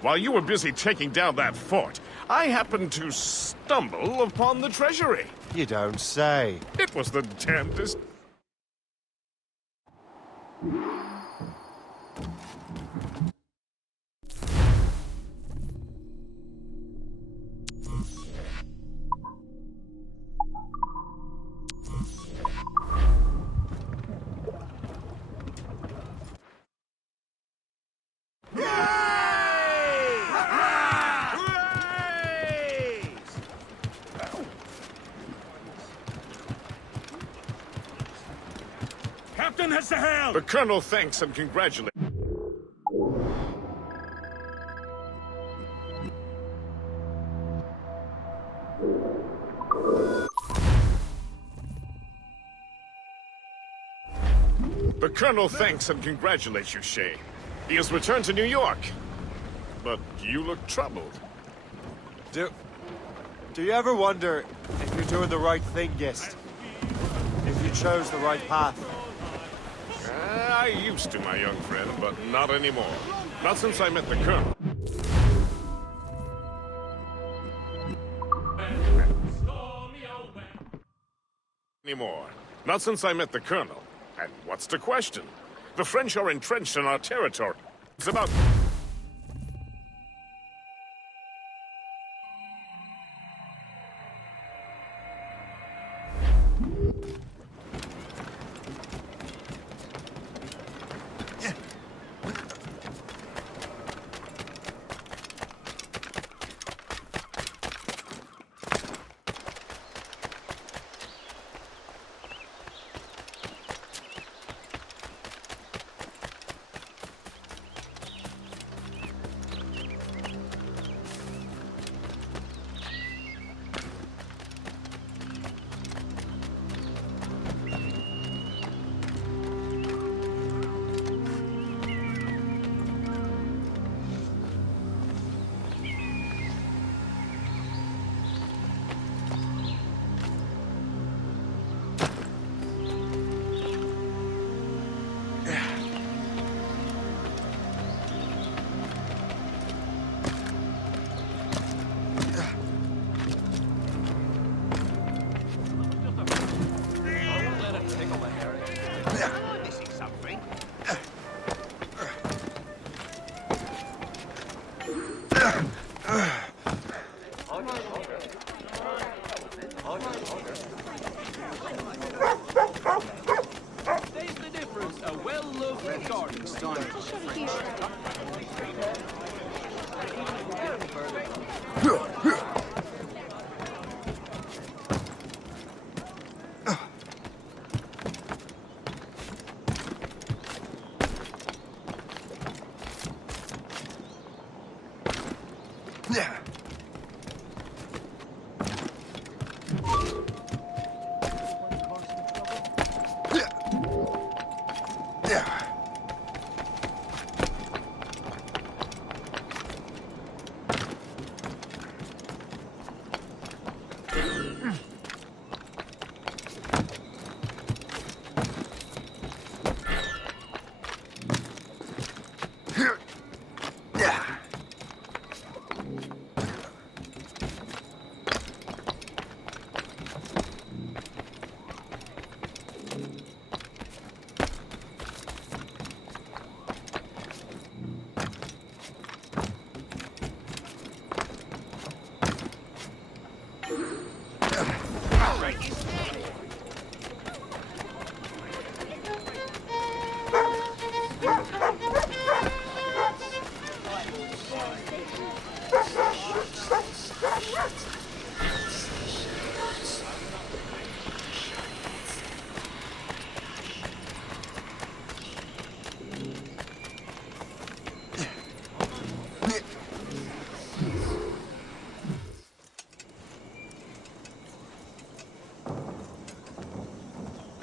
While you were busy taking down that fort, I happened to stumble upon the treasury. You don't say. It was the damnedest... Captain has the helm! The Colonel thanks and congratulates. The Colonel thanks and congratulates you, Shay. He has returned to New York. But you look troubled. Do you ever wonder if you're doing the right thing, Gist? If you chose the right path? I used to, my young friend, but not anymore. Not since I met the Colonel. Anymore. Not since I met the Colonel. And what's the question? The French are entrenched in our territory. It's about...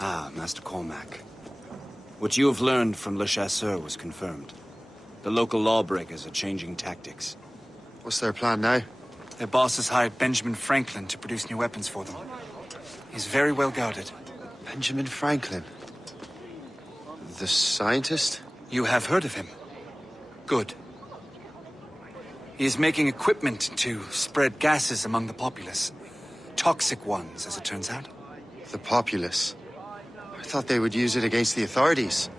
Ah, Master Cormac. What you have learned from Le Chasseur was confirmed. The local lawbreakers are changing tactics. What's their plan now? Their boss has hired Benjamin Franklin to produce new weapons for them. He's very well guarded. Benjamin Franklin? The scientist? You have heard of him? Good. He is making equipment to spread gases among the populace. Toxic ones, as it turns out. The populace? I thought they would use it against the authorities.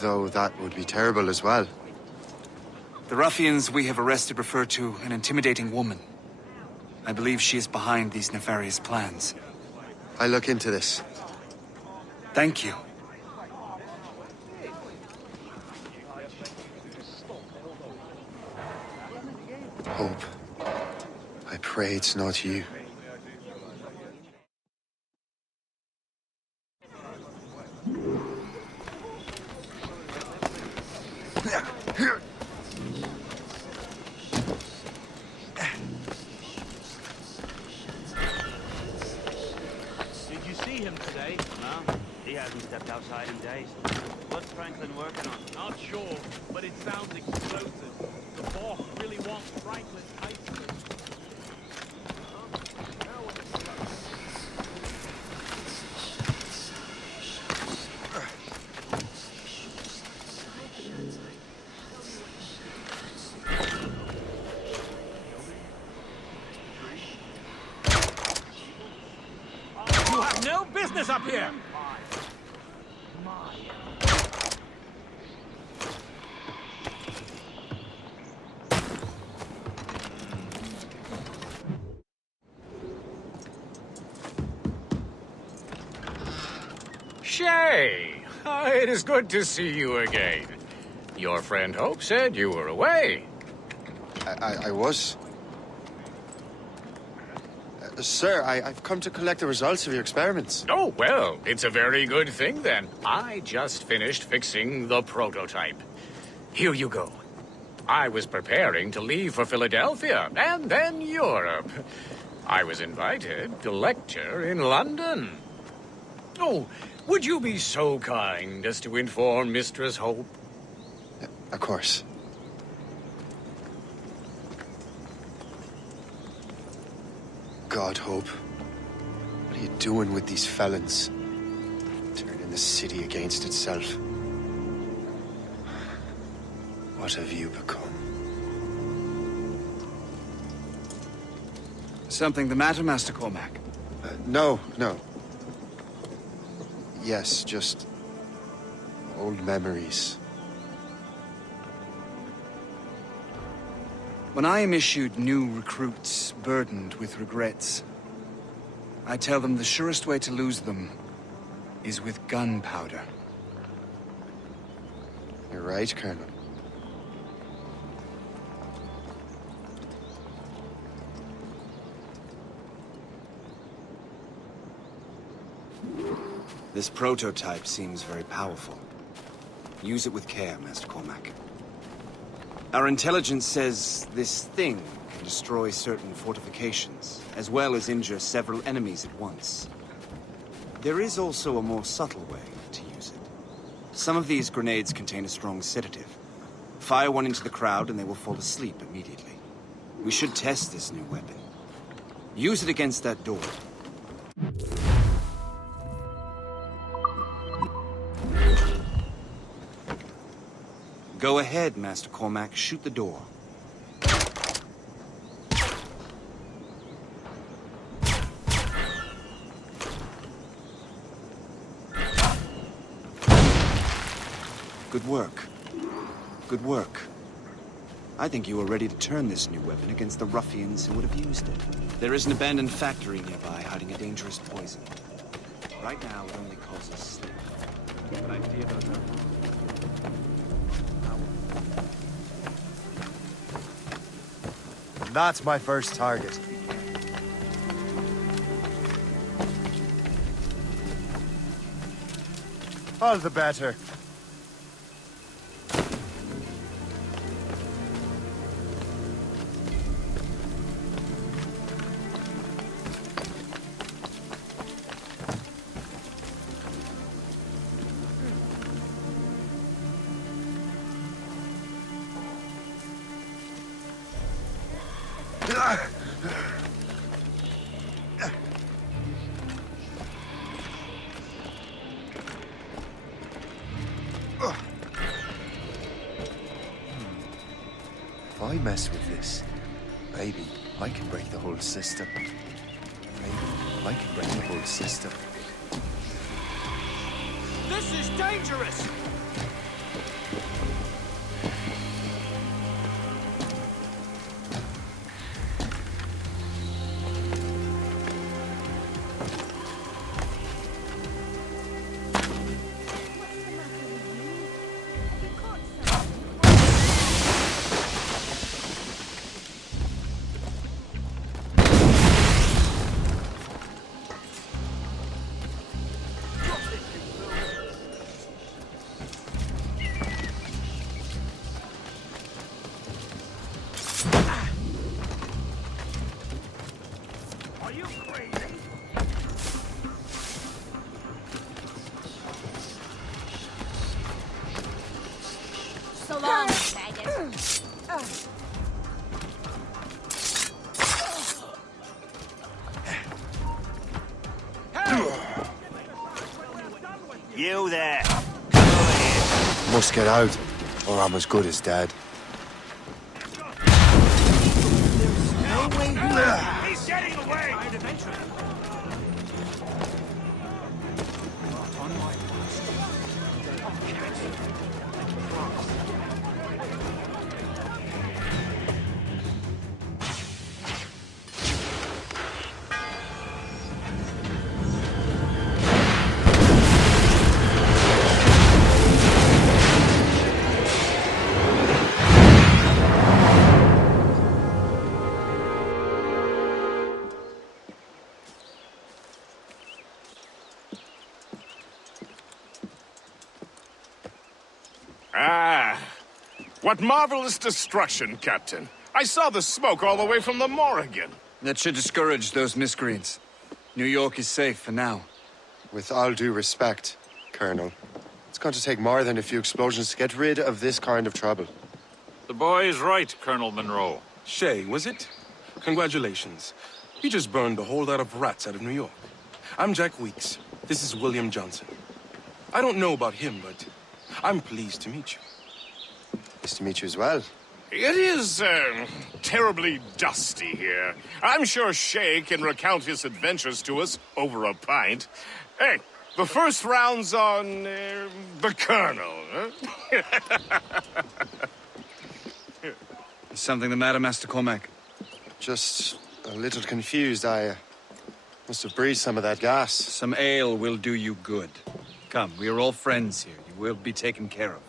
Though that would be terrible as well. The ruffians we have arrested refer to an intimidating woman. I believe she is behind these nefarious plans. I'll look into this. Thank you. Hope. I pray it's not you. Did you see him today? No, he hasn't stepped outside in days. What's Franklin working on? Not sure, but it sounds explosive. The boss really wants Franklin's isolate. You have no business up here! Shay! It is good to see you again. Your friend Hope said you were away. I was. Sir, I've come to collect the results of your experiments. Oh, well, it's a very good thing then. I just finished fixing the prototype. Here you go. I was preparing to leave for Philadelphia and then Europe. I was invited to lecture in London. Oh, would you be so kind as to inform Mistress Hope? Of course. God, Hope. What are you doing with these felons? Turning the city against itself. What have you become? Something the matter, Master Cormac? No. Yes, just old memories. When I am issued new recruits burdened with regrets, I tell them the surest way to lose them is with gunpowder. You're right, Colonel. This prototype seems very powerful. Use it with care, Master Cormac. Our intelligence says this thing can destroy certain fortifications, as well as injure several enemies at once. There is also a more subtle way to use it. Some of these grenades contain a strong sedative. Fire one into the crowd and they will fall asleep immediately. We should test this new weapon. Use it against that door. Go ahead, Master Cormac. Shoot the door. Good work. Good work. I think you are ready to turn this new weapon against the ruffians who would have used it. There is an abandoned factory nearby hiding a dangerous poison. Right now, it only causes sleep. But I fear those are... That's my first target. All the better. If I mess with this, maybe I can break the whole system. Maybe I can break the whole system. This is dangerous! So long, faggot. You there. Must get out, or I'm as good as dead. No way. He's getting away! Ah, what marvelous destruction, Captain. I saw the smoke all the way from the Morrigan. That should discourage those miscreants. New York is safe for now. With all due respect, Colonel, it's going to take more than a few explosions to get rid of this kind of trouble. The boy is right, Colonel Monroe. Shay, was it? Congratulations. You just burned a whole lot of rats out of New York. I'm Jack Weeks. This is William Johnson. I don't know about him, but I'm pleased to meet you. Nice to meet you as well. It is, terribly dusty here. I'm sure Shay can recount his adventures to us over a pint. Hey, the first round's on, the Colonel, huh? Is something the matter, Master Cormac? Just a little confused. I must have breathed some of that gas. Some ale will do you good. Come, we are all friends here. You will be taken care of.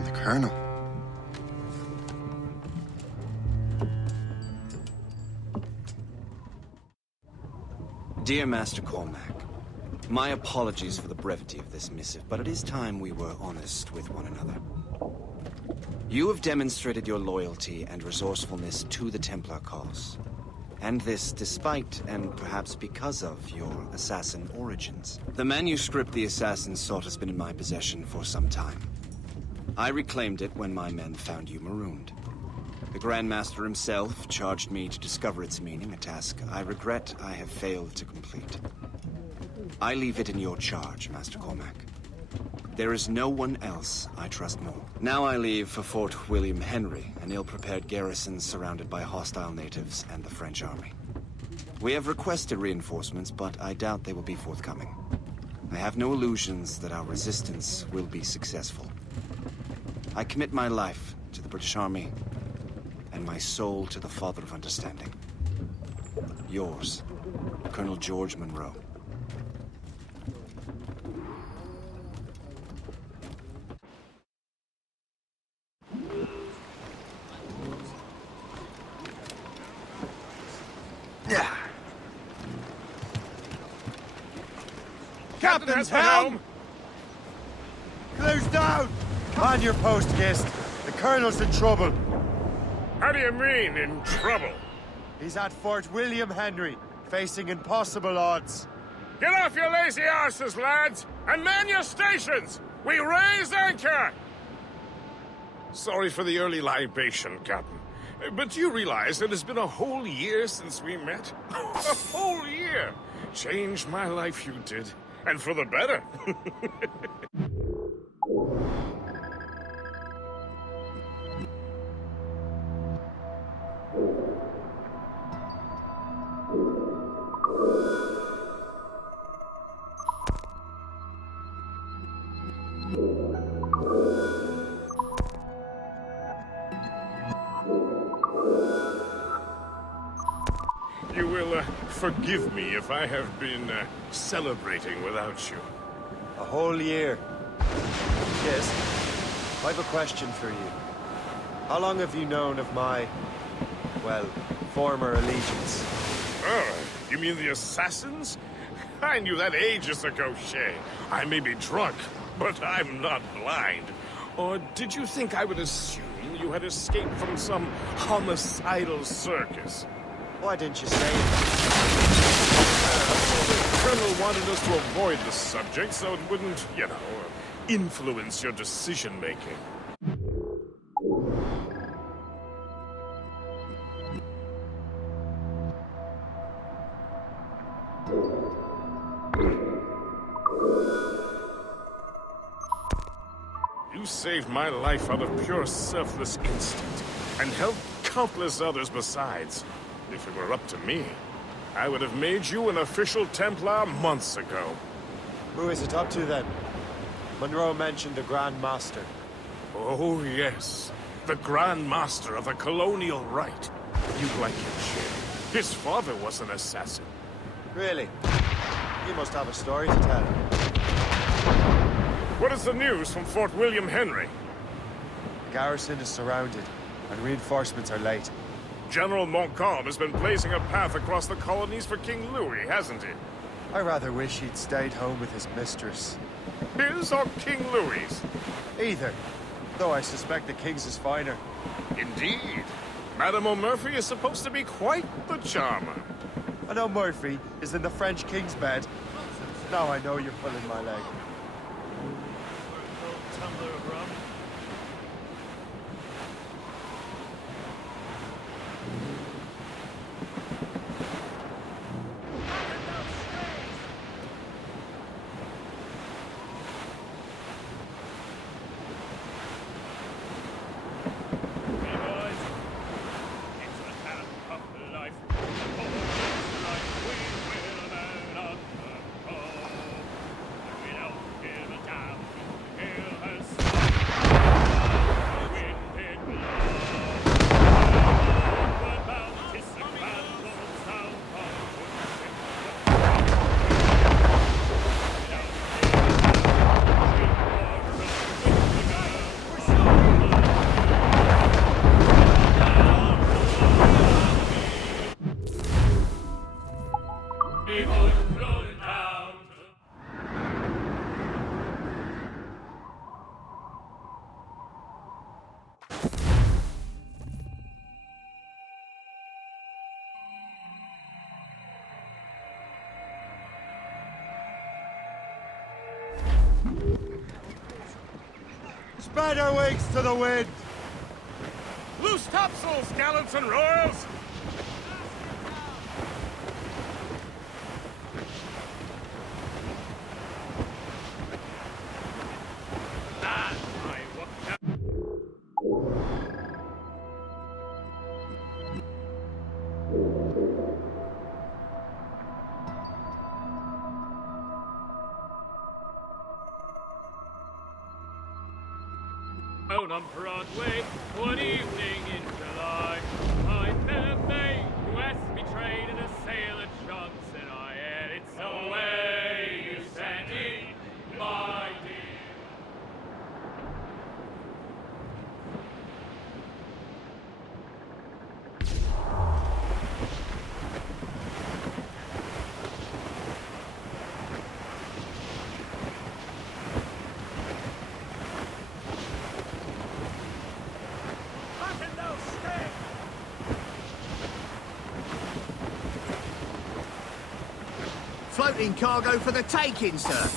From the Colonel. Dear Master Cormac, my apologies for the brevity of this missive, but it is time we were honest with one another. You have demonstrated your loyalty and resourcefulness to the Templar cause. And this despite, and perhaps because of, your assassin origins. The manuscript the assassin sought has been in my possession for some time. I reclaimed it when my men found you marooned. The Grand Master himself charged me to discover its meaning, a task I regret I have failed to complete. I leave it in your charge, Master Cormac. There is no one else I trust more. Now I leave for Fort William Henry, an ill-prepared garrison surrounded by hostile natives and the French army. We have requested reinforcements, but I doubt they will be forthcoming. I have no illusions that our resistance will be successful. I commit my life to the British Army, and my soul to the Father of Understanding. Yours, Colonel George Monroe. Captain's helm! Close down! On your post, Gist. The Colonel's in trouble. How do you mean, in trouble? He's at Fort William Henry, facing impossible odds. Get off your lazy arses, lads, and man your stations! We raise anchor! Sorry for the early libation, Captain. But do you realize it has been a whole year since we met? A whole year! Changed my life, you did. And for the better. You will forgive me if I have been celebrating without you. A whole year. Yes. I have a question for you. How long have you known of my, well, former allegiance? Oh, you mean the assassins? I knew that ages ago, Shay. I may be drunk, but I'm not blind. Or did you think I would assume you had escaped from some homicidal circus? Why didn't you say it? The Colonel wanted us to avoid the subject so it wouldn't, you know, influence your decision-making. You saved my life out of pure selfless instinct, and helped countless others besides. If it were up to me, I would have made you an official Templar months ago. Who is it up to then? Monroe mentioned the Grand Master. Oh, yes. The Grand Master of the colonial rite. You'd like him, Shay. His father was an assassin. Really? He must have a story to tell. What is the news from Fort William Henry? The garrison is surrounded, and reinforcements are late. General Montcalm has been blazing a path across the colonies for King Louis, hasn't he? I rather wish he'd stayed home with his mistress. His or King Louis's? Either. Though I suspect the King's is finer. Indeed. Madame O'Murphy is supposed to be quite the charmer. I know Murphy is in the French King's bed. Now I know you're pulling my leg. Tumbler of rum. Spread our wings to the wind! Loose topsails, gallants and royals! Out on Broadway, one evening in July, I met a maid who asked me trade in a sailor Johnson. I had it so way you send it, my dear. Floating cargo for the taking, sir.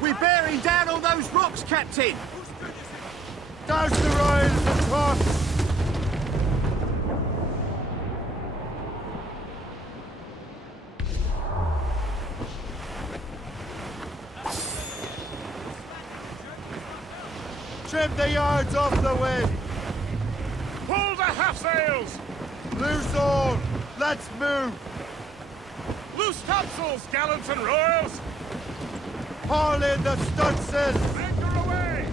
We're bearing down all those rocks, Captain. Douse the royals and tops! Trim the yards off the wind! Pull the half-sails! Loose all! Let's move! Loose topsails, gallants and royals! Haul in the stunsails! Anchor away!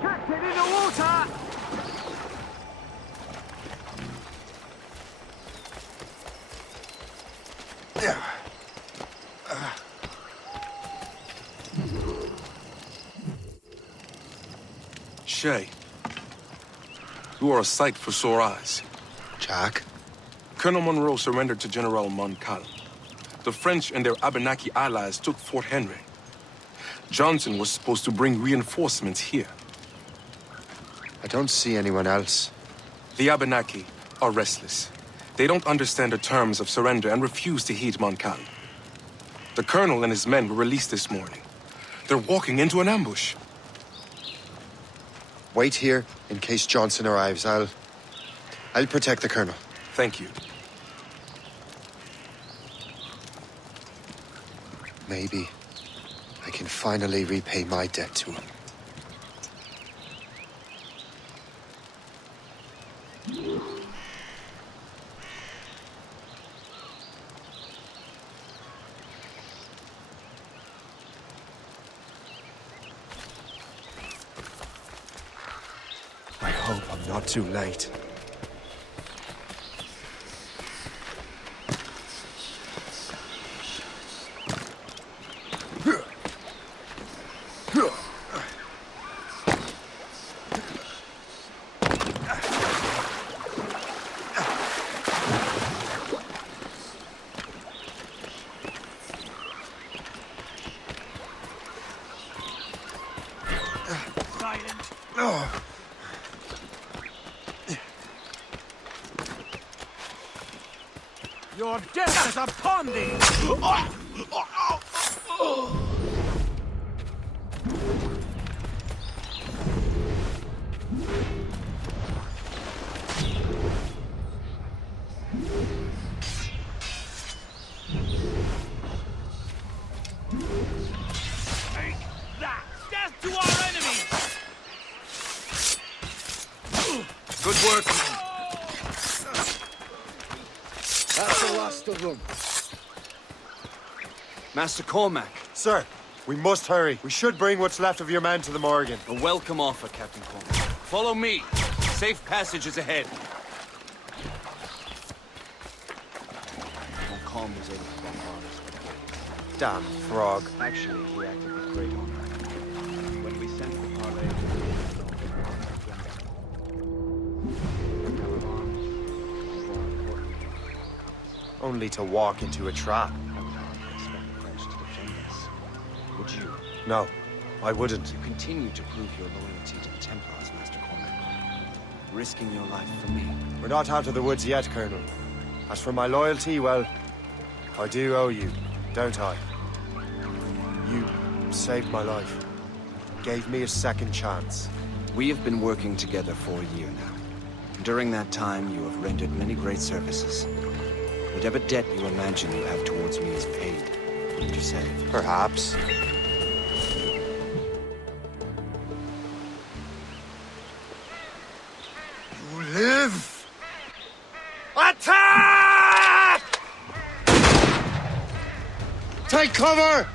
Captain, in the water! Shay, you are a sight for sore eyes. Jack? Colonel Monroe surrendered to General Montcalm. The French and their Abenaki allies took Fort Henry. Johnson was supposed to bring reinforcements here. I don't see anyone else. The Abenaki are restless. They don't understand the terms of surrender and refuse to heed Montcalm. The colonel and his men were released this morning. They're walking into an ambush. Wait here in case Johnson arrives. I'll protect the colonel. Thank you. Maybe I can finally repay my debt to him. I hope I'm not too late. Your death is upon thee! Take that! Death to our enemies! Good work. That's the last of them. Master Cormac. Sir, we must hurry. We should bring what's left of your men to the Morgan. A welcome offer, Captain Cormac. Follow me. Safe passage is ahead. Montcalm was able to bombard us. Damn frog. Actually, he acted with great honor. When we sent the only to walk into a trap. I would hardly expect the French to defend us. Would you? No, I wouldn't. You continue to prove your loyalty to the Templars, Master Cormac. Risking your life for me. We're not out of the woods yet, Colonel. As for my loyalty, well, I do owe you, don't I? You saved my life. Gave me a second chance. We have been working together for a year now. During that time, you have rendered many great services. Whatever debt you imagine you have towards me is paid, wouldn't you say? Perhaps. You live! Attack! Take cover!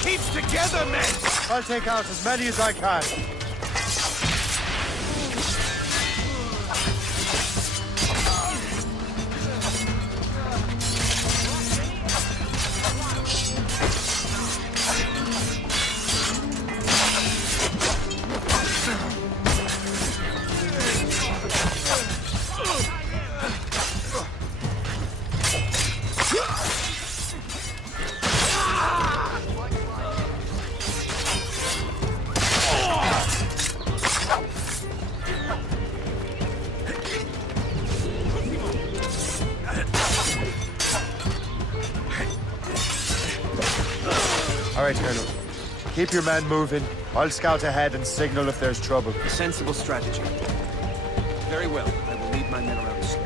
Keep together, men! I'll take out as many as I can. All right, Colonel. Keep your men moving. I'll scout ahead and signal if there's trouble. A sensible strategy. Very well. I will lead my men around the slope.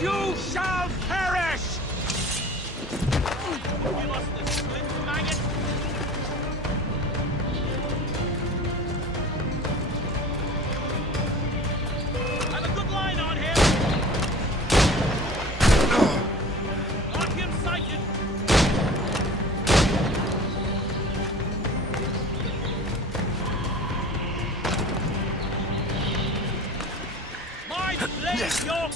You shall perish! You lost the splint, maggot? Have a good line on him! Mark him sighted! My blade, your...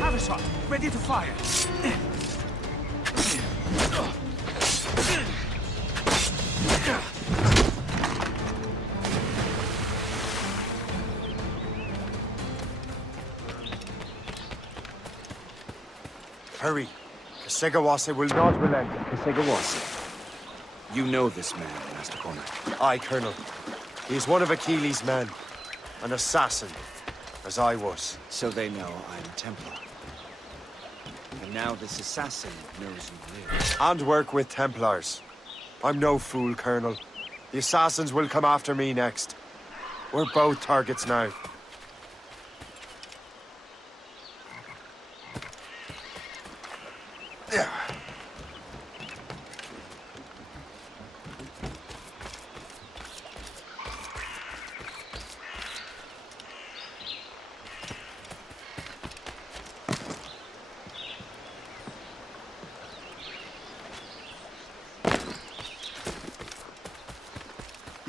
Have a shot. Ready to fire. Hurry. Kasegawase will not relent. Kasegawase. You know this man, Master Cormac. Aye, Colonel. He is one of Achilles' men. An assassin, as I was. So they know I'm a Templar. And now this assassin knows you live. And work with Templars. I'm no fool, Colonel. The assassins will come after me next. We're both targets now.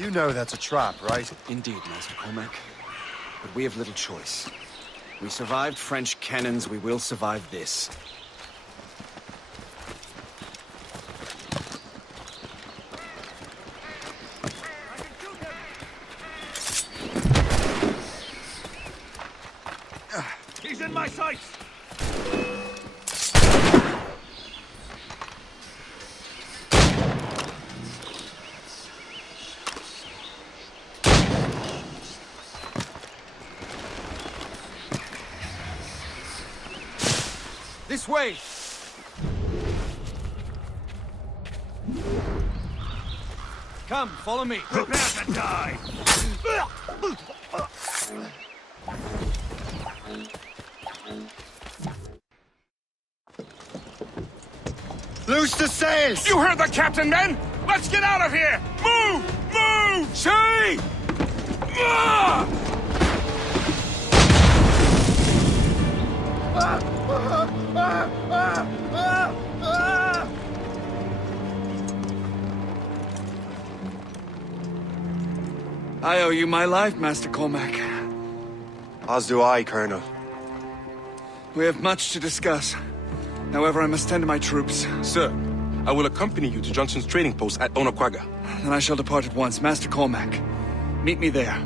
You know that's a trap, right? Indeed, Master Cormac. But we have little choice. We survived French cannons, we will survive this. He's in my sights! This way! Come, follow me. Prepare to die! Loose the sails! You heard the captain, men! Let's get out of here! Move! Move! See! I owe you my life, Master Cormac. As do I, Colonel. We have much to discuss. However, I must tend to my troops. Sir, I will accompany you to Johnson's trading post at Onakwaga. Then I shall depart at once. Master Cormac, meet me there.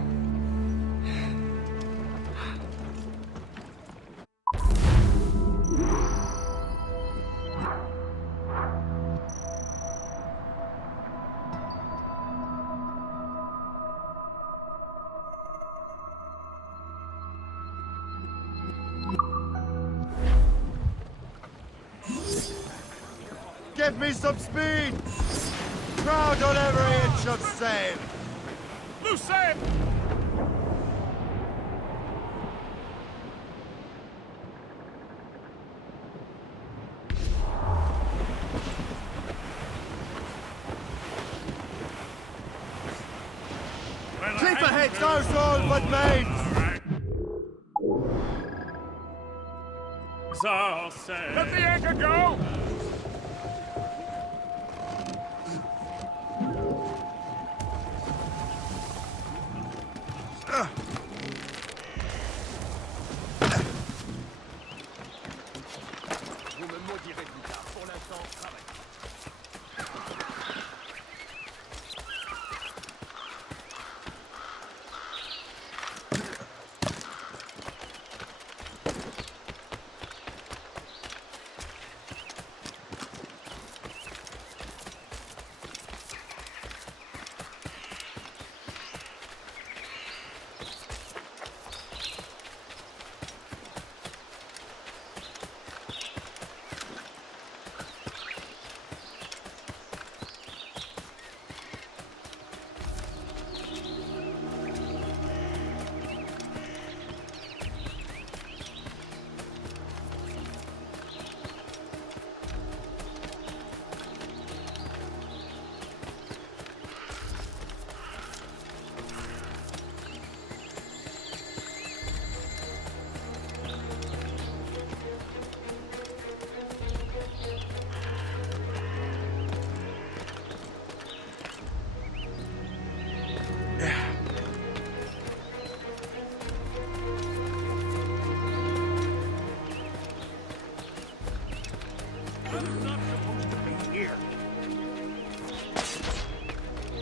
Give me some speed! Crowd on every inch of sail! Loose sail! Keep ahead, no all but mates! So say. Let the anchor go! Vous me maudirez plus tard. Pour l'instant, travaillez.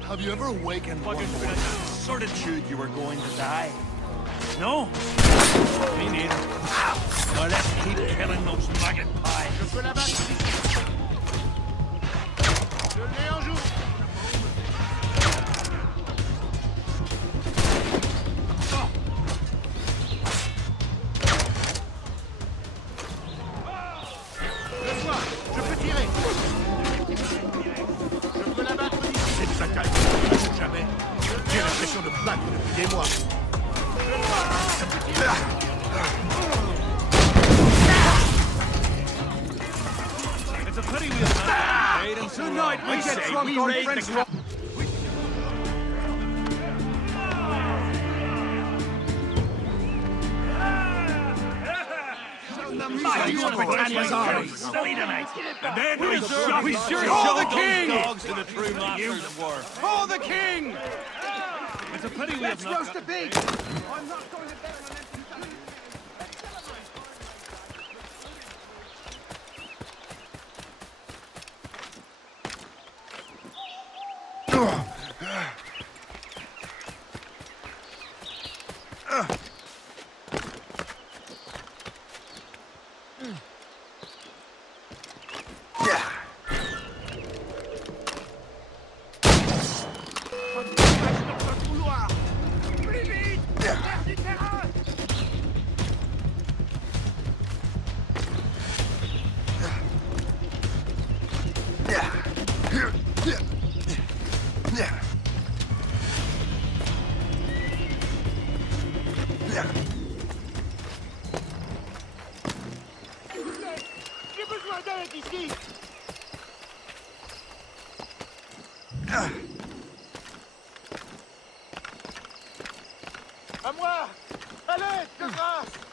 Have you ever awakened one morning certitude you were going to die? No? Me neither. Now let's keep killing those maggot pies. Je peux tirer. Je peux l'abattre d'ici. C'est sa calme. Jamais. J'ai l'impression de battre depuis des mois. It's a pity we have not paid and tonight we say we raise the Britannia's army. Silly tonight. And then we sure Call the king! dogs to the true masters of war. Call the king! It's a pity we have not roast a beef! I'm not going to bed unless you've done it. À moi! Allez, de grâce!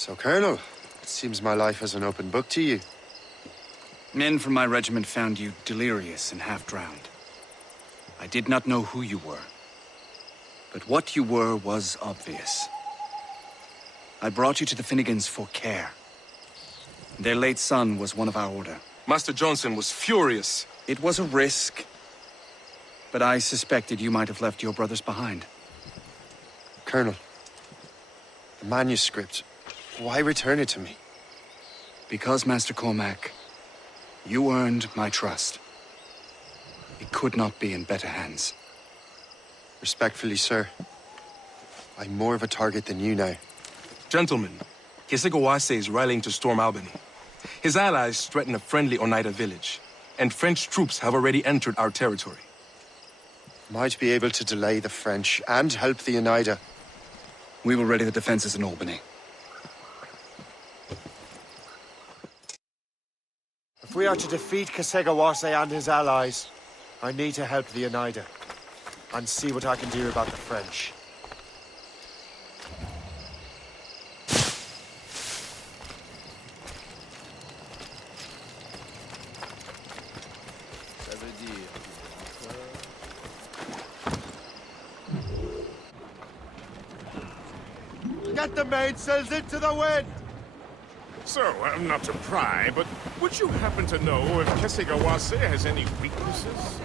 So, Colonel, it seems my life is an open book to you. Men from my regiment found you delirious and half-drowned. I did not know who you were. But what you were was obvious. I brought you to the Finnegans for care. Their late son was one of our order. Master Johnson was furious. It was a risk. But I suspected you might have left your brothers behind. Colonel, the manuscript, why return it to me? Because, Master Cormac, you earned my trust. It could not be in better hands. Respectfully, sir, I'm more of a target than you now. Gentlemen, Kesegoase is rallying to storm Albany. His allies threaten a friendly Oneida village, and French troops have already entered our territory. Might be able to delay the French and help the Oneida. We will ready the defenses in Albany. If we are to defeat Kesegoase and his allies, I need to help the Oneida and see what I can do about the French. Get the mainsails into the wind! So, not to pry, but would you happen to know if Kesegoase has any weaknesses?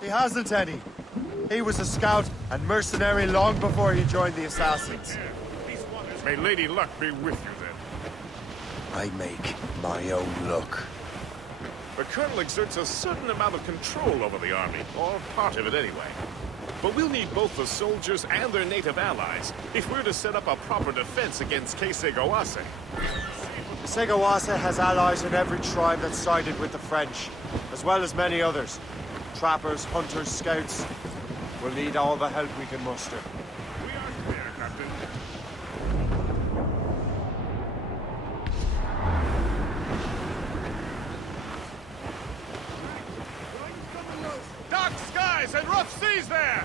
He hasn't any. He was a scout and mercenary long before he joined the Assassins. May Lady Luck be with you, then. I make my own luck. The Colonel exerts a certain amount of control over the army, or part of it anyway. But we'll need both the soldiers and their native allies if we're to set up a proper defense against Kesegoase. Segawasa has allies in every tribe that sided with the French, as well as many others. Trappers, hunters, scouts. We'll need all the help we can muster. We are clear, Captain. Dark skies and rough seas there!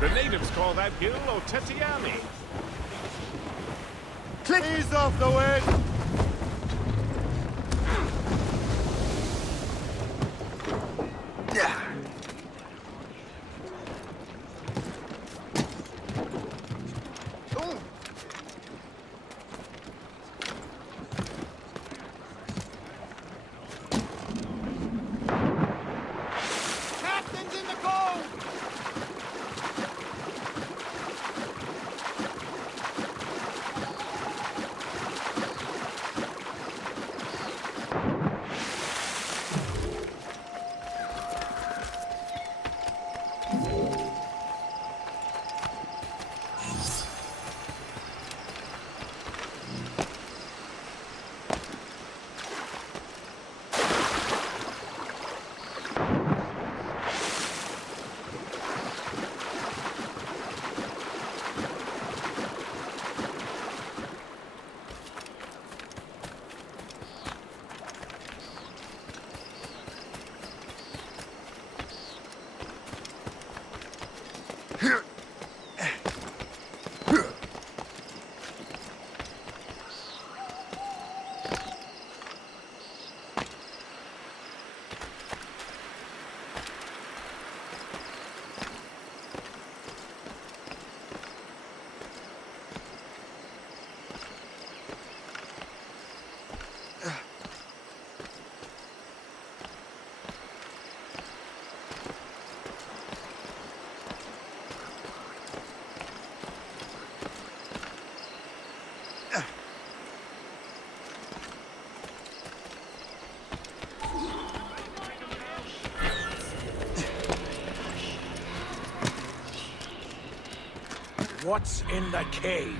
The natives call that hill Otetiami. Click! Ease off the wind! Captain's in the cove! What's in the cave?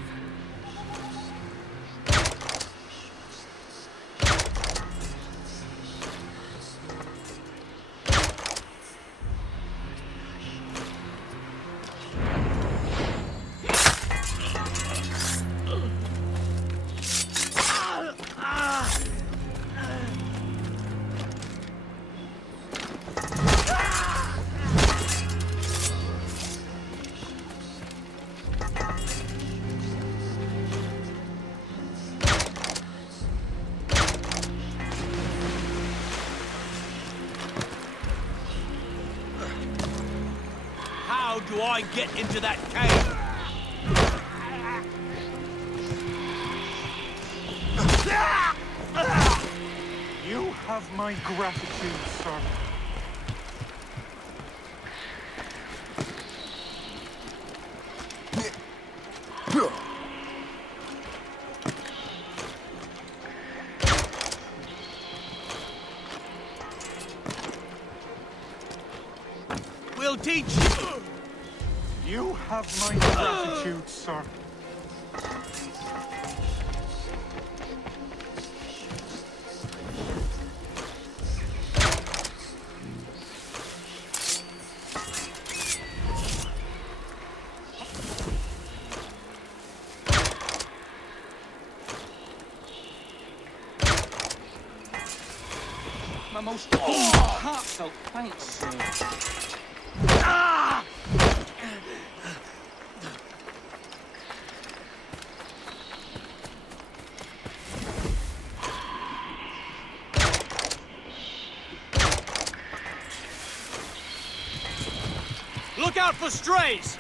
How do I get into that cave? You have my gratitude, sir. We'll teach you. You have my gratitude, sir. My most heartfelt thanks, sir. Ah! Look out for strays!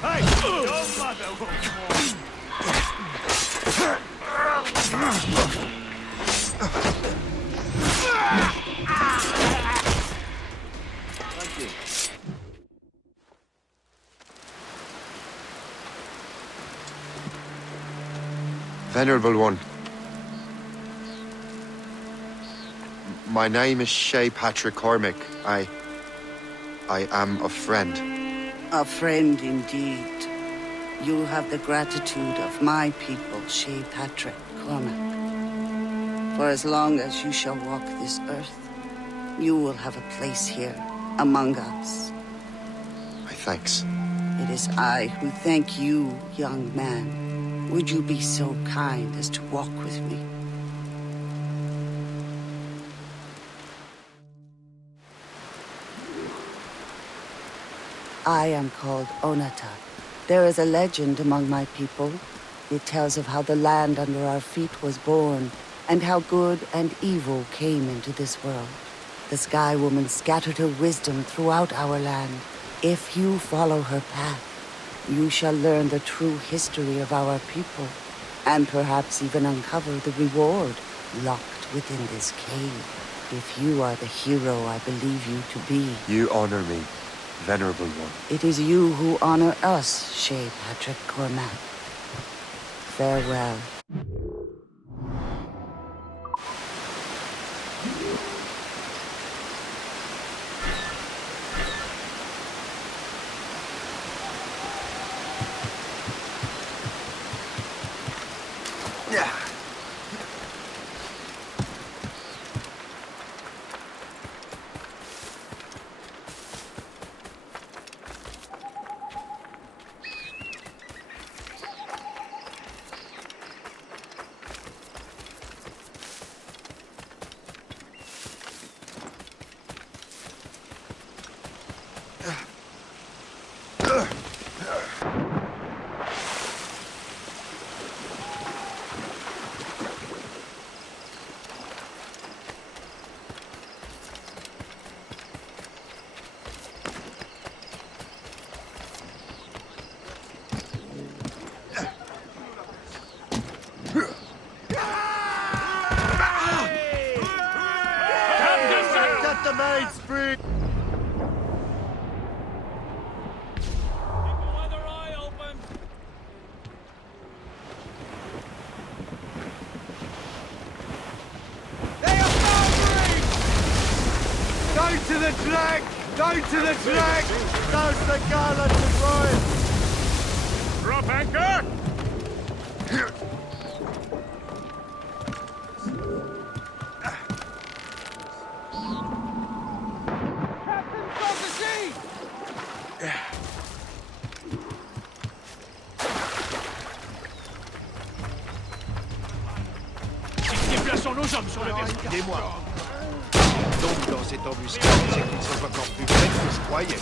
Hey, your mother won't want. Thank you. Venerable One. My name is Shay Patrick Cormac. I am a friend. A friend indeed. You have the gratitude of my people, Shay Patrick Cormac. For as long as you shall walk this earth, you will have a place here among us. My thanks. It is I who thank you, young man. Would you be so kind as to walk with me? I am called Onata. There is a legend among my people. It tells of how the land under our feet was born, and how good and evil came into this world. The Sky Woman scattered her wisdom throughout our land. If you follow her path, you shall learn the true history of our people, and perhaps even uncover the reward locked within this cave. If you are the hero I believe you to be. You honor me, Venerable One. It is you who honor us, Shay Patrick Cormac. Farewell. Set the maid's free! Down to the track! Down to the track! There's the gallant deployed! Drop anchor! Déplaçons nos hommes sur le vaisseau. Aidez-moi. Donc, dans cette embuscade, c'est qu'ils sont encore plus près que je croyais.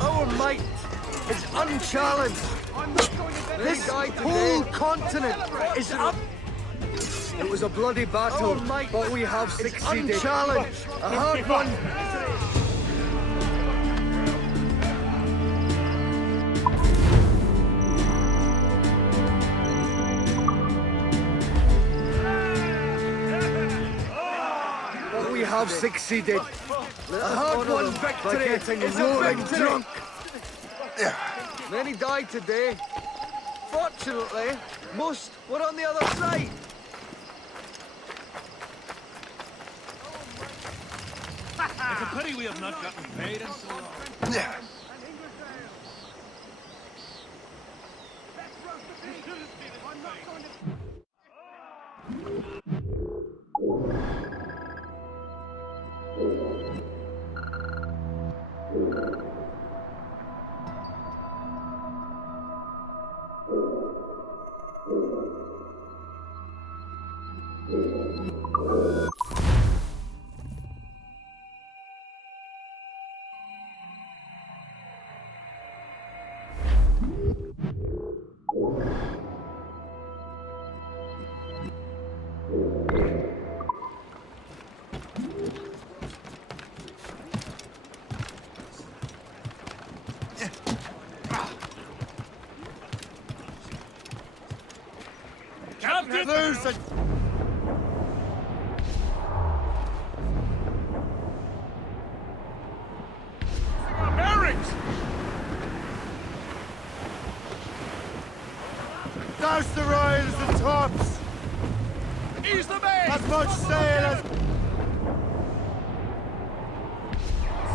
Our might is unchallenged. This whole continent is up. It was a bloody battle, but we have succeeded. Unchallenged. A hard one. But we have succeeded. A hard-won victory is roaring drunk. Many died today. Fortunately, most were on the other side. It's a pity we have not gotten paid in so long. Captain! Loose and... Our bearings! Douse the royals and tops! Ease the main! As much sail as...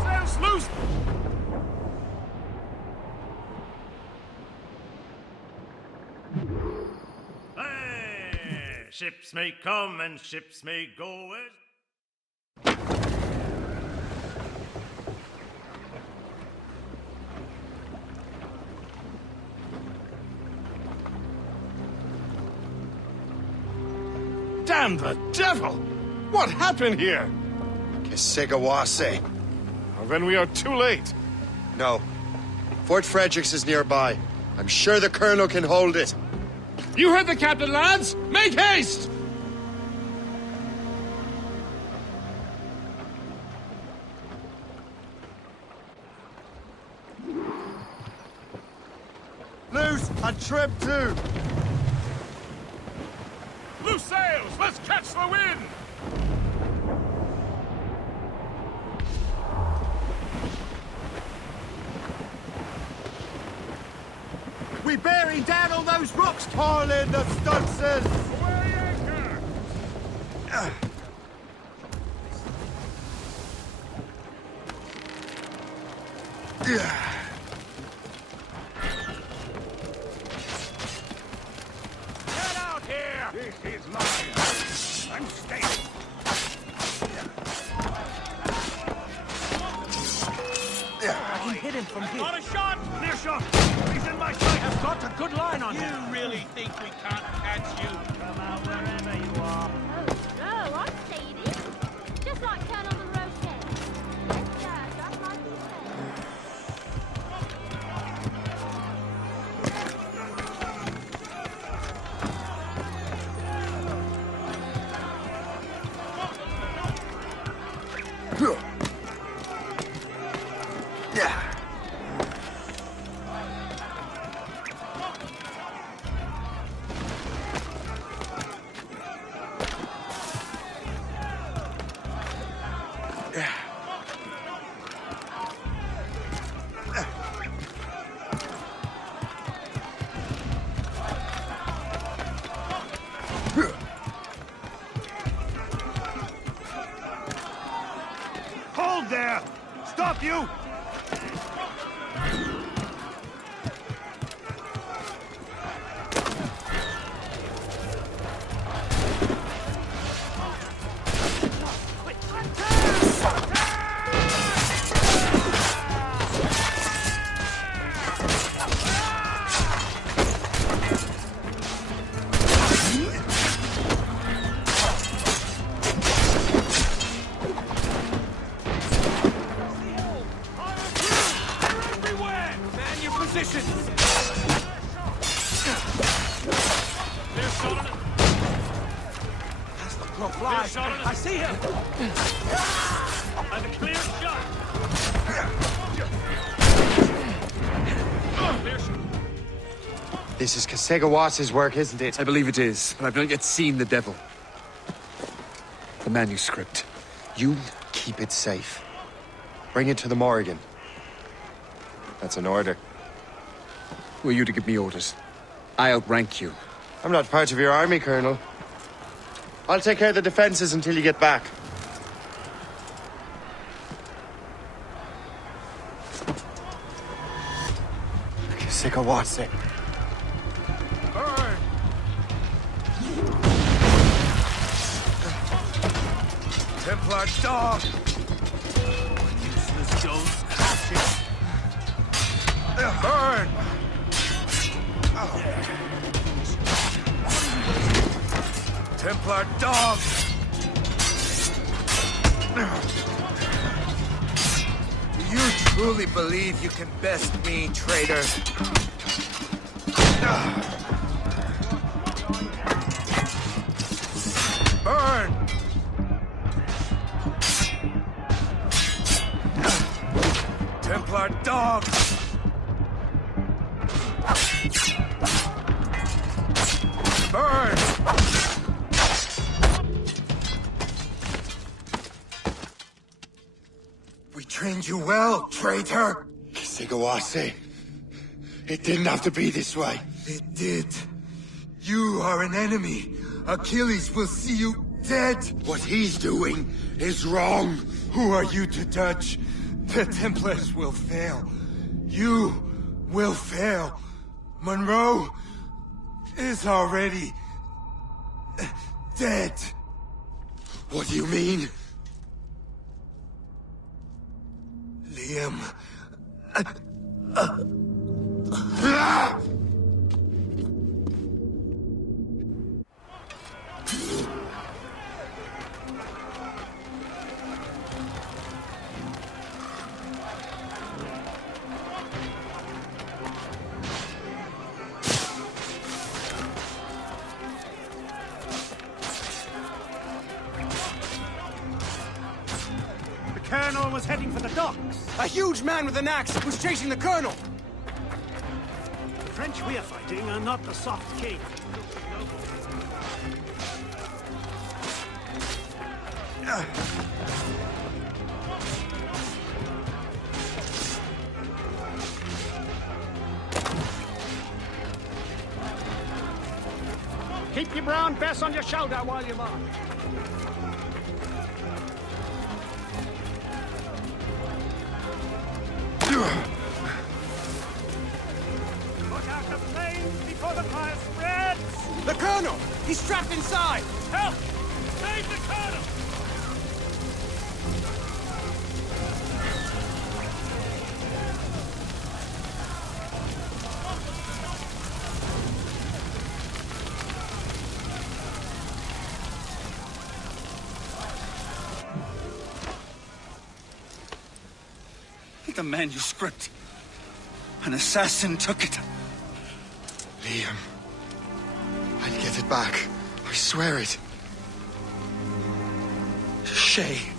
Sails loose! Hey, ships may come and ships may go. Damn the devil! What happened here? Kesigawase. Well, then we are too late. No. Fort Fredericks is nearby. I'm sure the Colonel can hold it. You heard the captain, lads! Make haste! Loose and trim too! Loose sails! Let's catch the wind! We bearing down on those rocks, Carlin, the stunsails! Away anchor! Get out here! This is mine! I'm staying! I can hit him from here. Got a shot! Clear shot! He's in my sight! I've got a good line on him! You really think we can't catch you? Come out wherever you are. Oh, no, I'd say it is. Just like Colonel Monroe said. Yes, sir, just like he said. Hold there! Stop you! I see him! And a clear shot! This is Kesegawase's work, isn't it? I believe it is, but I've not yet seen the devil. The manuscript. You keep it safe. Bring it to the Morrigan. That's an order. Who are you to give me orders? I outrank you. I'm not part of your army, Colonel. I'll take care of the defenses until you get back. Kesigawase. Templar dog! Useless Jones. Burn! Templar dog! Do you truly believe you can best me, traitor? Burn! Templar dog! Burn! We trained you well, traitor! Sigawase. It didn't have to be this way. It did. You are an enemy. Achilles will see you dead. What he's doing is wrong. Who are you to judge? The Templars will fail. You will fail. Monroe is already dead. What do you mean? Liam. The Colonel was heading for the docks. A huge man with an axe was chasing the Colonel! The French we are fighting are not the soft king. Keep your brown bess on your shoulder while you march. Look out the flames before the fire spreads! The Colonel! He's trapped inside! Help! Save the Colonel! The manuscript. An assassin took it. Liam. I'll get it back. I swear it. Shay.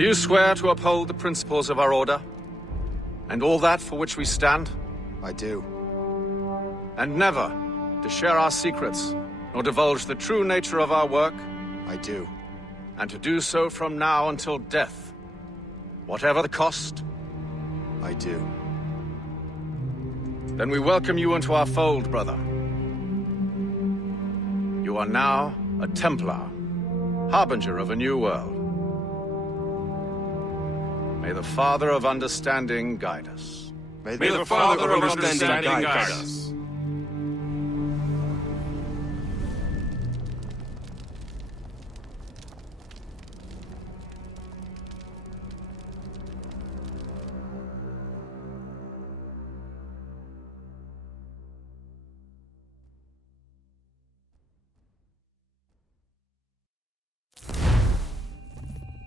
Do you swear to uphold the principles of our order? And all that for which we stand? I do. And never to share our secrets, nor divulge the true nature of our work? I do. And to do so from now until death, whatever the cost? I do. Then we welcome you into our fold, brother. You are now a Templar, harbinger of a new world. May the Father of Understanding guide us. May the Father of Understanding guide us.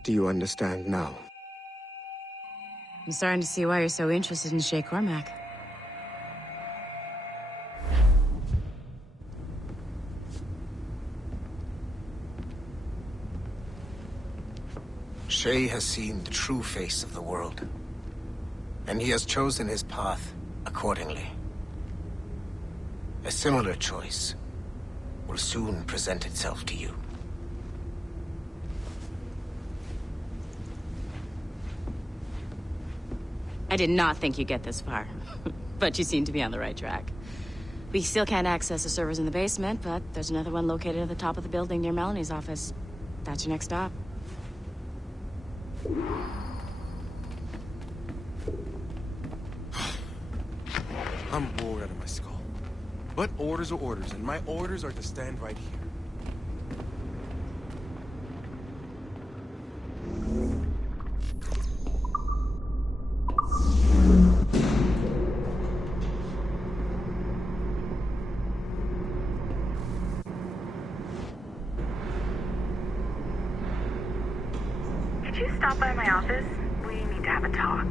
Do you understand now? I'm starting to see why you're so interested in Shay Cormac. Shay has seen the true face of the world, and he has chosen his path accordingly. A similar choice will soon present itself to you. I did not think you'd get this far, but you seem to be on the right track. We still can't access the servers in the basement, but there's another one located at the top of the building near Melanie's office. That's your next stop. I'm bored out of my skull. But orders are orders, and my orders are to stand right here. Could you stop by my office? We need to have a talk.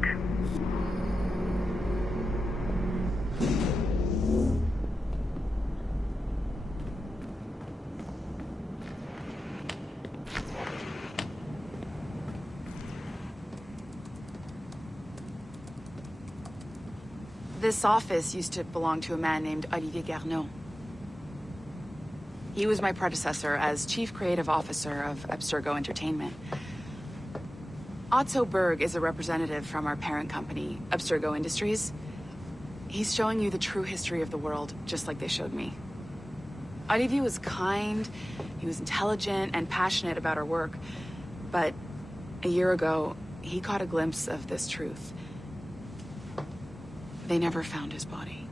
This office used to belong to a man named Olivier Garneau. He was my predecessor as Chief Creative Officer of Abstergo Entertainment. Otto Berg is a representative from our parent company, Abstergo Industries. He's showing you the true history of the world, just like they showed me. Olivier was kind, he was intelligent and passionate about our work, but a year ago, he caught a glimpse of this truth. They never found his body.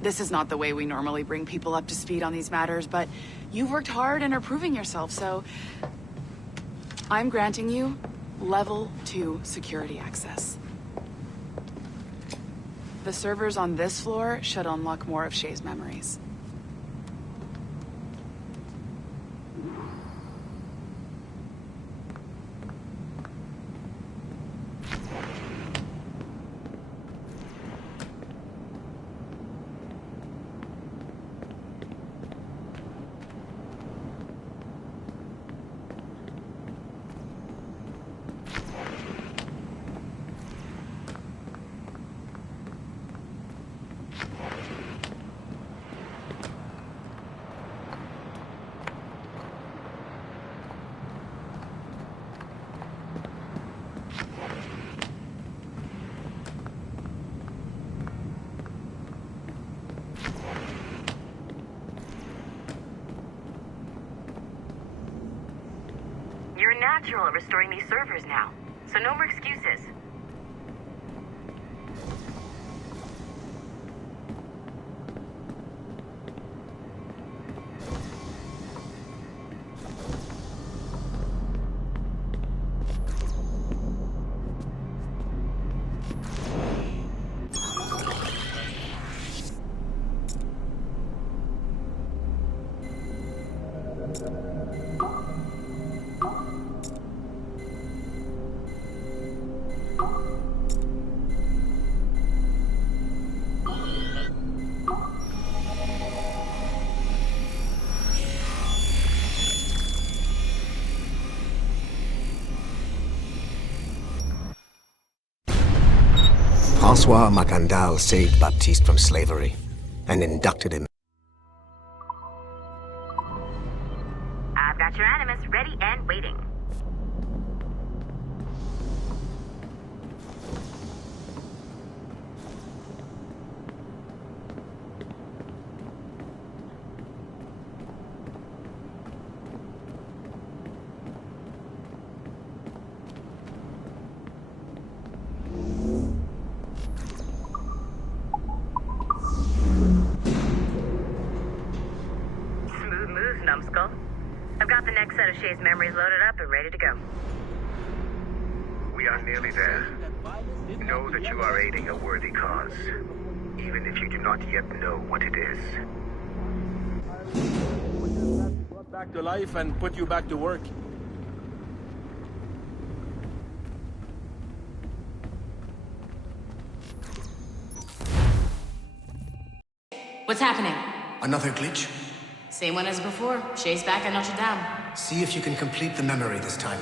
This is not the way we normally bring people up to speed on these matters, but you've worked hard and are proving yourself, so I'm granting you level 2 security access. The servers on this floor should unlock more of Shay's memories. You're a natural at restoring these servers now, so no more excuses. François Macandal saved Baptiste from slavery and inducted him. I've got your animus ready and waiting. Smooth moves, numbskull. I've got the next set of Shay's memories loaded up and ready to go. We are nearly there. Know that you are aiding a worthy cause, even if you do not yet know what it is. Back to life and put you back to work. What's happening? Another glitch? Same one as before. Shay's back at Notre Dame. See if you can complete the memory this time.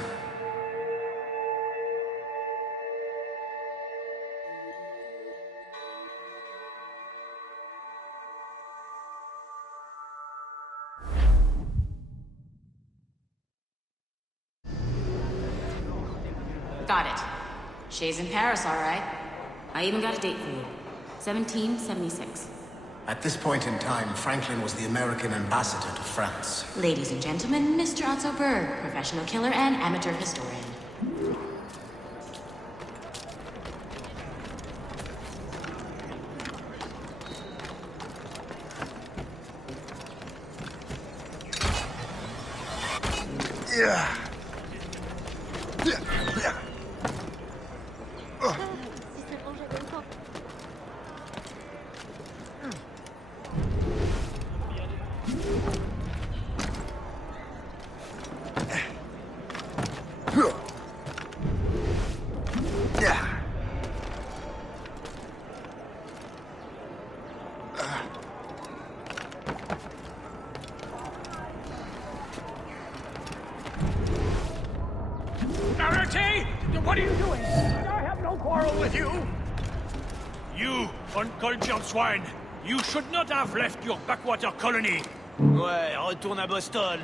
Got it. Shay's in Paris, all right. I even got a date for you. 1776. At this point in time, Franklin was the American ambassador to France. Ladies and gentlemen, Mr. Otto Berg, professional killer and amateur historian. Yeah. Narity! What are you doing? I have no quarrel with you! You, uncultured swine! You should not have left your backwater colony! Ouais, retourne à Boston.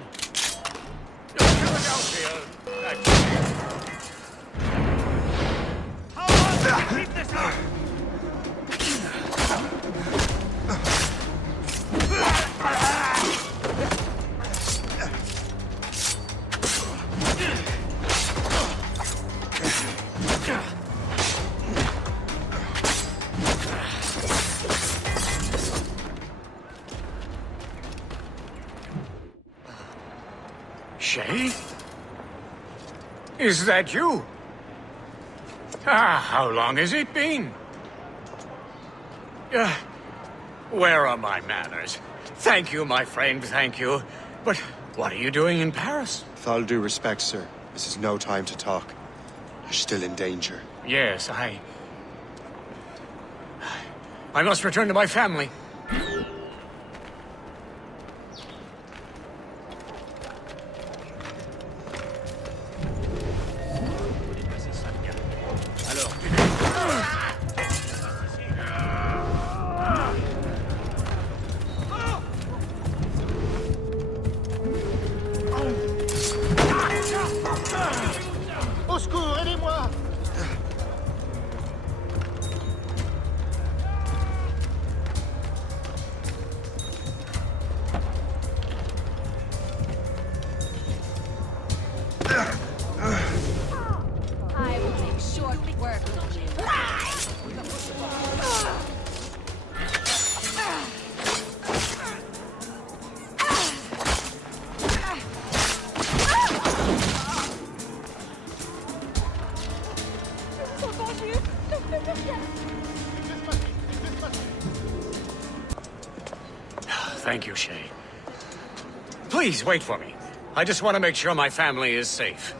How long will you keep this up? Shay? Is that you? Ah, how long has it been? Where are my manners? Thank you, my friend, thank you. But what are you doing in Paris? With all due respect, sir, this is no time to talk. You're still in danger. Yes, I must return to my family. Au secours, aidez-moi! I will make short work of you. Thank you, Shay. Please wait for me. I just want to make sure my family is safe.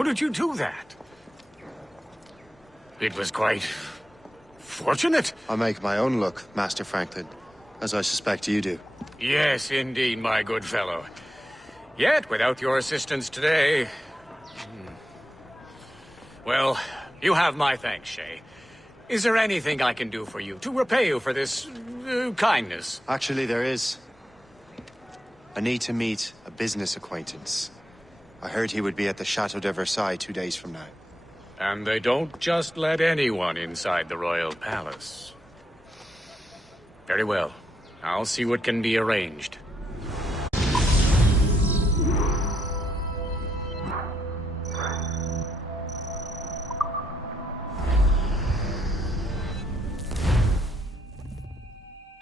How did you do that? It was quite fortunate. I make my own luck, Master Franklin, as I suspect you do. Yes, indeed, my good fellow. Yet, without your assistance today... Well, you have my thanks, Shay. Is there anything I can do for you to repay you for this kindness? Actually, there is. I need to meet a business acquaintance. I heard he would be at the Chateau de Versailles 2 days from now. And they don't just let anyone inside the royal palace. Very well. I'll see what can be arranged.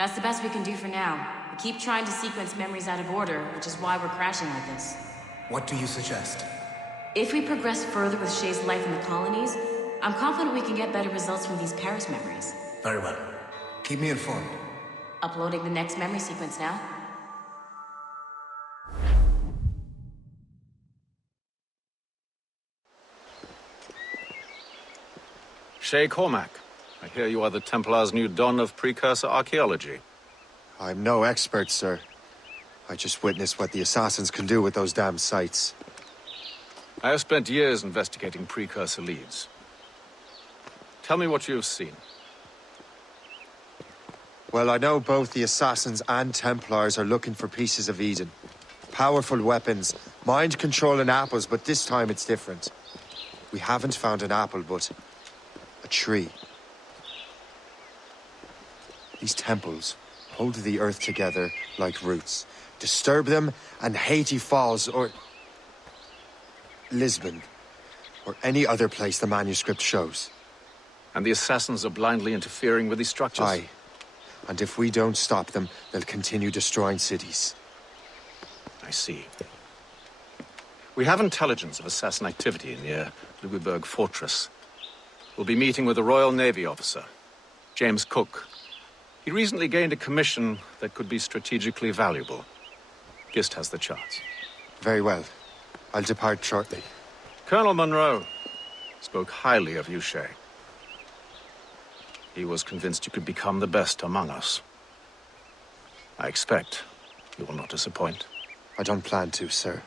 That's the best we can do for now. We keep trying to sequence memories out of order, which is why we're crashing like this. What do you suggest? If we progress further with Shay's life in the colonies, I'm confident we can get better results from these Paris memories. Very well. Keep me informed. Uploading the next memory sequence now. Shay Cormac, I hear you are the Templar's new don of precursor archaeology. I'm no expert, sir. I just witnessed what the assassins can do with those damn sites. I have spent years investigating precursor leads. Tell me what you have seen. Well, I know both the assassins and Templars are looking for pieces of Eden. Powerful weapons, mind-controlling apples, but this time it's different. We haven't found an apple, but a tree. These temples hold the earth together like roots. Disturb them, and Haiti falls, or Lisbon, or any other place the manuscript shows. And the assassins are blindly interfering with these structures? Aye. And if we don't stop them, they'll continue destroying cities. I see. We have intelligence of assassin activity near Louisburg Fortress. We'll be meeting with a Royal Navy officer, James Cook. He recently gained a commission that could be strategically valuable. Gist has the charts. Very well. I'll depart shortly. Colonel Monroe spoke highly of you, Shay. He was convinced you could become the best among us. I expect you will not disappoint. I don't plan to, sir.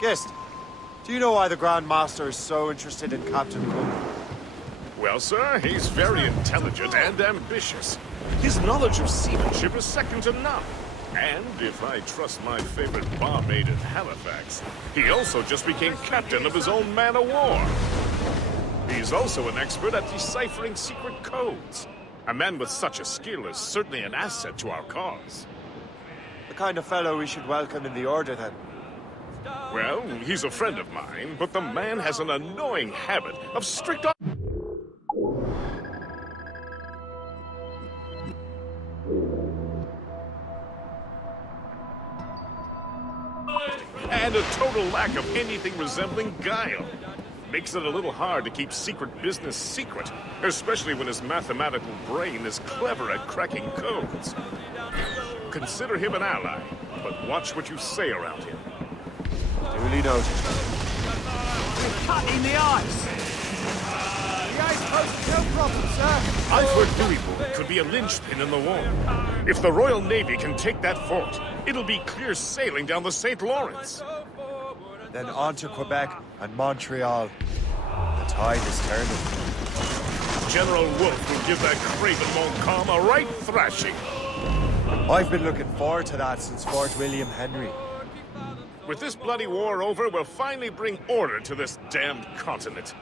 Gist, do you know why the Grand Master is so interested in Captain Cook? Well, sir, he's very intelligent and ambitious. His knowledge of seamanship is second to none. And if I trust my favorite barmaid in Halifax, he also just became captain of his own man-of-war. He's also an expert at deciphering secret codes. A man with such a skill is certainly an asset to our cause. The kind of fellow we should welcome in the Order, then. Well, he's a friend of mine, but the man has an annoying habit of strict... and a total lack of anything resembling guile. Makes it a little hard to keep secret business secret, especially when his mathematical brain is clever at cracking codes. Consider him an ally, but watch what you say around him. Duly noted. We're cut in the ice! The ice coast is no problem, sir. I've heard Louisbourg could be a linchpin in the war. If the Royal Navy can take that fort, it'll be clear sailing down the St. Lawrence. Then on to Quebec and Montreal. The tide is turning. General Wolfe will give that craven Montcalm a right thrashing. I've been looking forward to that since Fort William Henry. With this bloody war over, we'll finally bring order to this damned continent.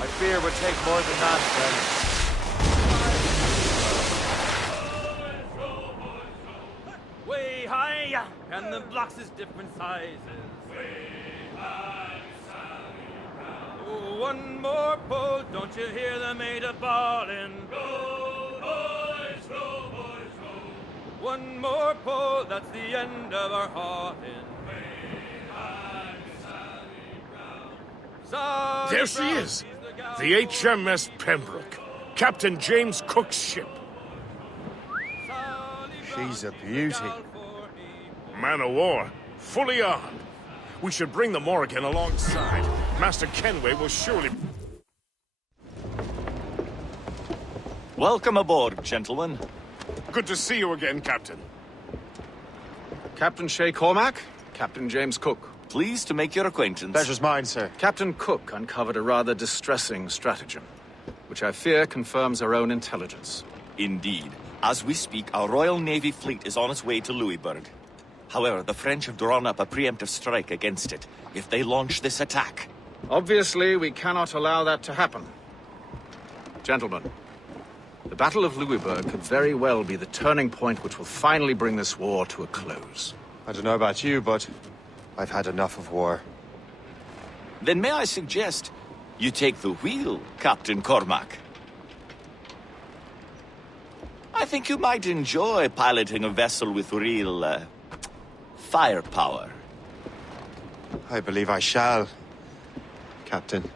I fear it would take more than that, friend. Way high, and the blocks is different sizes. Oh, one more pull, don't you hear the mate a-bawling? Row, boys, row, boys, row. One more pull, that's the end of our hauling. There she is, the HMS Pembroke, Captain James Cook's ship. She's a beauty. Man of war, fully armed. We should bring the Morrigan alongside. Master Kenway will surely... Welcome aboard, gentlemen. Good to see you again, Captain. Captain Shay Cormac, Captain James Cook. Pleased to make your acquaintance. Pleasure's mine, sir. Captain Cook uncovered a rather distressing stratagem, which I fear confirms our own intelligence. Indeed. As we speak, our Royal Navy fleet is on its way to Louisburg. However, the French have drawn up a preemptive strike against it if they launch this attack. Obviously, we cannot allow that to happen. Gentlemen, the Battle of Louisburg could very well be the turning point which will finally bring this war to a close. I don't know about you, but I've had enough of war. Then may I suggest you take the wheel, Captain Cormac? I think you might enjoy piloting a vessel with real, firepower. I believe I shall, Captain.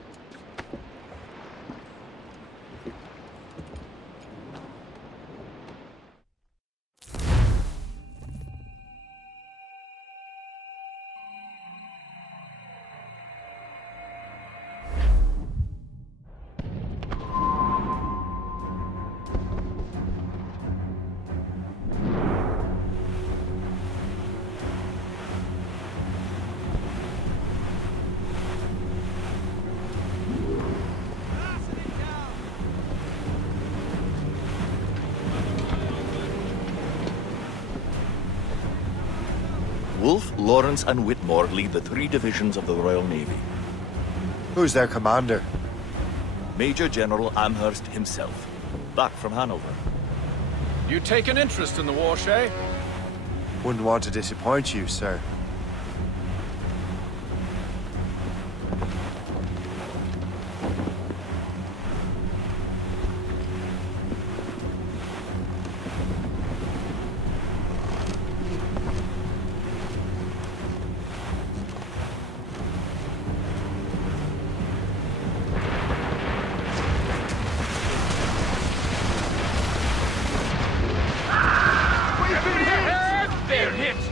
Wolfe, Lawrence, and Whitmore lead the 3 divisions of the Royal Navy. Who's their commander? Major General Amherst himself, back from Hanover. You take an interest in the war, Shay? Wouldn't want to disappoint you, sir.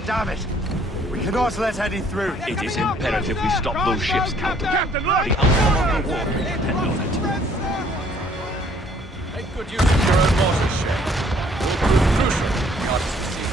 Damn it! We cannot let Eddie through. It is imperative we stop those ships, Captain. The outcome of the war will depend on it. Make good use of your own mortars, Shay. Will prove crucial in order to succeed.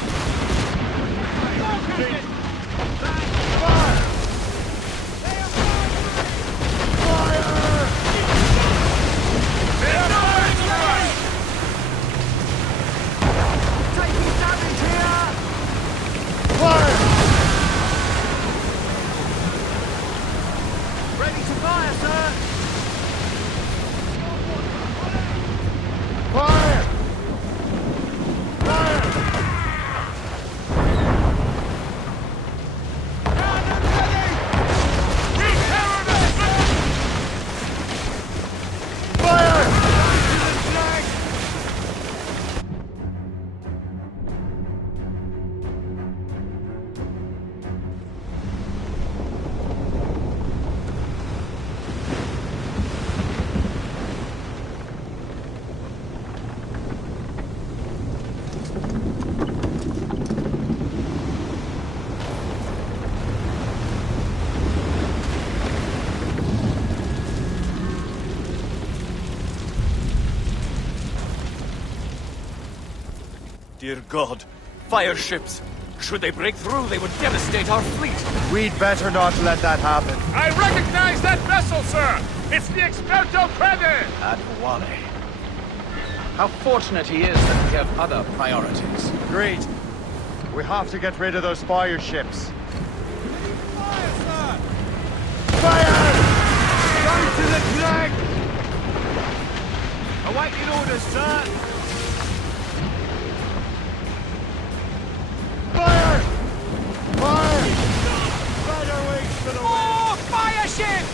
Dear God, fire ships! Should they break through, they would devastate our fleet! We'd better not let that happen. I recognize that vessel, sir! It's the Experto Crede! Adwale. How fortunate he is that we have other priorities. Agreed. We have to get rid of those fire ships. Fire, sir! Fire! Right to the flag! Awaiting orders, sir! Fire! Fire! Better wings for the wind! More fire ships!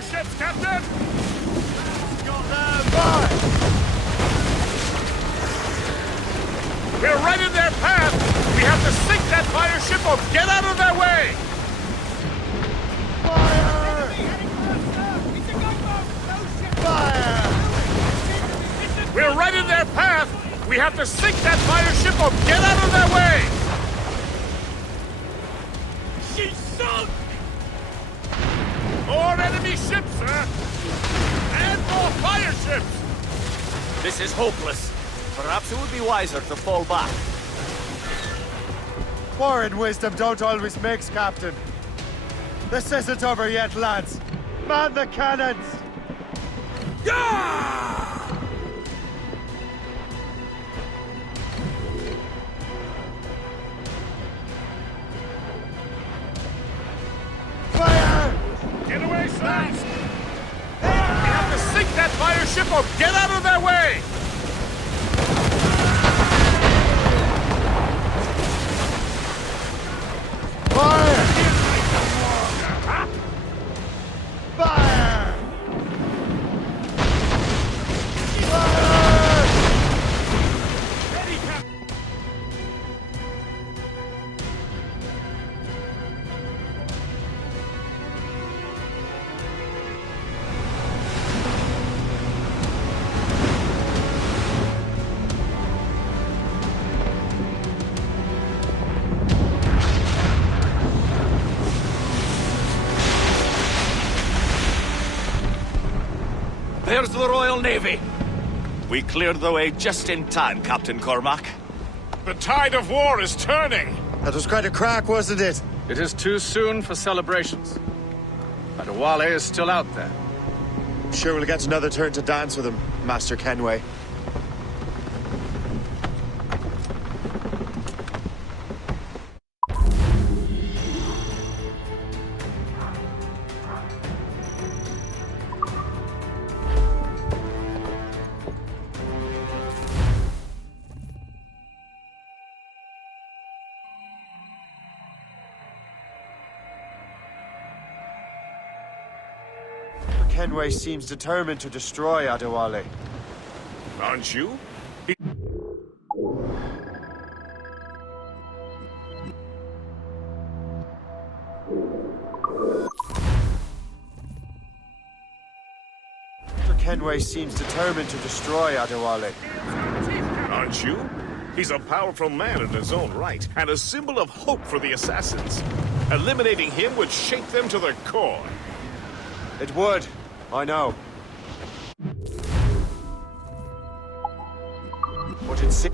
fire ships, Captain! We're right in their path! We have to sink that fire ship or get out of their way! We're right in their path! We have to sink that fire ship or get out of their way! She's sunk! More enemy ships, sir! And more fire ships! This is hopeless. Perhaps it would be wiser to fall back. War and wisdom don't always mix, Captain. This isn't over yet, lads. Man the cannons! Fire! Get away, sir! We have to sink that fire ship or get out of their way! Fire! Fire! There's the Royal Navy. We cleared the way just in time, Captain Cormac. The tide of war is turning! That was quite a crack, wasn't it? It is too soon for celebrations. Adewale is still out there. I'm sure we'll get another turn to dance with him, Master Kenway. Kenway seems determined to destroy Adewale. Aren't you? Kenway seems determined to destroy Adewale. Aren't you? He's a powerful man in his own right, and a symbol of hope for the assassins. Eliminating him would shake them to their core. It would. I know. But it's a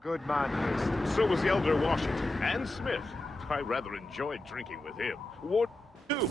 good man, Chris. So was the Elder Washington and Smith. I rather enjoyed drinking with him. War too.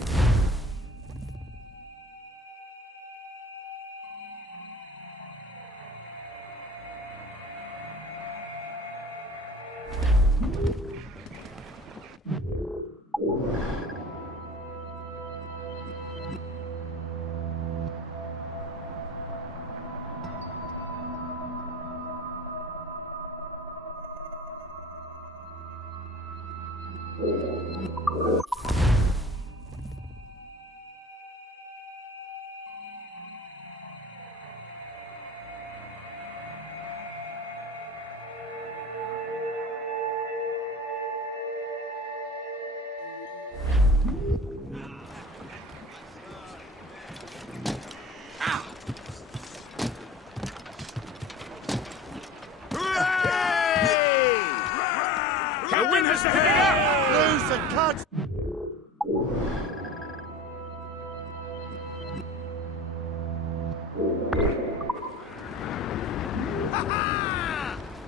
The wind is picking up! Loose and cut!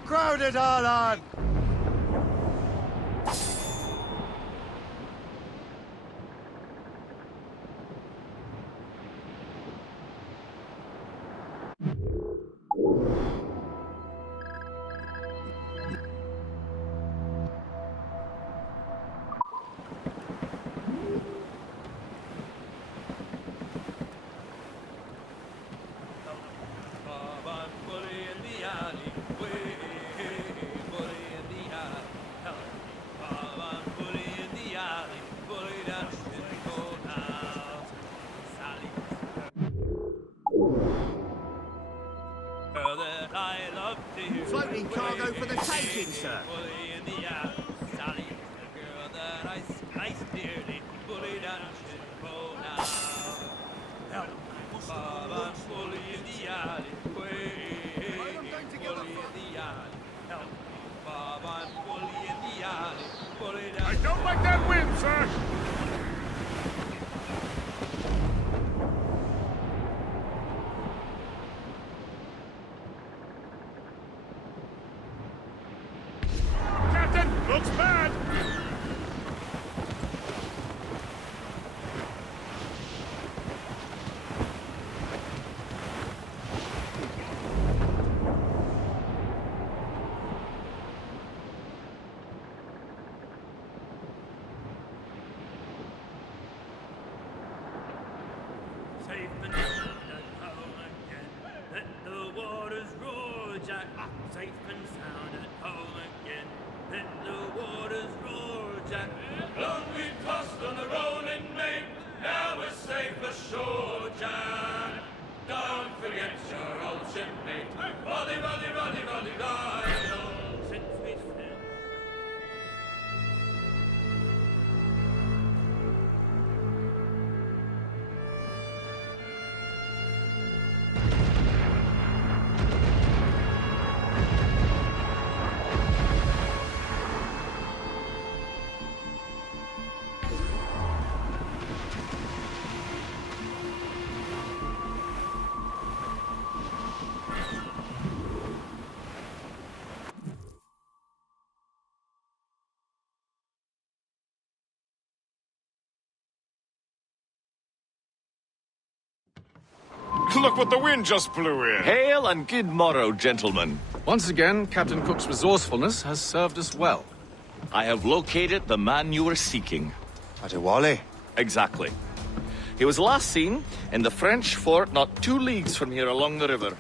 Crowd it all on! bully in the alley. Sally, the girl that I sliced dearly. Bully down a shingle now. Help, Bob, I'm bully in the alley. Way, bully in the alley. Help, Bob, I'm bully in the alley. Bully down. I don't like that wind, sir! Captain, looks bad! Safe and sound at home again. Let the waters roar, Jack. Safe and sound at home again. Let the waters roar, Jack. Long we've tossed on the rolling main. Now we're safe ashore, Jack. Don't forget your old shipmate. Roddy, roddy, roddy, roddy, roddy. Since we sailed. Look what the wind just blew in! Hail and good morrow, gentlemen. Once again, Captain Cook's resourcefulness has served us well. I have located the man you were seeking. Adewale? Exactly. He was last seen in the French fort not 2 leagues from here along the river.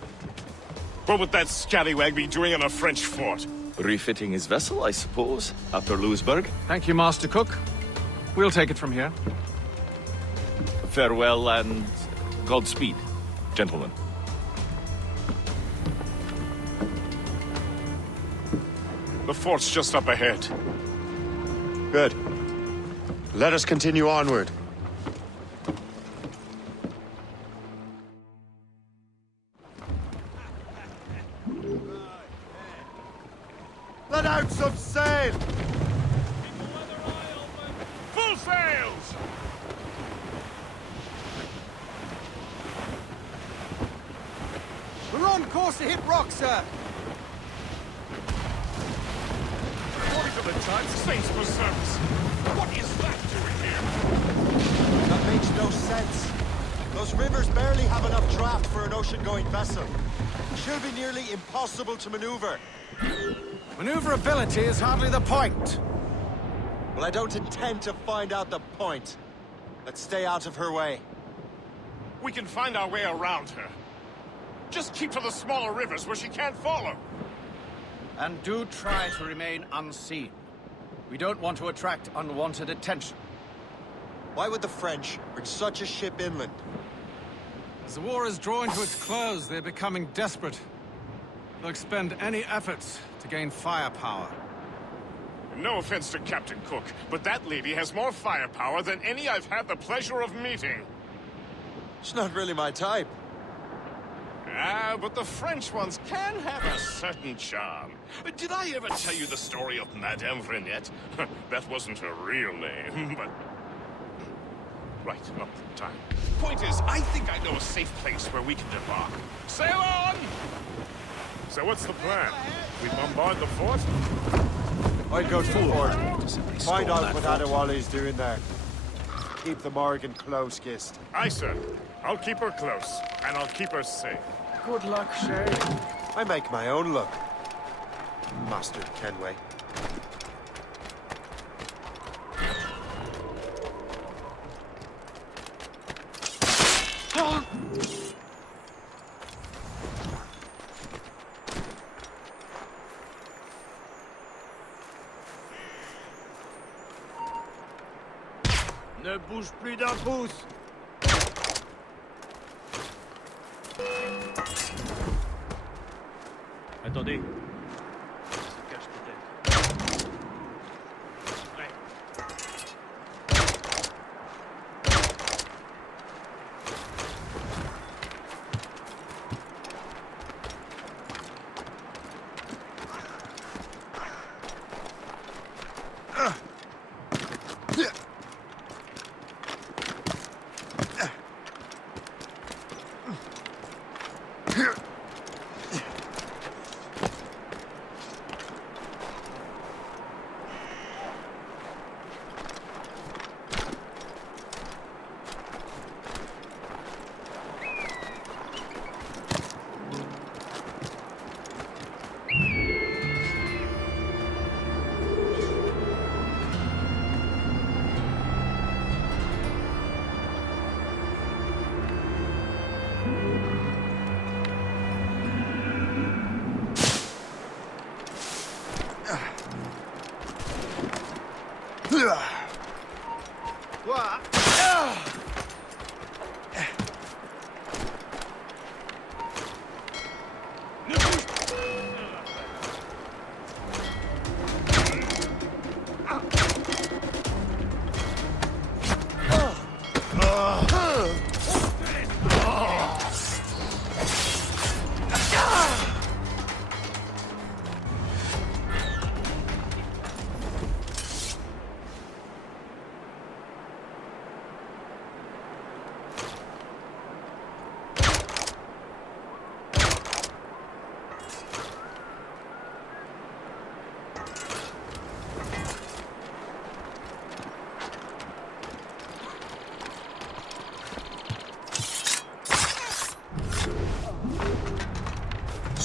What would that scallywag be doing in a French fort? Refitting his vessel, I suppose, after Louisburg. Thank you, Master Cook. We'll take it from here. Farewell and Godspeed, gentlemen. The fort's just up ahead. Good. Let us continue onward. Let out some sail! Full sails! We're on course to hit rock, sir! According to the times, saints preserve us. What is that doing here? That makes no sense. Those rivers barely have enough draft for an ocean-going vessel. Should be nearly impossible to maneuver. Maneuverability is hardly the point. Well, I don't intend to find out the point. Let's stay out of her way. We can find our way around her. Just keep to the smaller rivers where she can't follow. And do try to remain unseen. We don't want to attract unwanted attention. Why would the French bring such a ship inland? As the war is drawing to its close, they're becoming desperate. They'll expend any efforts to gain firepower. No offense to Captain Cook, but that lady has more firepower than any I've had the pleasure of meeting. She's not really my type. Ah, but the French ones can have a certain charm. Did I ever tell you the story of Madame Renette? That wasn't her real name, but... Right, not the time. Point is, I think I know a safe place where we can debark. Sail on! So what's the plan? We bombard the fort? I'd go to the fort. Find out what Adewale's doing there. Keep the Morgan close, Gist. Aye, sir. I'll keep her close, and I'll keep her safe. Good luck, Shay. I make my own luck, Master Kenway. Ne bouge plus d'un pouce. Attendez. Ça se cache peut-être.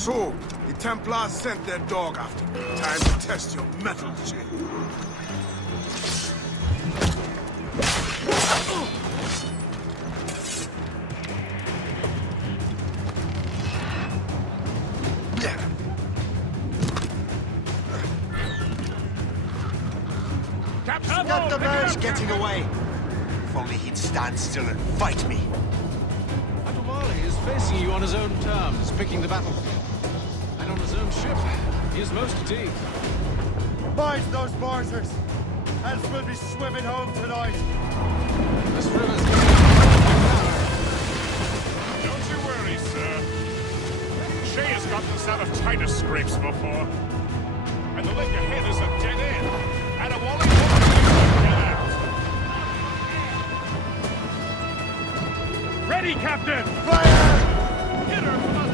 So, the Templars sent their dog after me. Time to test your mettle, Jay. Got the birds getting away. If only he'd stand still and fight me. Adewale is facing you on his own terms, picking the battlefield. And on his own ship, he is most fatigued. Mind those mortars, else we'll be swimming home tonight. This river's Don't you worry, sir. Shay has gotten us out of tighter scrapes before. And the lake ahead is a dead end. Adewale won't get out. Ready, Captain! Fire! Hit her from us!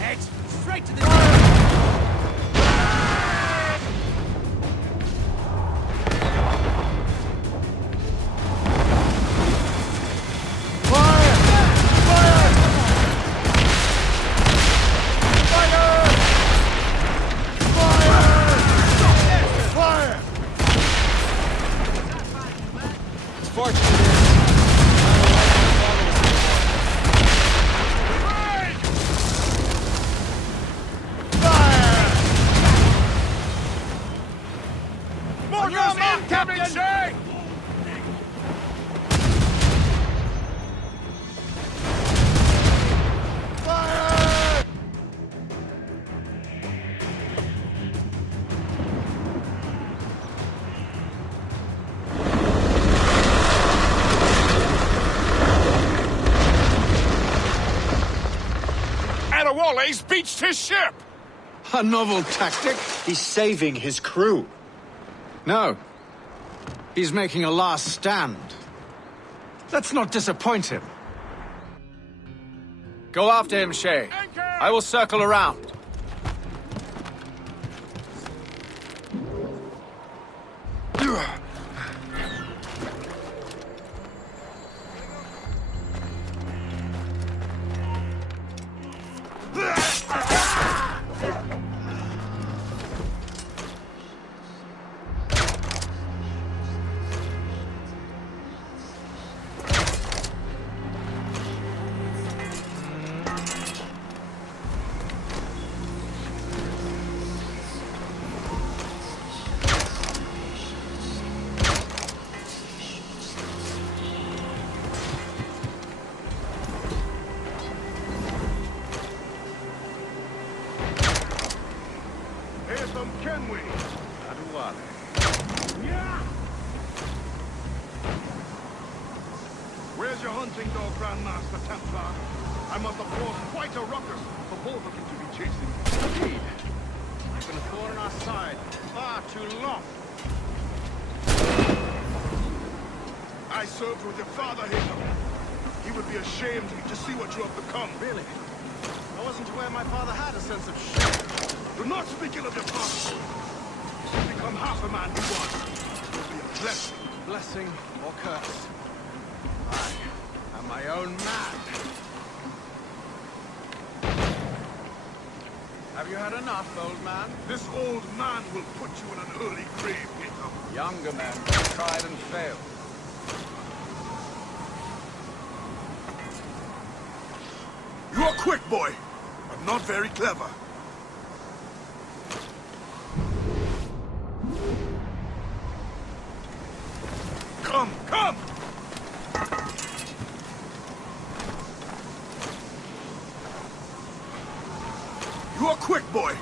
Heads straight to the... Adewale's beached his ship! a novel tactic. He's saving his crew. No. He's making a last stand. Let's not disappoint him. Go after him, Shay. I will circle around. Where's your hunting dog, Grandmaster Templar? I must have caused quite a ruckus for both of you to be chasing. Indeed. You've been a thorn in our side far too long. I served with your father here. He would be ashamed to see what you have become. Really? I wasn't aware my father had a sense of shame. Do not speak ill of your father. If you become half a man you want, it will be a blessing. Blessing or curse. I am my own man. Have you had enough, old man? This old man will put you in an early grave, Jacob. Younger men tried and failed. You are quick, boy, but not very clever. Come, come! You are quick, boy,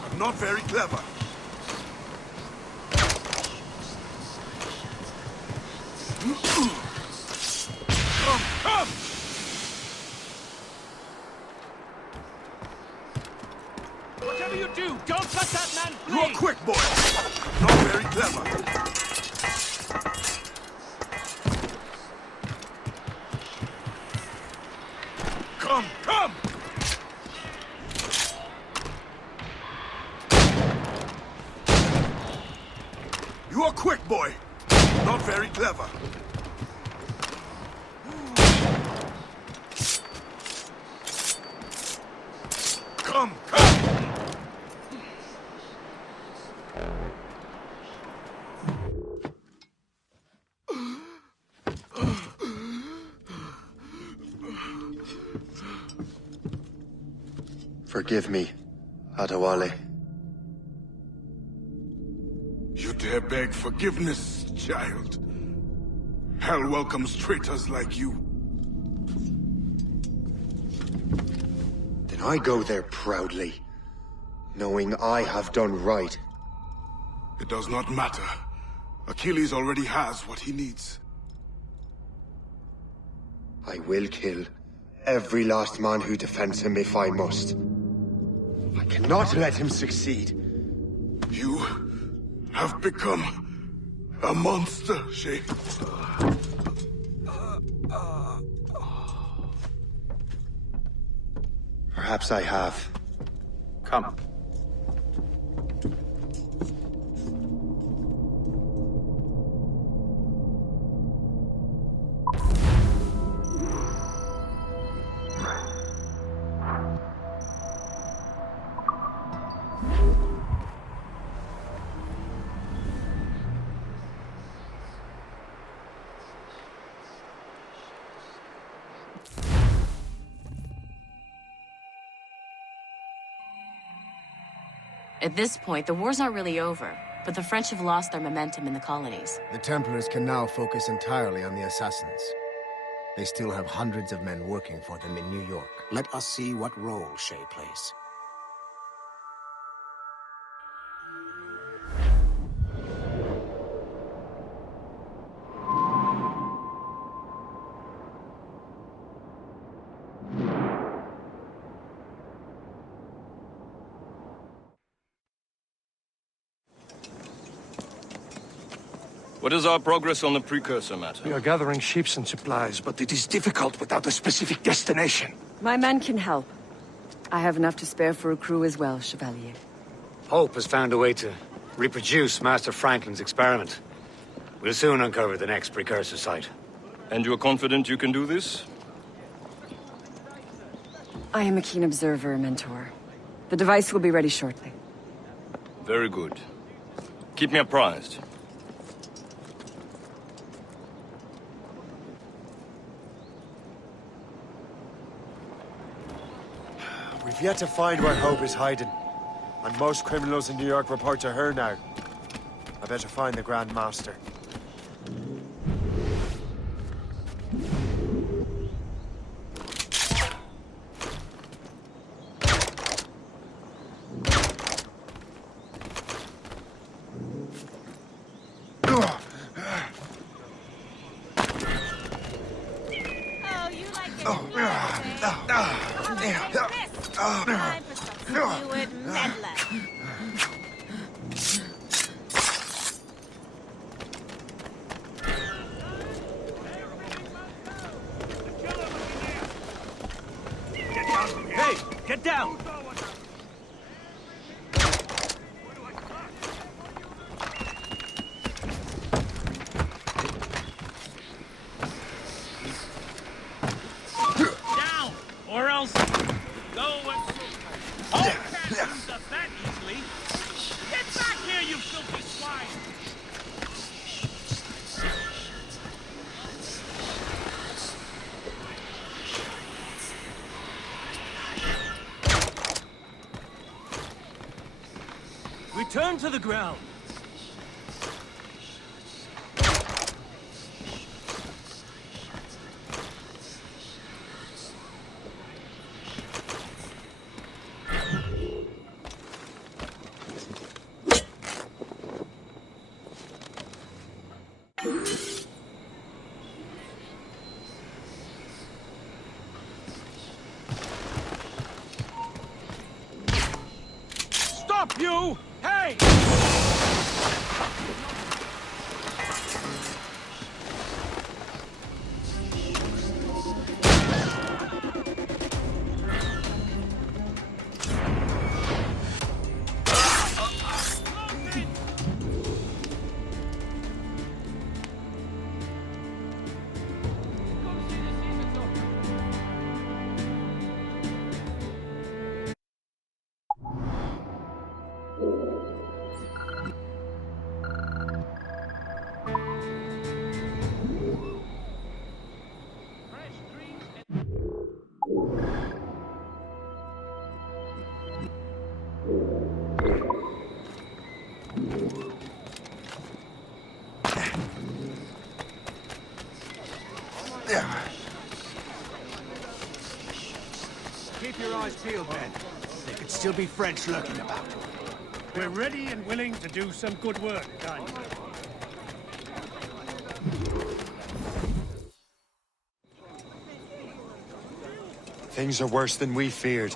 but not very clever. Come, come! Whatever you do, don't let that man flee! You are quick, boy, not very clever. Come, come! You are quick, boy. Not very clever. Come, come! Forgive me, Adewale. You dare beg forgiveness, child? Hell welcomes traitors like you. Then I go there proudly, knowing I have done right. It does not matter. Achilles already has what he needs. I will kill every last man who defends him if I must. I cannot let him succeed. You have become a monster, Shay. Perhaps I have. Come. At this point, the war's not really over, but the French have lost their momentum in the colonies. The Templars can now focus entirely on the assassins. They still have hundreds of men working for them in New York. Let us see what role Shay plays. What is our progress on the precursor matter? We are gathering ships and supplies, but it is difficult without a specific destination. My men can help. I have enough to spare for a crew as well, Chevalier. Hope has found a way to reproduce Master Franklin's experiment. We'll soon uncover the next precursor site. And you are confident you can do this? I am a keen observer, Mentor. The device will be ready shortly. Very good. Keep me apprised. We've yet to find where Hope is hiding. And most criminals in New York report to her now. I better find the Grand Master. Hey, get down! Down! Or else go and... Oh, can't use up that easily! Get back here, you filthy swine! Return to the ground. You! Hey! Keep your eyes peeled, Ben. There could still be French lurking about. We're ready and willing to do some good work, guys. Things are worse than we feared.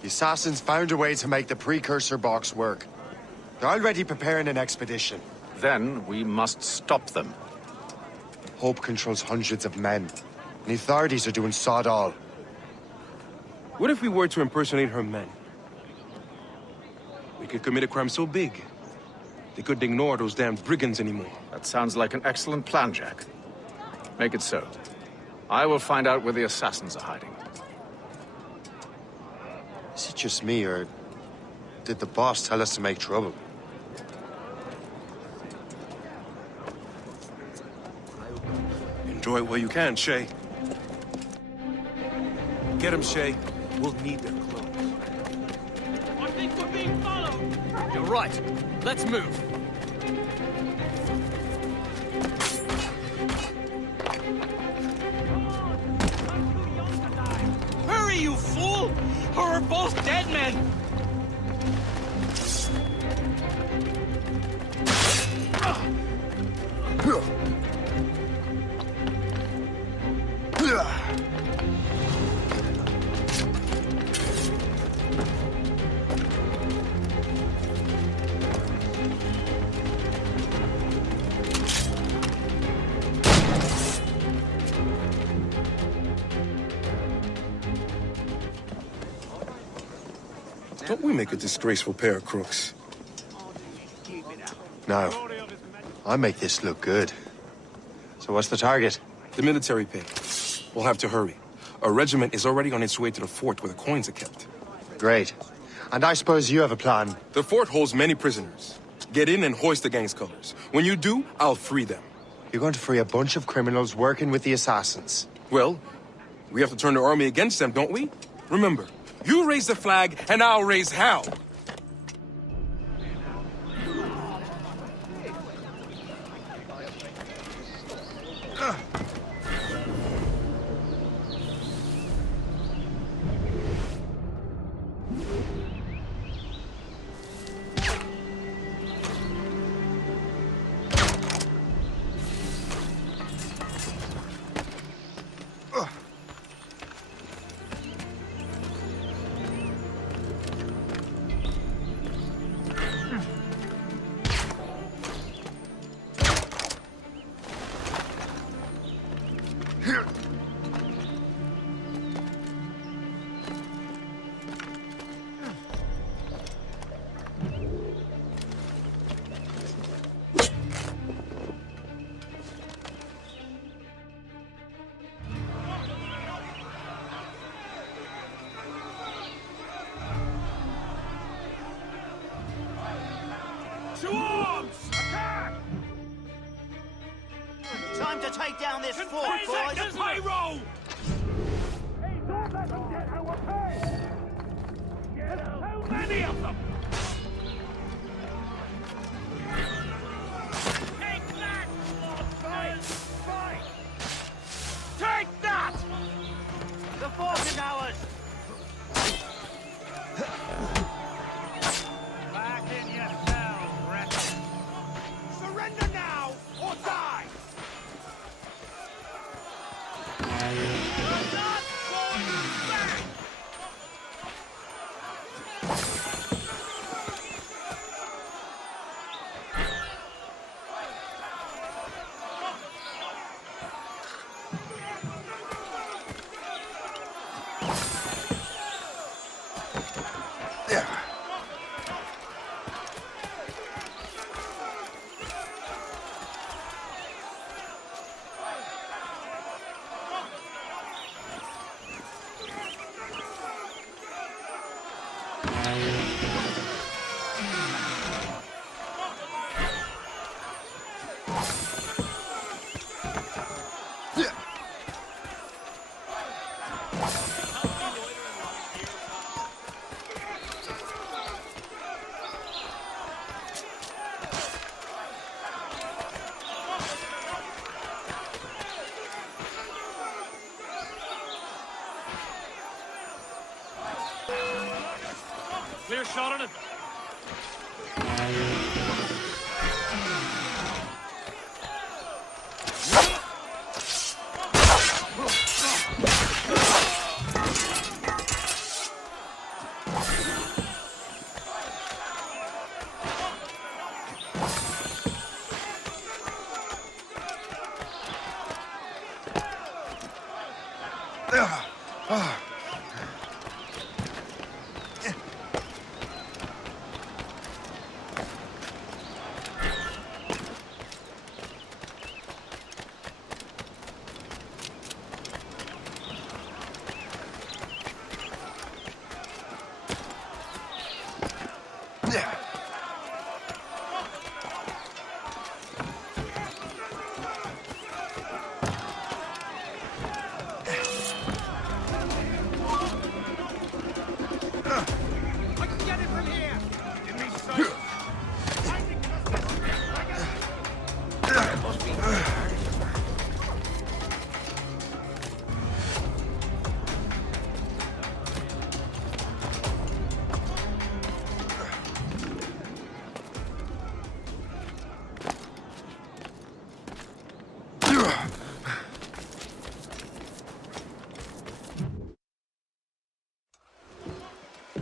The assassins found a way to make the precursor box work. They're already preparing an expedition. Then we must stop them. Hope controls hundreds of men. And the authorities are doing sod all. What if we were to impersonate her men? We could commit a crime so big, they couldn't ignore those damn brigands anymore. That sounds like an excellent plan, Jack. Make it so. I will find out where the assassins are hiding. Is it just me, or did the boss tell us to make trouble? Enjoy it while you can, Shay. Get him, Shay. We'll need their clothes. I think we're being followed! You're right. Let's move. Hurry, you fool! Or we're both dead men! Don't we make a disgraceful pair of crooks? No. I make this look good. So what's the target? The military pay. We'll have to hurry. A regiment is already on its way to the fort where the coins are kept. Great. And I suppose you have a plan. The fort holds many prisoners. Get in and hoist the gang's colors. When you do, I'll free them. You're going to free a bunch of criminals working with the assassins. Well, we have to turn the army against them, don't we? Remember, you raise the flag, and I'll raise hell. To arms! Attack! Time to take down this fort, boys! Seconds, payroll! Hey, don't let them get our pay! There's too many of them! Take that, Fight! Fight! Take that! The fort is ours! Back in your cell, wretch! Surrender now, or die! You're not going back! a shot at it.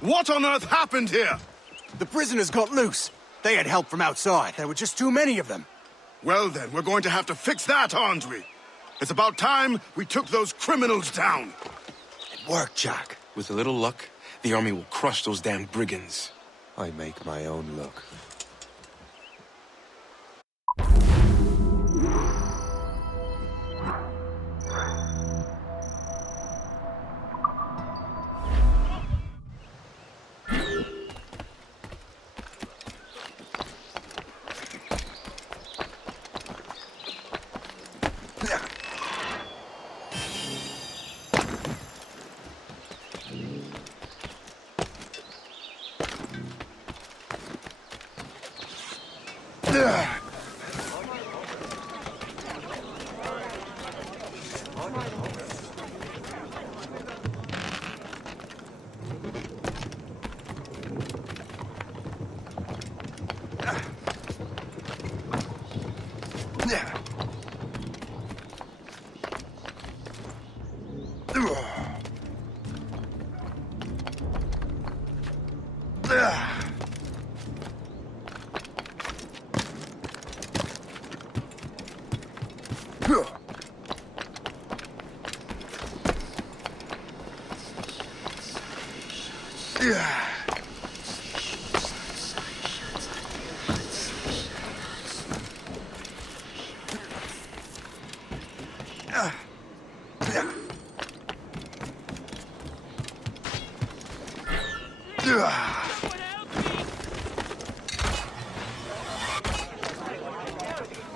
What on earth happened here? The prisoners got loose. They had help from outside. There were just too many of them. Well then, we're going to have to fix that, aren't we? It's about time we took those criminals down. It worked, Jack. With a little luck, the army will crush those damn brigands. I make my own luck.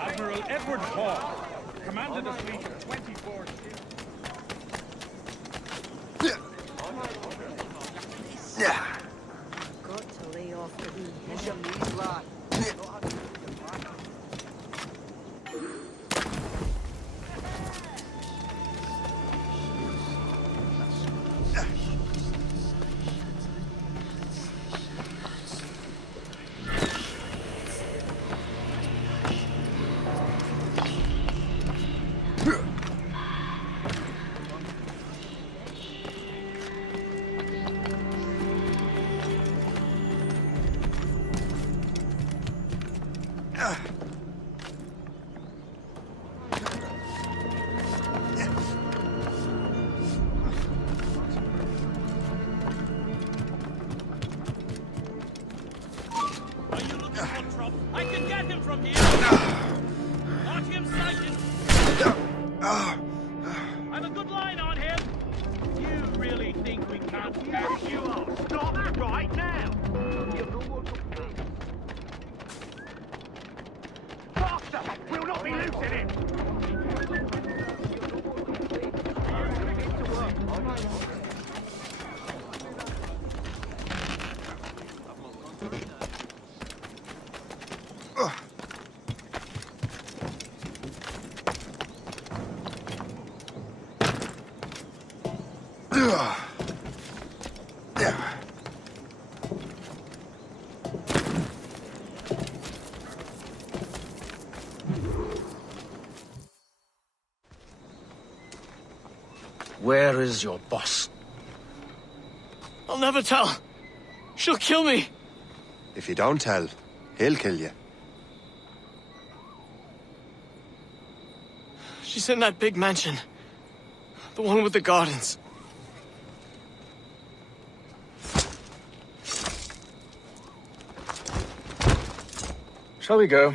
Admiral Edward Hall commanded a fleet of 24 ships. Got to lay off the he's your knees, lad. I can get him from here! Got him sighted! I've a good line on him! You really think we can't catch you? Stop right now! Faster! We'll not be losing him! Where is your boss? I'll never tell. She'll kill me. If you don't tell, he'll kill you. She's in that big mansion. The one with the gardens. Shall we go?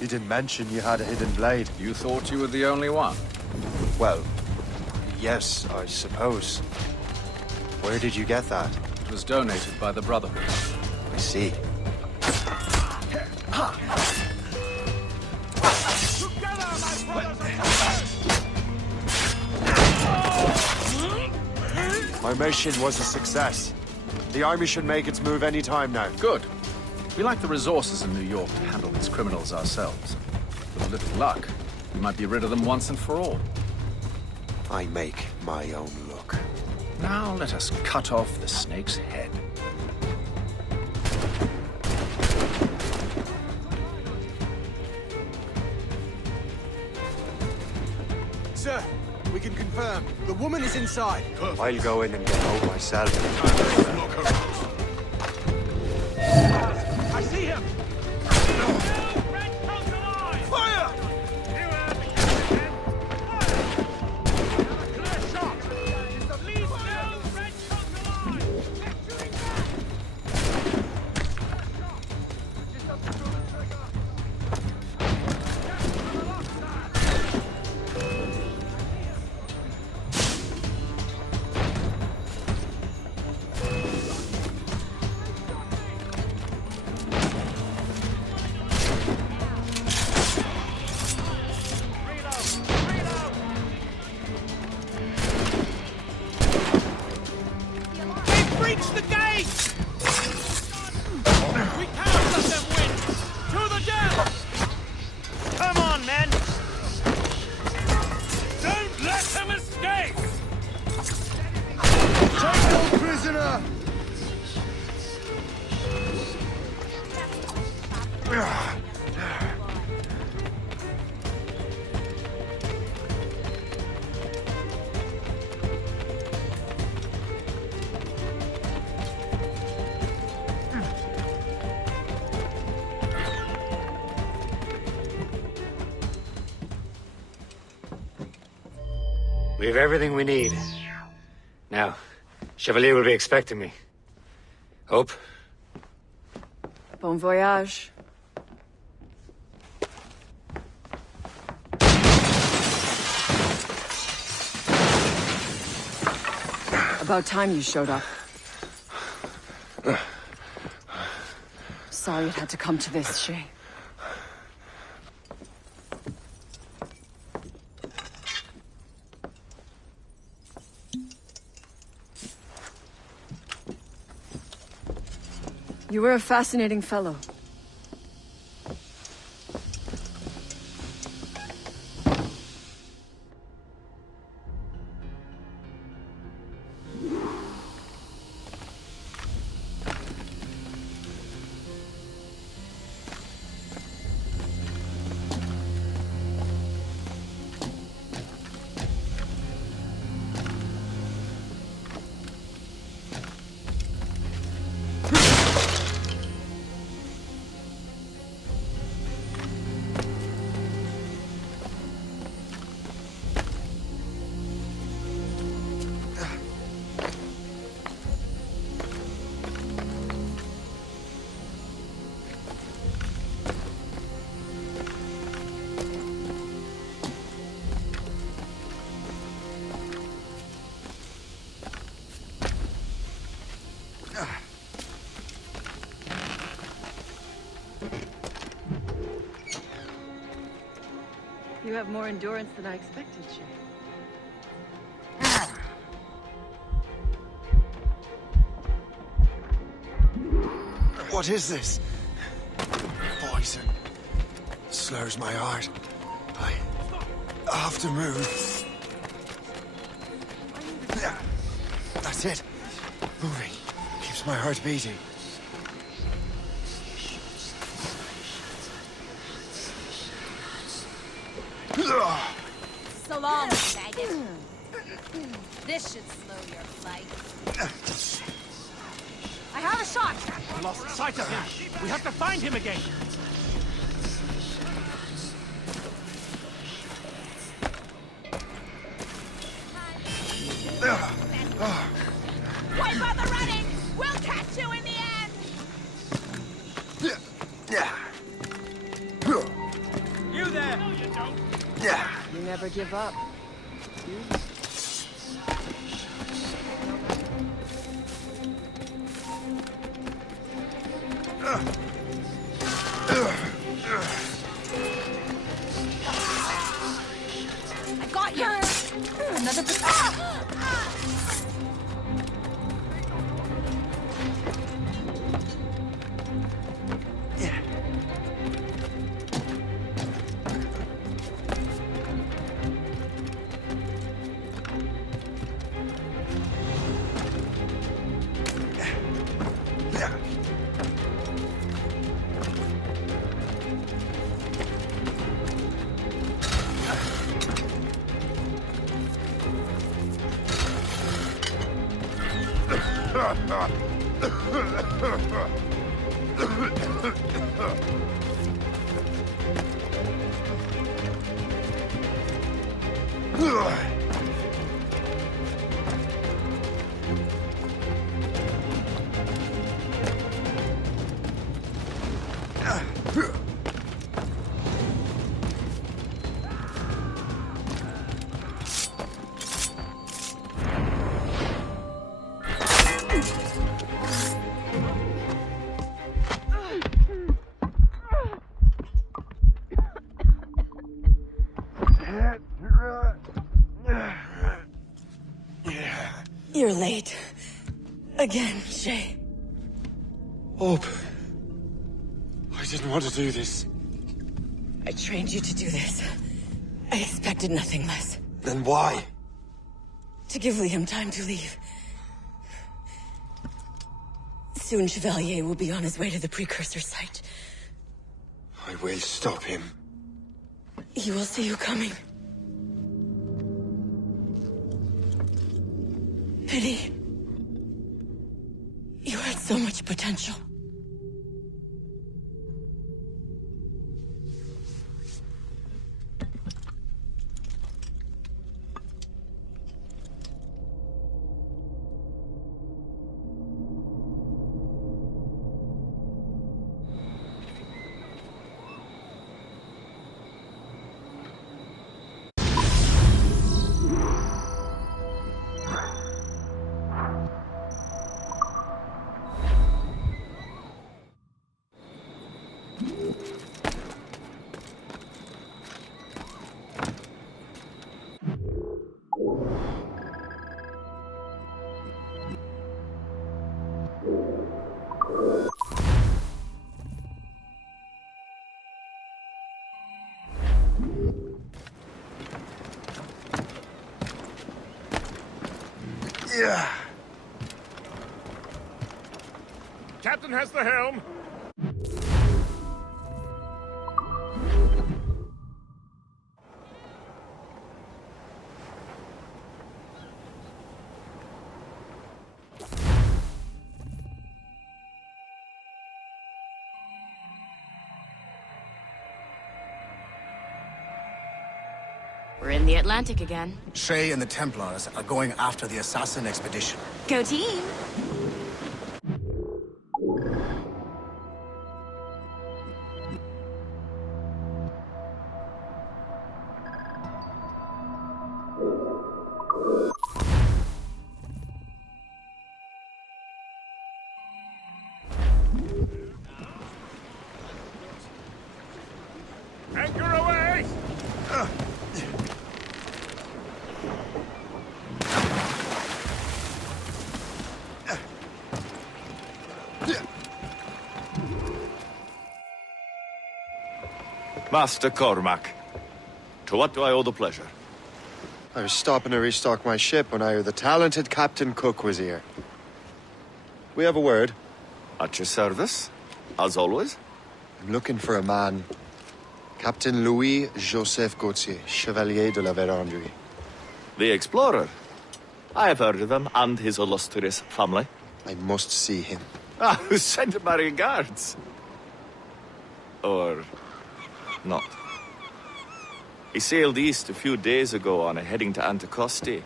You didn't mention you had a hidden blade. You thought you were the only one? Well, yes, I suppose. Where did you get that? It was donated by the Brotherhood. I see. My mission was a success. The army should make its move any time now. Good. We lack the resources in New York to handle these criminals ourselves. With a little luck, we might be rid of them once and for all. I make my own luck. Now let us cut off the snake's head. Sir, we can confirm. The woman is inside. I'll go in and get home myself. I see him! Fire! Clear shot! Please no red coat alive! We have everything we need. Now, Chevalier will be expecting me. Hope? Bon voyage. About time you showed up. Sorry it had to come to this, Shay. You were a fascinating fellow. You have more endurance than I expected, Shay. What is this? Poison. Slurs my heart. I have to move. That's it. Moving keeps my heart beating. So long, maggot. This should slow your flight. I have a shot. I lost sight of him. We have to find him again. Why bother running? We'll catch you in the end. You there? No, you don't. You never give up. I got you. Another. You're late. Again, Shay. Hope. I didn't want to do this. I trained you to do this. I expected nothing less. Then why? To give Liam time to leave. Soon Chevalier will be on his way to the precursor site. I will stop him. He will see you coming. Pity. You had so much potential. Yeah. Captain has the helm. We're in the Atlantic again. Shay and the Templars are going after the assassin expedition. Go team! Anchor away! Master Cormac, to what do I owe the pleasure? I was stopping to restock my ship when I heard the talented Captain Cook was here. We have a word. At your service, as always. I'm looking for a man Captain Louis-Joseph Gauthier, Chevalier de la Vérendrye. The explorer. I have heard of him and his illustrious family. I must see him. Ah, send my regards. Or not. He sailed east a few days ago on a heading to Anticosti.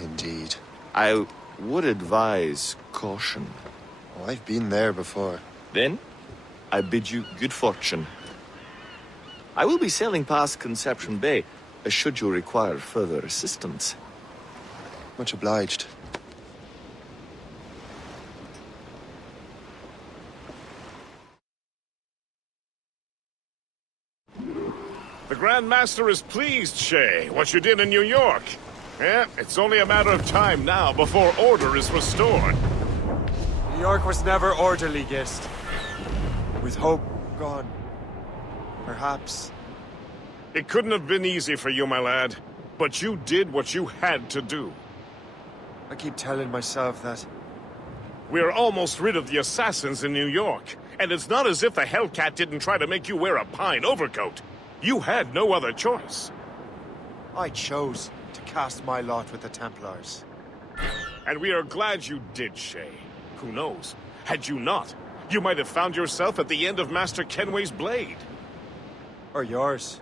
Indeed. I would advise caution. Oh, I've been there before. Then, I bid you good fortune. I will be sailing past Conception Bay, should you require further assistance. Much obliged. The Grand Master is pleased, Shay, what you did in New York. Yeah, it's only a matter of time now before order is restored. New York was never orderly, Gist. With hope gone, perhaps. It couldn't have been easy for you, my lad. But you did what you had to do. I keep telling myself that. We're almost rid of the assassins in New York. And it's not as if the Hellcat didn't try to make you wear a pine overcoat. You had no other choice. I chose to cast my lot with the Templars. And we are glad you did, Shay. Who knows? Had you not, you might have found yourself at the end of Master Kenway's blade. Or yours.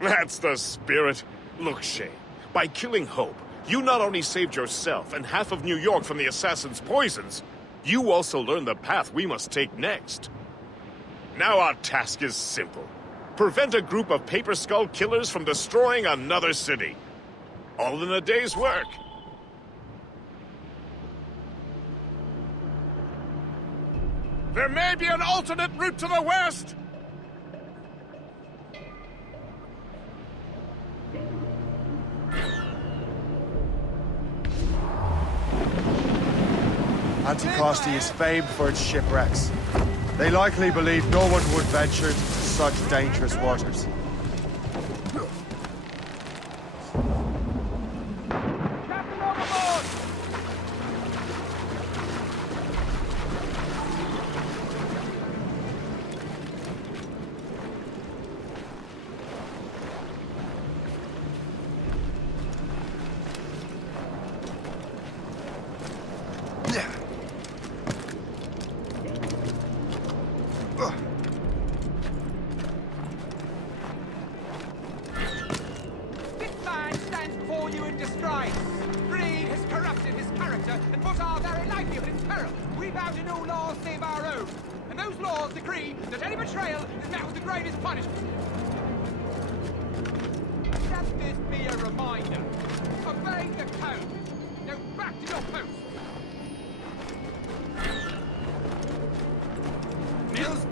That's the spirit. Look, Shay, by killing Hope, you not only saved yourself and half of New York from the assassin's poisons, you also learned the path we must take next. Now our task is simple. Prevent a group of Paper Skull killers from destroying another city. All in a day's work. There may be an alternate route to the west! Anticosti is famed for its shipwrecks. They likely believe no one would venture into such dangerous waters.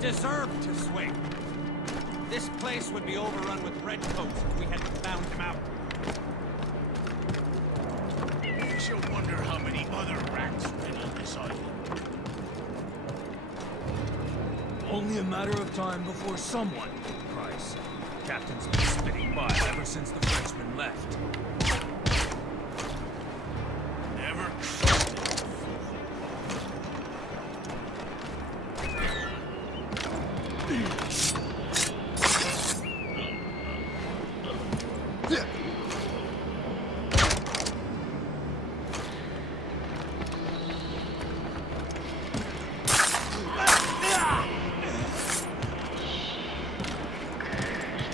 Deserved to swing. This place would be overrun with redcoats if we hadn't found him out. I shall wonder how many other rats ran on this island. Only a matter of time before someone cries. Captain's been spitting by ever since the Frenchmen left. Never trusted.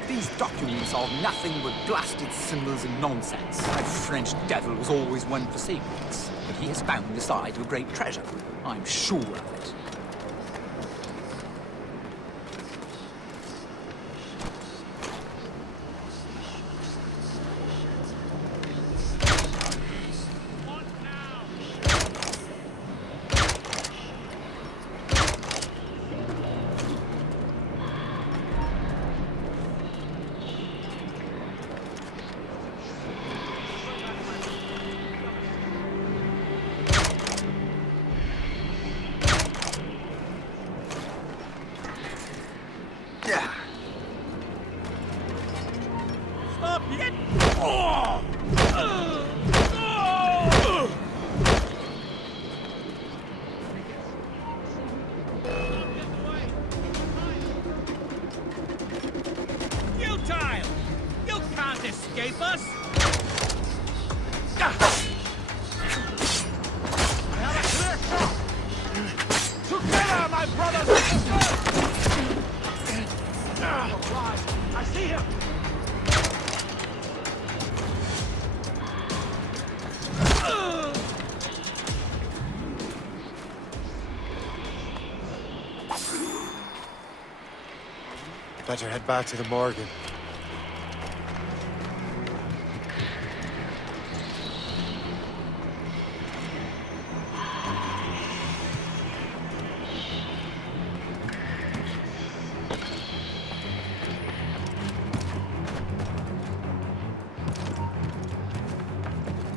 These documents are nothing but blasted symbols and nonsense. That French devil was always one for secrets, but he has found the side of a great treasure. I'm sure of it. escape us? Together, my brothers and sisters! I see him! Better head back to the Morgan.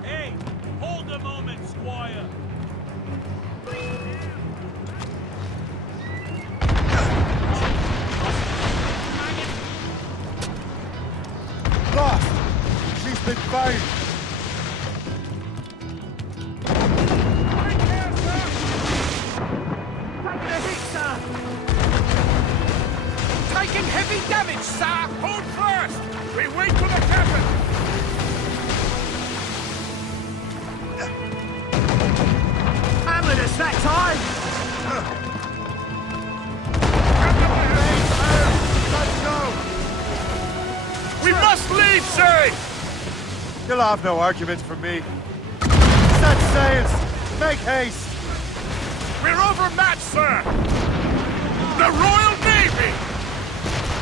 Hey, hold a moment, Squire. Lost! She's been found! Taking a hit, sir! Taking heavy damage, sir! Hold fast! We wait for the captain! Hammered us that time! Let's go! We must leave, sir! You'll have no argument from me. Set sails! Make haste! We're overmatched, sir! The Royal Navy!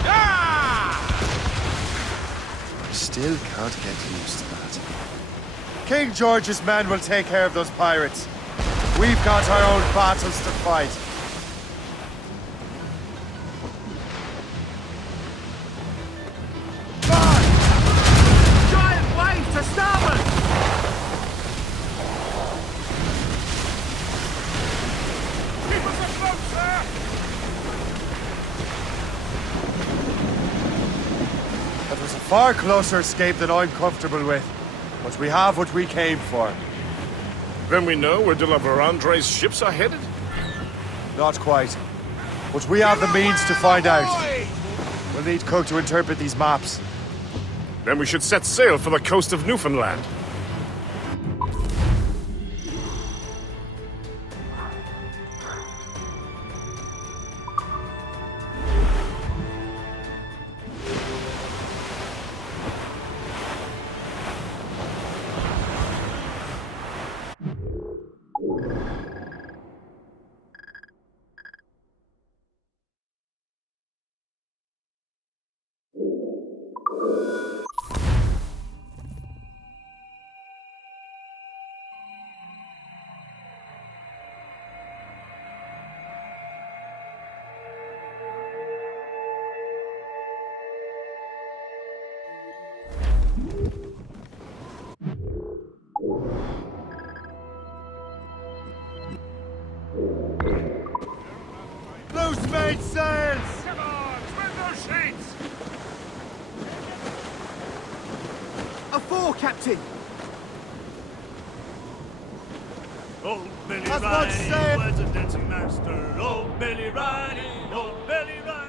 Ah! Still can't get used to that. King George's men will take care of those pirates. We've got our own battles to fight. Giant wave to starboard! Keep us afloat, sir! That was a far closer escape than I'm comfortable with. But we have what we came for. Then we know where de la Vérendrye's ships are headed? Not quite. But we have the means to find out. We'll need Cook to interpret these maps. Then we should set sail for the coast of Newfoundland. Loose main sails! Come on, spread those sheets! A four, Captain! Old Billy That's what Riley said. was a dancing master. Old Billy Riley, old Billy Riley.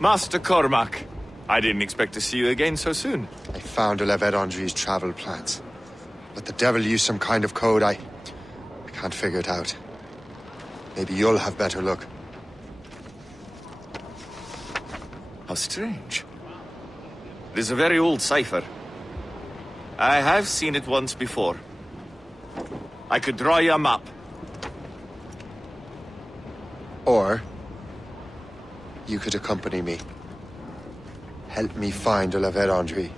Master Cormac, I didn't expect to see you again so soon. I found de la Vérendrye's travel plans. But the devil used some kind of code. I can't figure it out. Maybe you'll have better luck. How strange. It is a very old cipher. I have seen it once before. I could draw you a map. Or you could accompany me. Help me find de la Vérendrye.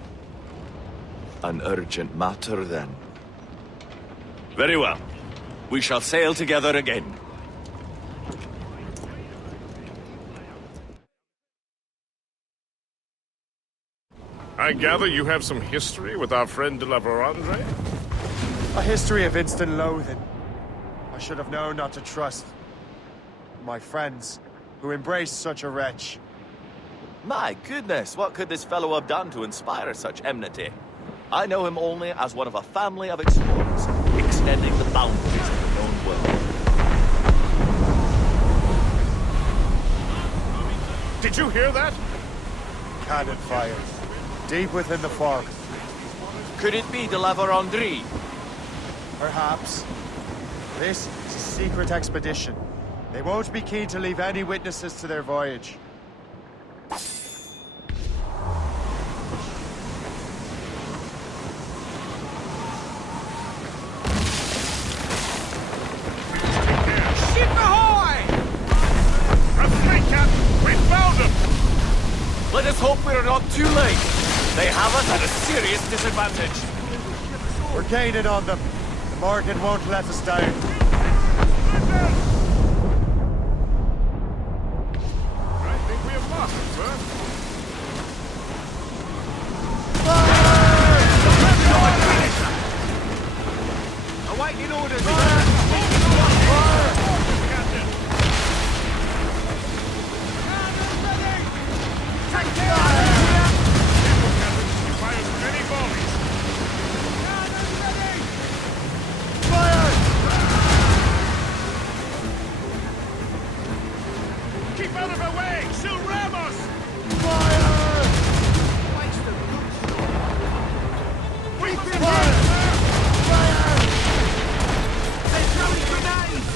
An urgent matter, then. Very well. We shall sail together again. I gather you have some history with our friend de la Vérandre? A history of instant loathing. I should have known not to trust my friends who embraced such a wretch. My goodness, what could this fellow have done to inspire such enmity? I know him only as one of a family of explorers, extending the boundaries of the known world. Did you hear that? Cannon fire. Deep within the fog. Could it be de la Vérandre? Perhaps. This is a secret expedition. They won't be keen to leave any witnesses to their voyage. Ship ahoy! That's right, Captain. We found him! Let us hope we're not too late. They have us at a serious disadvantage. We're gaining on them. The Morgan won't let us down. I think we have lost him, sir. Awaiting orders. Take care! You fire many volleys. Keep out of her way! She'll ram us! Waste of good stuff. We must Fire! Fire! They're throwing grenades!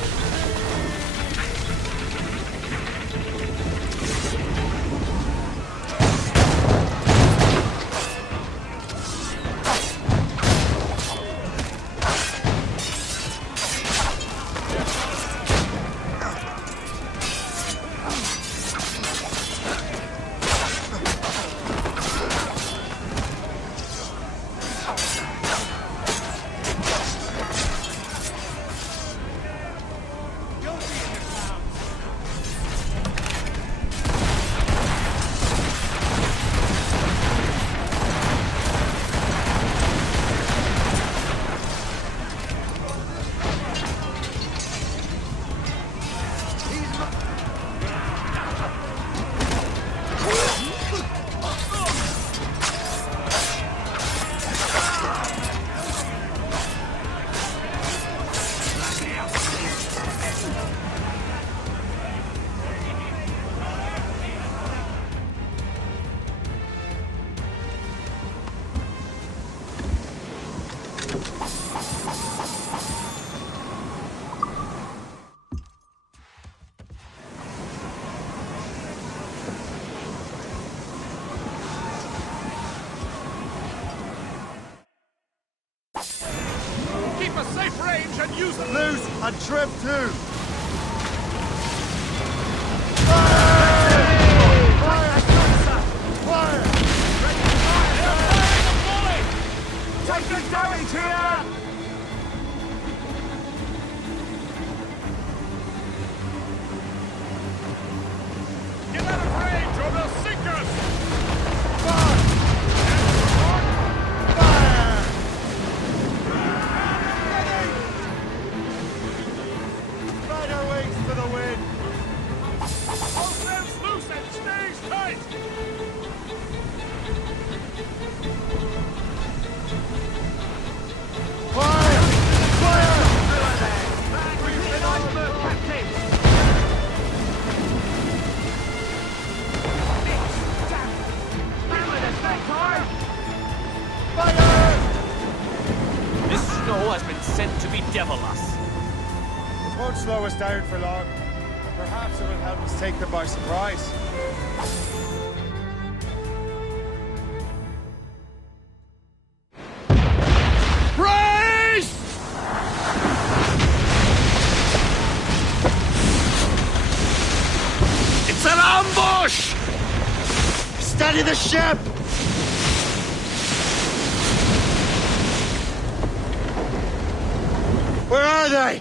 Keep a safe range and use them! Loose and trim too! Taking damage here! Get out of range or they'll sink us! Spread our wings to the wind! Hold sails loose and stays tight! Fire! Fire! We've been iceberg, Captain! Damn! Hammered us that time! Fire! This snow has been sent to bedevil us. It won't slow us down for long. Perhaps it will help us take them by surprise. Brace! It's an ambush! Steady the ship! Where are they?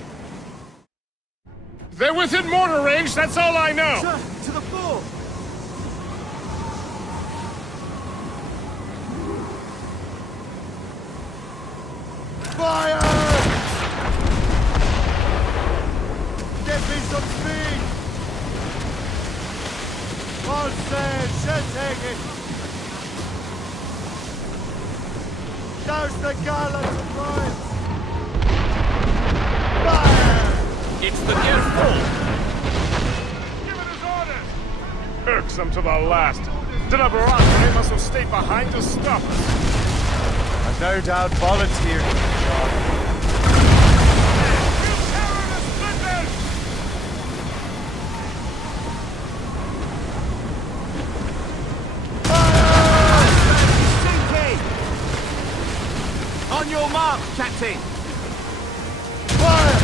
They're within mortar range, that's all I know! Sir, to the fore! Fire! Get me some speed! All said, shall take it! Douse the gallants of Ryan! Fire! It's the near full. Give it his orders! Irksome to the last. Deliberante must have stayed behind to stop us. I've no doubt volunteered for the job. On your mark, Captain! Fire!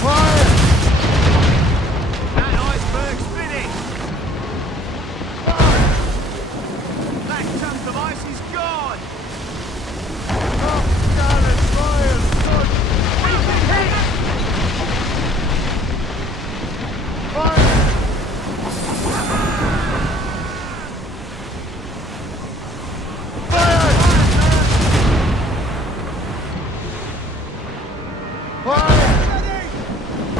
Fire! That iceberg's spinning! That chunk of ice is gone! Up, gallant fire, son! Fire!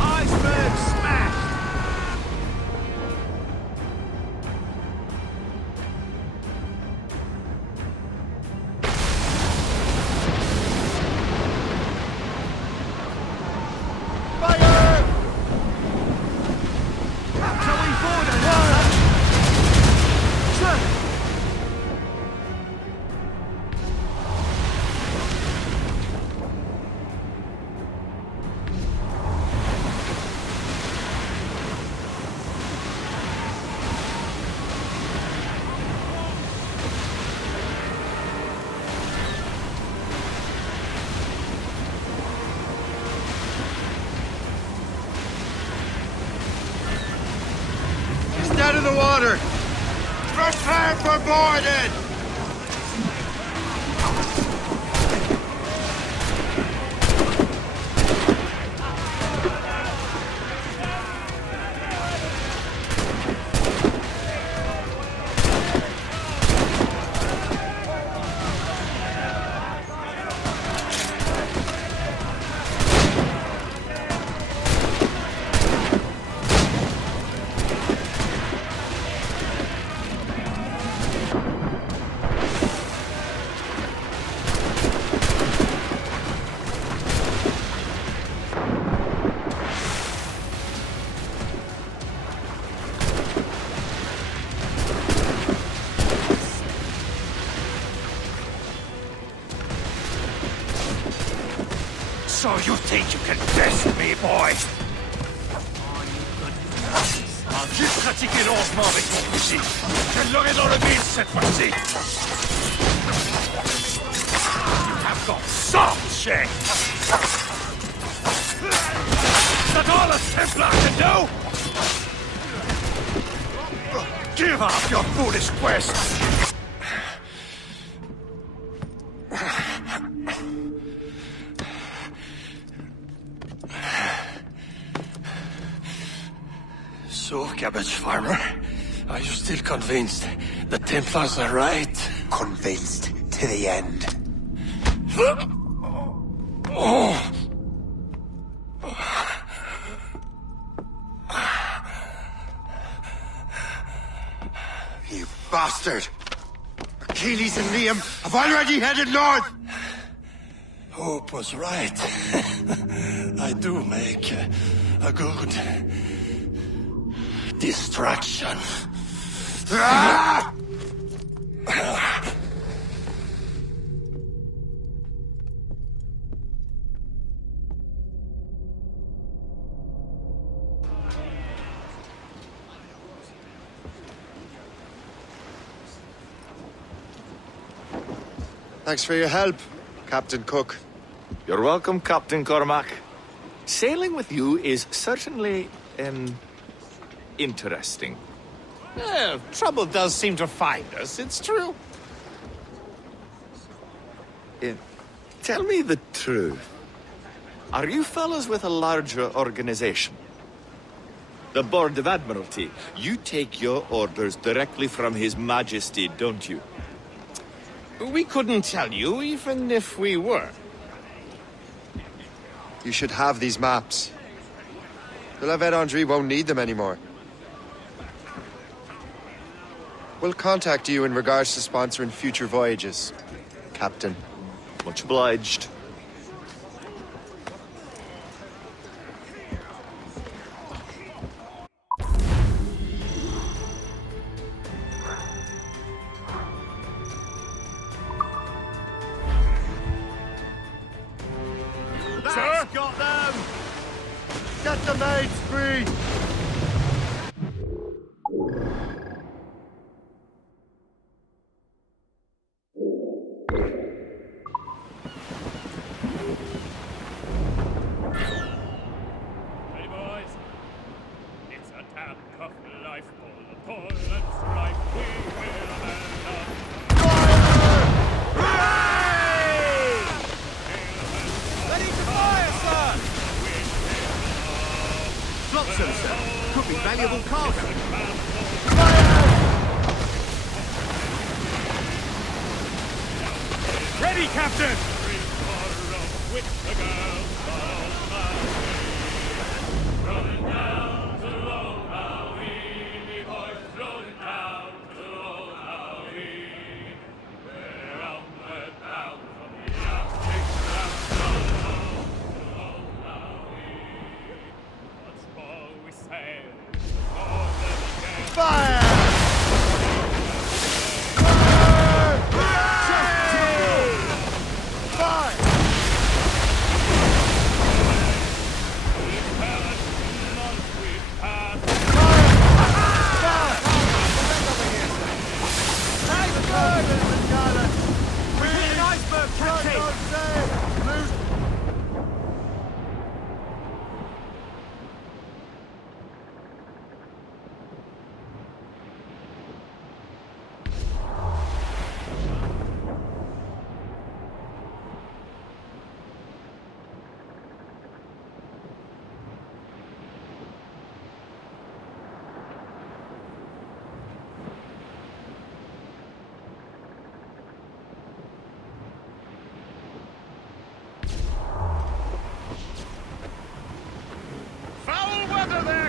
Iceberg smashed! Fire! Shall we board her? Sir! Just out of the water! Prepare for boarding! So you think you can test me, boy? Juste pratiquer le lancement avec mon fusil. Je l'aurai dans le vide cette fois-ci. You have got some shit. Is that all a Templar can do? Give up your foolish quest. So, cabbage farmer, are you still convinced the Templars are right? Convinced to the end. Oh. You bastard! Achilles and Liam have already headed north! Hope was right. I do make a good distraction. Ah! Thanks for your help, Captain Cook. You're welcome, Captain Cormac. Sailing with you is certainly, interesting. Trouble does seem to find us, it's true. Tell me the truth. Are you fellas with a larger organization? The Board of Admiralty. You take your orders directly from His Majesty, don't you? We couldn't tell you, even if we were. You should have these maps. The La Vedendrie won't need them anymore. We'll contact you in regards to sponsoring future voyages, Captain. Much obliged. Sir? Got them! Get the maids free! Hey boys, it's a damn tough life full of toil and strife. We will end up. Ready to fire, sir! Flotsam, sir. Could be valuable cargo. Ready, Captain!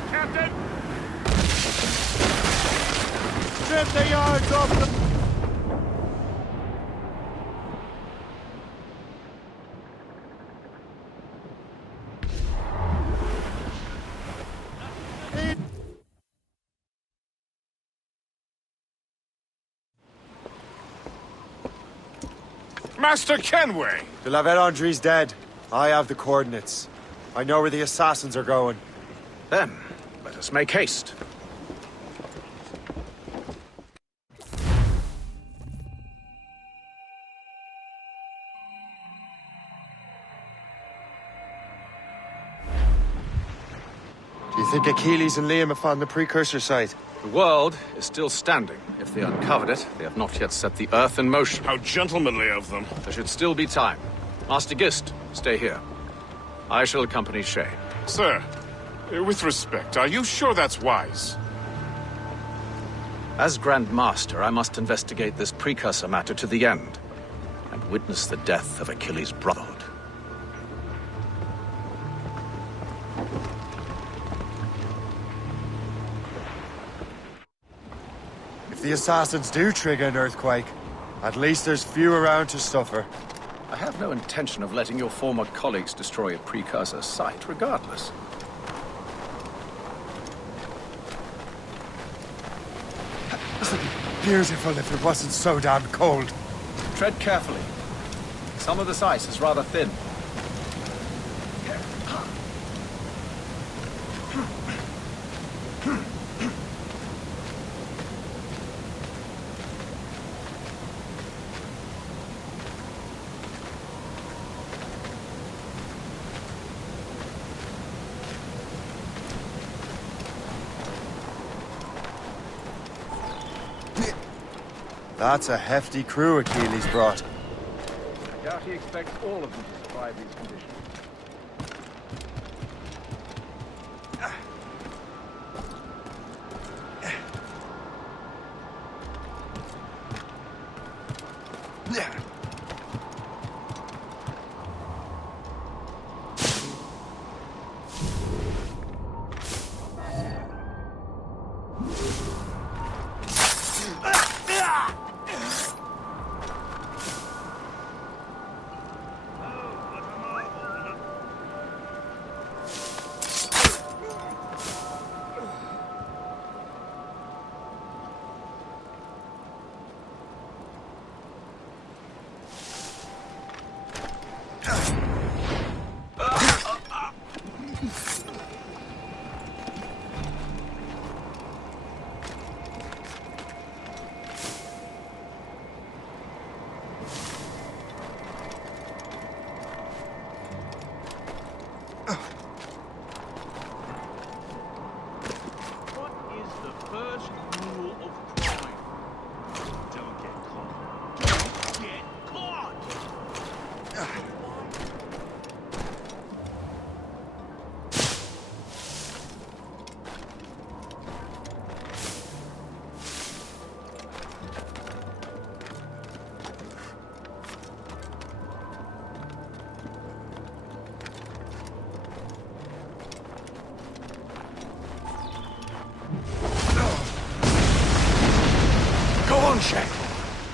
Captain! Strip the yards off the... Master Kenway! The La Vedendrie's dead. I have the coordinates. I know where the assassins are going. Then, let us make haste. Do you think Achilles and Liam have found the precursor site? The world is still standing. If they uncovered it, they have not yet set the Earth in motion. How gentlemanly of them. There should still be time. Master Gist, stay here. I shall accompany Shay. Sir, with respect, are you sure that's wise? As Grand Master, I must investigate this precursor matter to the end, and witness the death of Achilles' brotherhood. If the assassins do trigger an earthquake, at least there's few around to suffer. I have no intention of letting your former colleagues destroy a precursor site, regardless. This would be beautiful if it wasn't so damn cold. Tread carefully. Some of this ice is rather thin. That's a hefty crew Achilles brought. doubt he expects all of them to survive these conditions.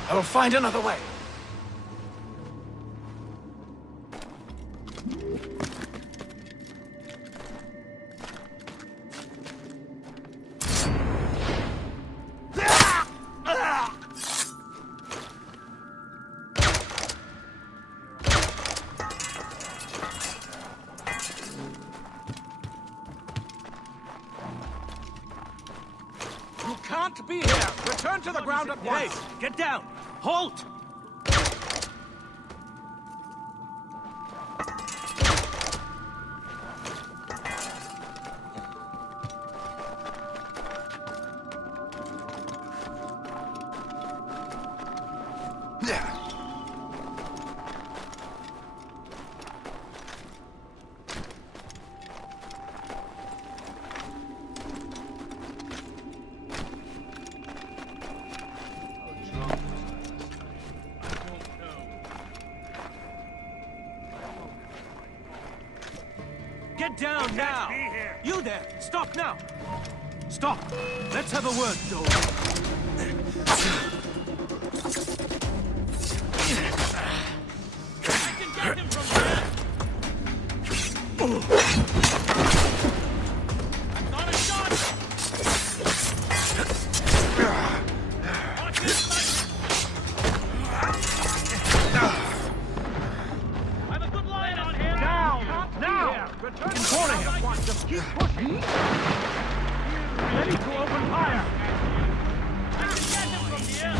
I will find another way. You can't be here! Return to the ground at once! Hey, get down! Halt! Get down now! You there! Stop now! Stop! Let's have a word, Dole. I can get him from here! I've got a shot! Watch his light! I have a good line on him! Now! Now! Return to him! Just keep pushing! Ready to open fire! I can get him from here!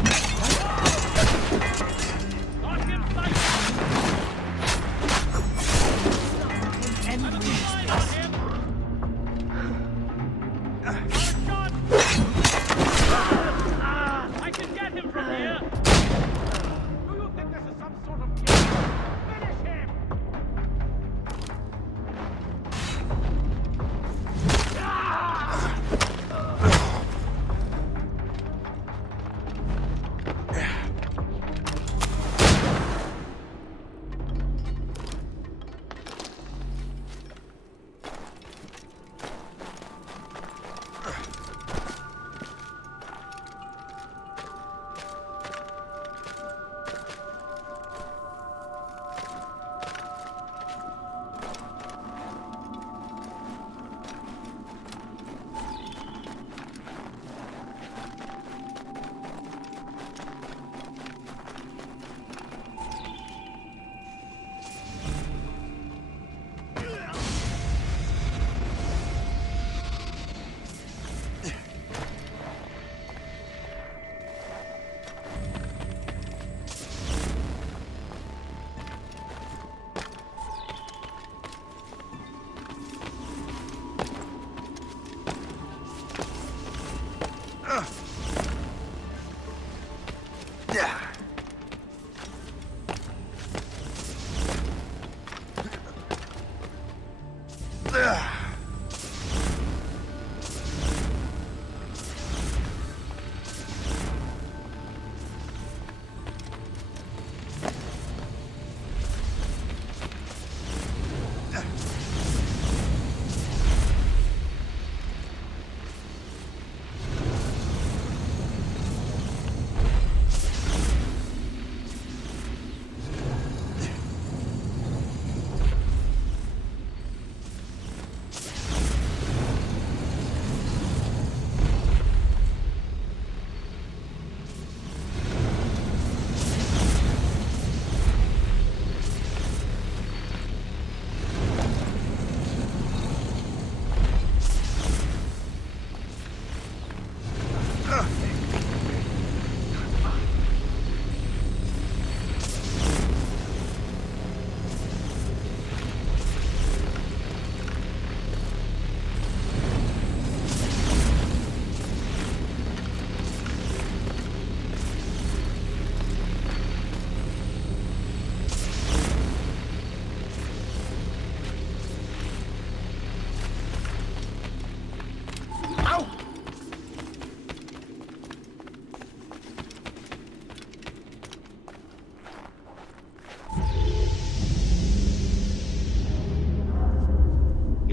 Got him sight! I have a good line on him! Got a shot! I can get him from here! Do you think this is some sort of game? Finish him!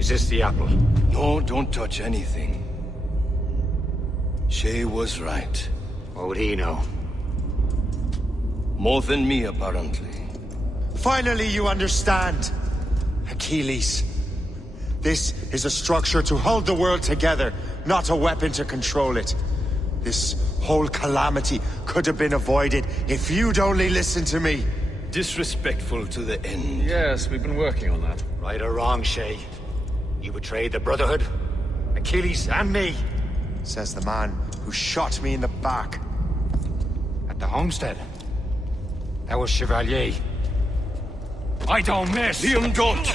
Is this the apple? No, don't touch anything. Shay was right. What would he know? More than me, apparently. Finally, you understand. Achilles. This is a structure to hold the world together, not a weapon to control it. This whole calamity could have been avoided if you'd only listened to me. Disrespectful to the end. Yes, we've been working on that. Right or wrong, Shay? You betrayed the Brotherhood, Achilles, and me. Says the man who shot me in the back. At the homestead. That was Chevalier. I don't miss! Liam, don't!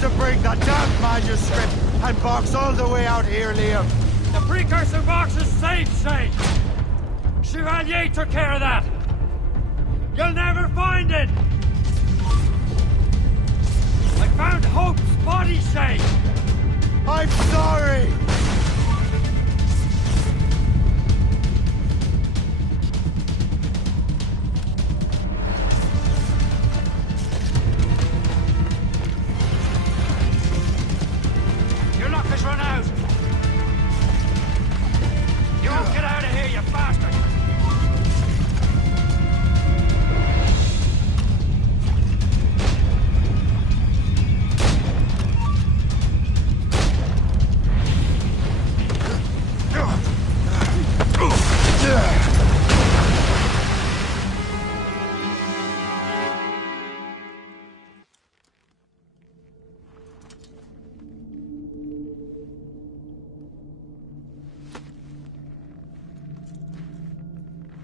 To bring the damn manuscript and box all the way out here, Liam. The precursor box is safe, Shay. Chevalier took care of that. You'll never find it. I found Hope's body, Shay. I'm sorry. Run out! You won't get out of here, you bastard!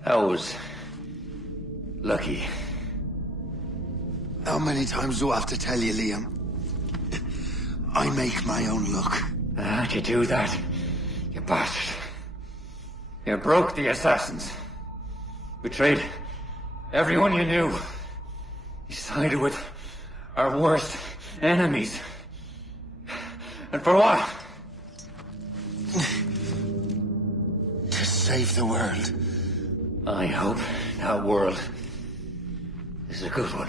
I was lucky. How many times do I have to tell you, Liam? I make my own luck. How'd you do that, you bastard? You broke the assassins. Betrayed everyone you knew. You sided with our worst enemies. And for what? To save the world. I hope that world is a good one.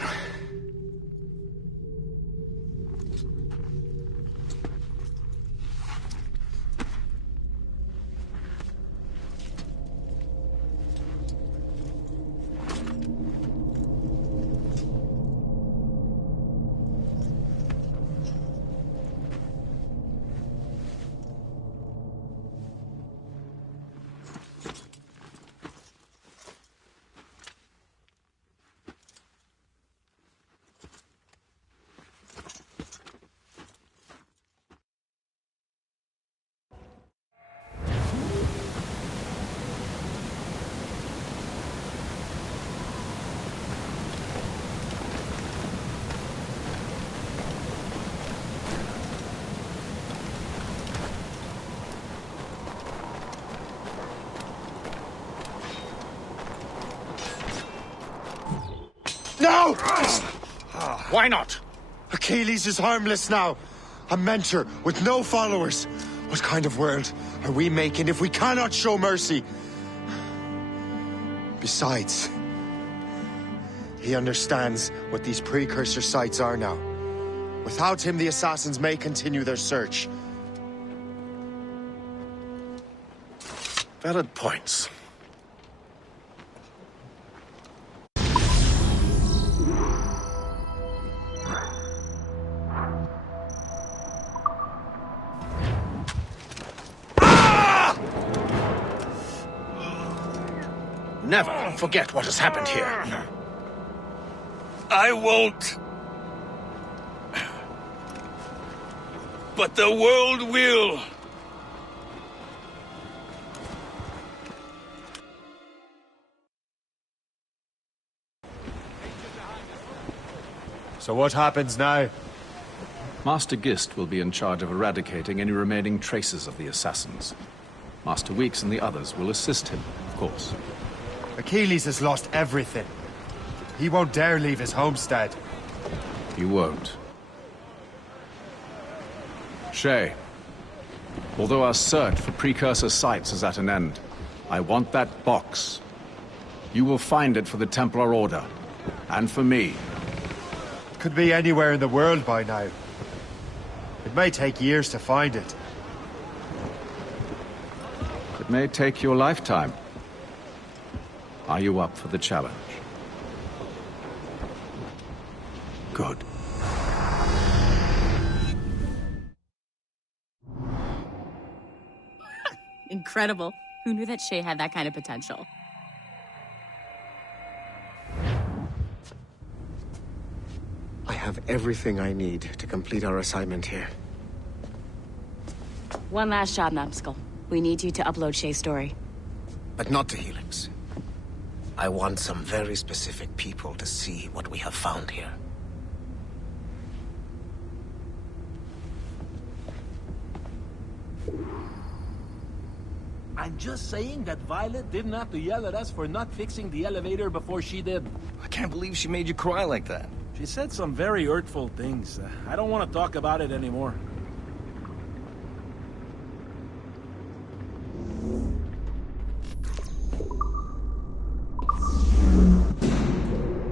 No! Why not? Achilles is harmless now. A mentor with no followers. What kind of world are we making if we cannot show mercy? Besides, he understands what these precursor sites are now. Without him, the assassins may continue their search. Valid points. Never forget what has happened here. I won't. But the world will. So what happens now? Master Gist will be in charge of eradicating any remaining traces of the assassins. Master Weeks and the others will assist him, of course. Achilles has lost everything. He won't dare leave his homestead. He won't. Shay, although our search for precursor sites is at an end, I want that box. You will find it for the Templar Order, and for me. It could be anywhere in the world by now. It may take years to find it. It may take your lifetime. Are you up for the challenge? Good. Incredible. Who knew that Shay had that kind of potential? I have everything I need to complete our assignment here. One last job, Numbskull. We need you to upload Shay's story. But not to Helix. I want some very specific people to see what we have found here. I'm just saying that Violet didn't have to yell at us for not fixing the elevator before she did. I can't believe she made you cry like that. She said some very hurtful things. I don't want to talk about it anymore.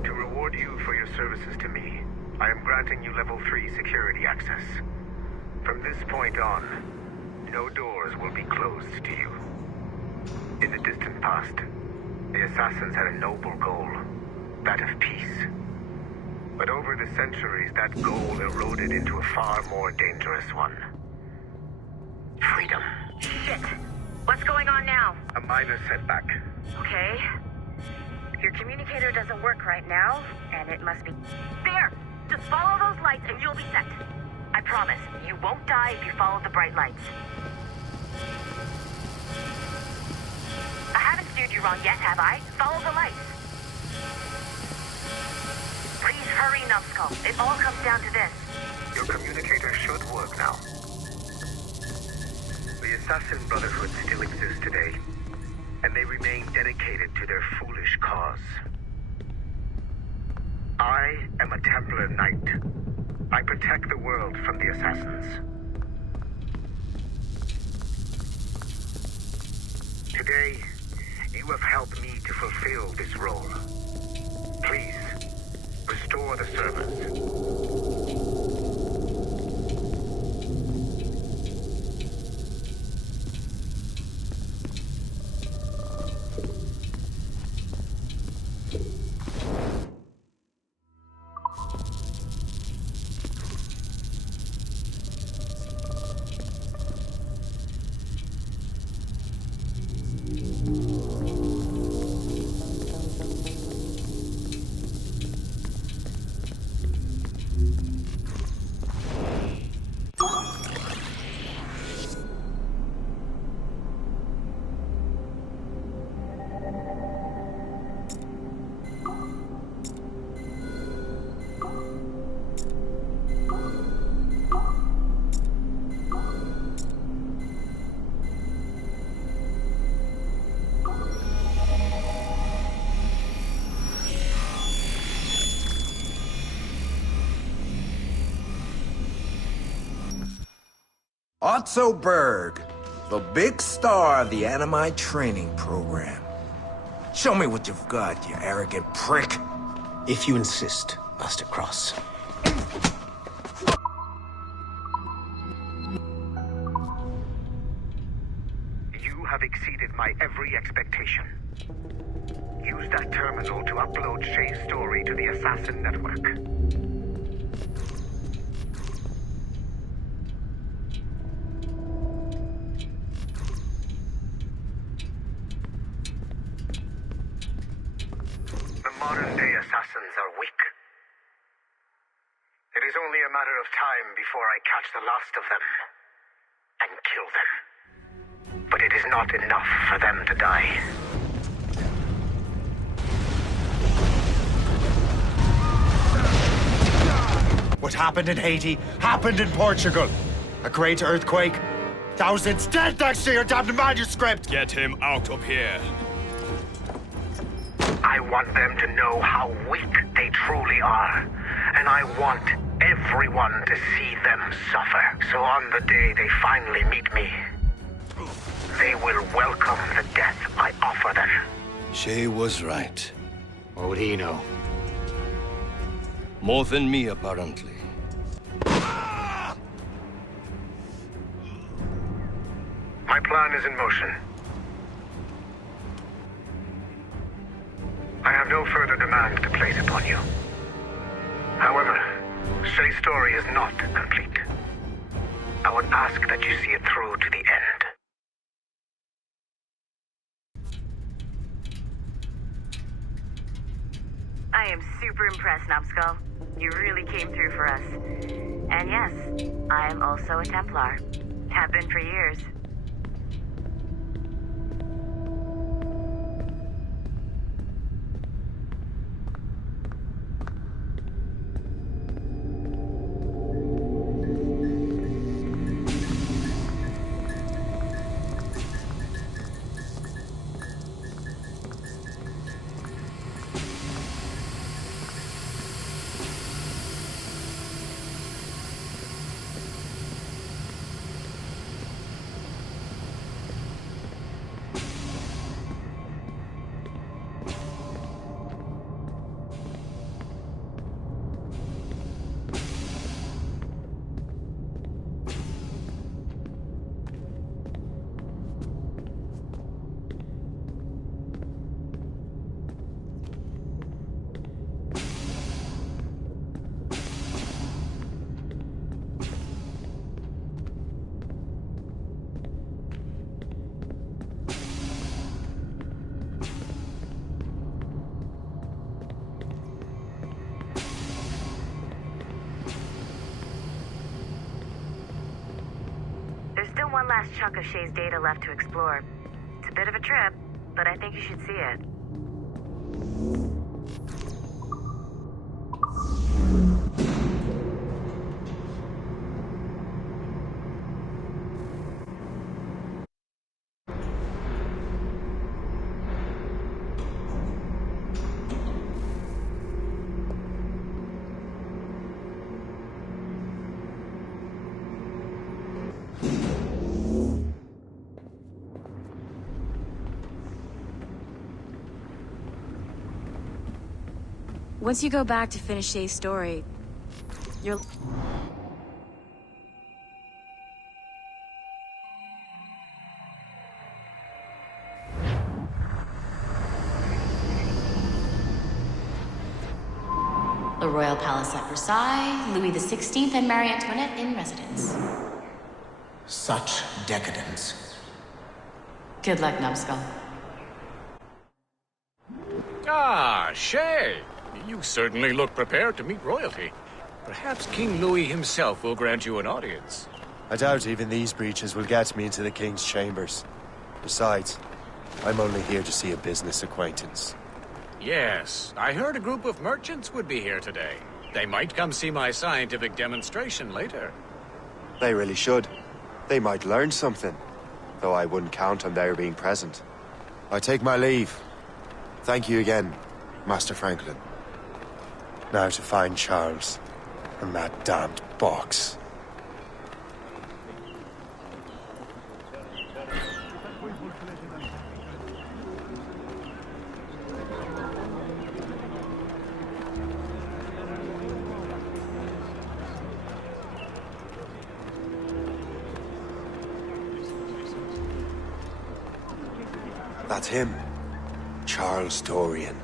To reward you for your services to me, I am granting you level 3 security access. From this point on, no doors will be closed to you. In the distant past, the assassins had a noble goal, that of peace. But over the centuries, that goal eroded into a far more dangerous one. Freedom. Shit. What's going on now? A minor setback. Okay. Your communicator doesn't work right now, and it must be... There! Just follow those lights and you'll be set. I promise, you won't die if you follow the bright lights. I haven't steered you wrong yet, have I? Follow the lights. Please hurry, Numbskull. It all comes down to this. Your communicator should work now. The Assassin Brotherhood still exists today, and they remain dedicated to their foolish cause. I am a Templar Knight. I protect the world from the Assassins. Today, you have helped me to fulfill this role. Please, restore the servants. Otto Berg, the big star of the Animi training program. Show me what you've got, you arrogant prick. If you insist, Master Cross. You have exceeded my every expectation. Use that terminal to upload Shay's story to the Assassin Network. Modern-day assassins are weak. It is only a matter of time before I catch the last of them and kill them. But it is not enough for them to die. What happened in Haiti happened in Portugal. A great earthquake. Thousands dead thanks to your damned manuscript. Get him out of here. I want them to know how weak they truly are. And I want everyone to see them suffer. So on the day they finally meet me, they will welcome the death I offer them. Shay was right. What would he know? More than me, apparently. My plan is in motion. I have no further demand to place upon you. However, Shay's story is not complete. I would ask that you see it through to the end. I am super impressed, Numbskull. You really came through for us. And yes, I am also a Templar. Have been for years. There's still one last chunk of Shay's data left to explore. It's a bit of a trip, but I think you should see it. Once you go back to finish Shay's story, you're... The Royal Palace at Versailles, Louis XVI and Marie Antoinette in residence. Such decadence. Good luck, numbskull. Ah, Shay! You certainly look prepared to meet royalty. Perhaps King Louis himself will grant you an audience. I doubt even these breaches will get me into the King's chambers. Besides, I'm only here to see a business acquaintance. Yes, I heard a group of merchants would be here today. They might come see my scientific demonstration later. They really should. They might learn something, though I wouldn't count on their being present. I take my leave. Thank you again, Master Franklin. Now to find Charles and that damned box. That's him, Charles Dorian.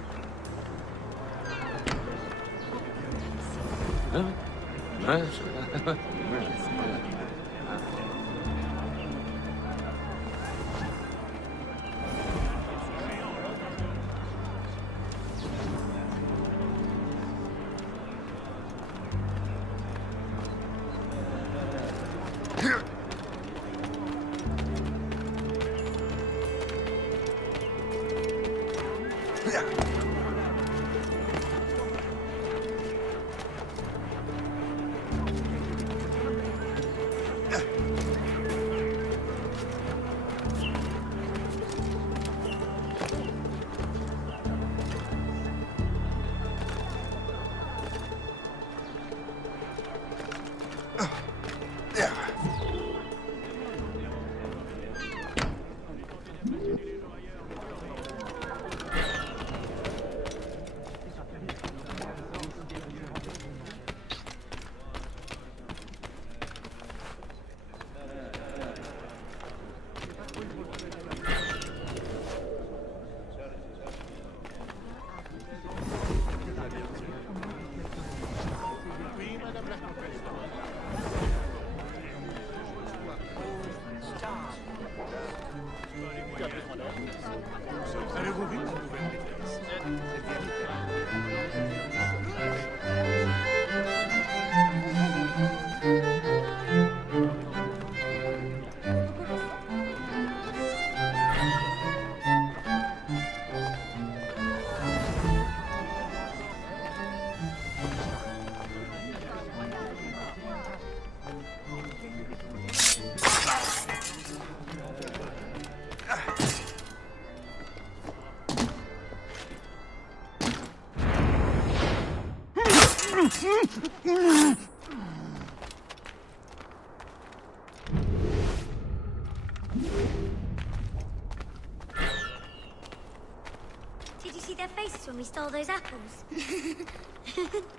Did you see their faces when we stole those apples?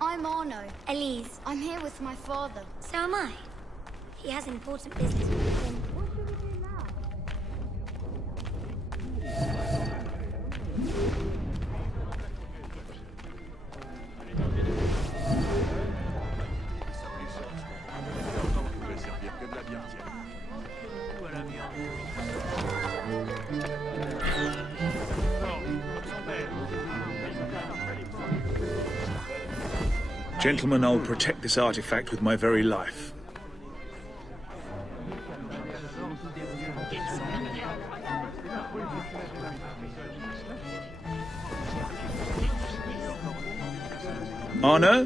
I'm Arno. Elise. I'm here with my father. So am I. He has important business with him. What should we do now? Gentlemen, I'll protect this artifact with my very life. Arno?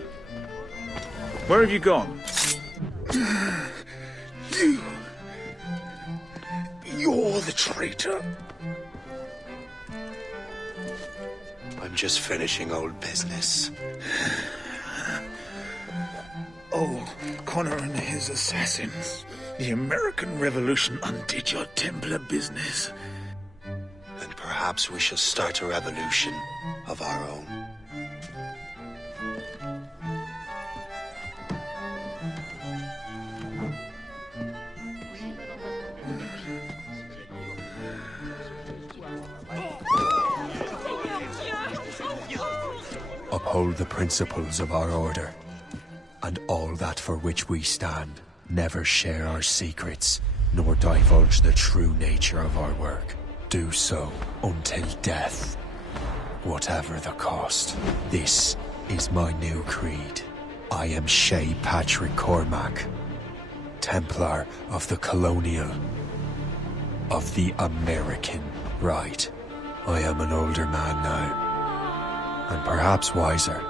Where have you gone? You're the traitor. I'm just finishing old business. Old Connor and his assassins. The American Revolution undid your Templar business. And perhaps we shall start a revolution of our own. Uphold the principles of our order, and all that for which we stand. Never share our secrets, nor divulge the true nature of our work. Do so until death, whatever the cost. This is my new creed. I am Shay Patrick Cormac, Templar of the Colonial, of the American right. I am an older man now, and perhaps wiser.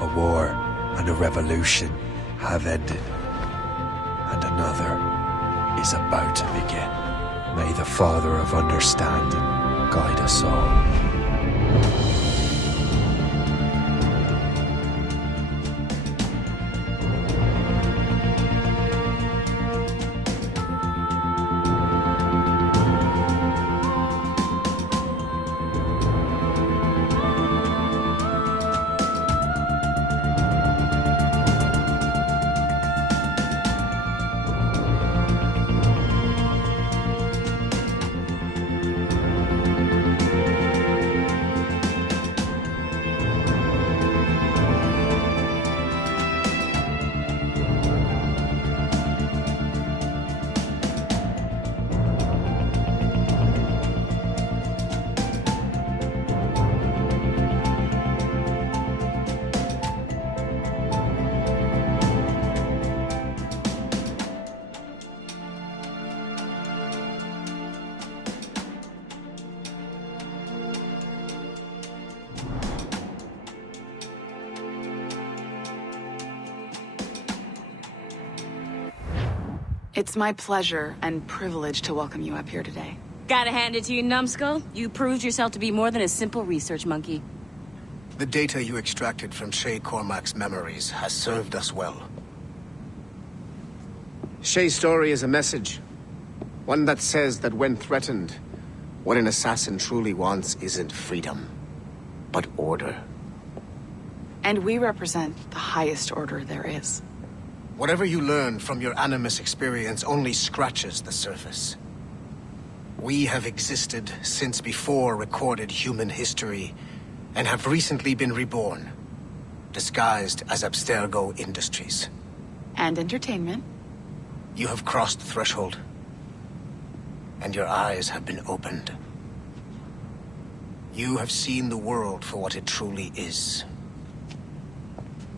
A war and a revolution have ended, and another is about to begin. May the Father of Understanding guide us all. It's my pleasure and privilege to welcome you up here today. Gotta hand it to you, numbskull. You proved yourself to be more than a simple research monkey. The data you extracted from Shay Cormac's memories has served us well. Shay's story is a message. One that says that when threatened, what an assassin truly wants isn't freedom, but order. And we represent the highest order there is. Whatever you learned from your Animus experience only scratches the surface. We have existed since before recorded human history, and have recently been reborn, disguised as Abstergo Industries. And entertainment. You have crossed the threshold, and your eyes have been opened. You have seen the world for what it truly is.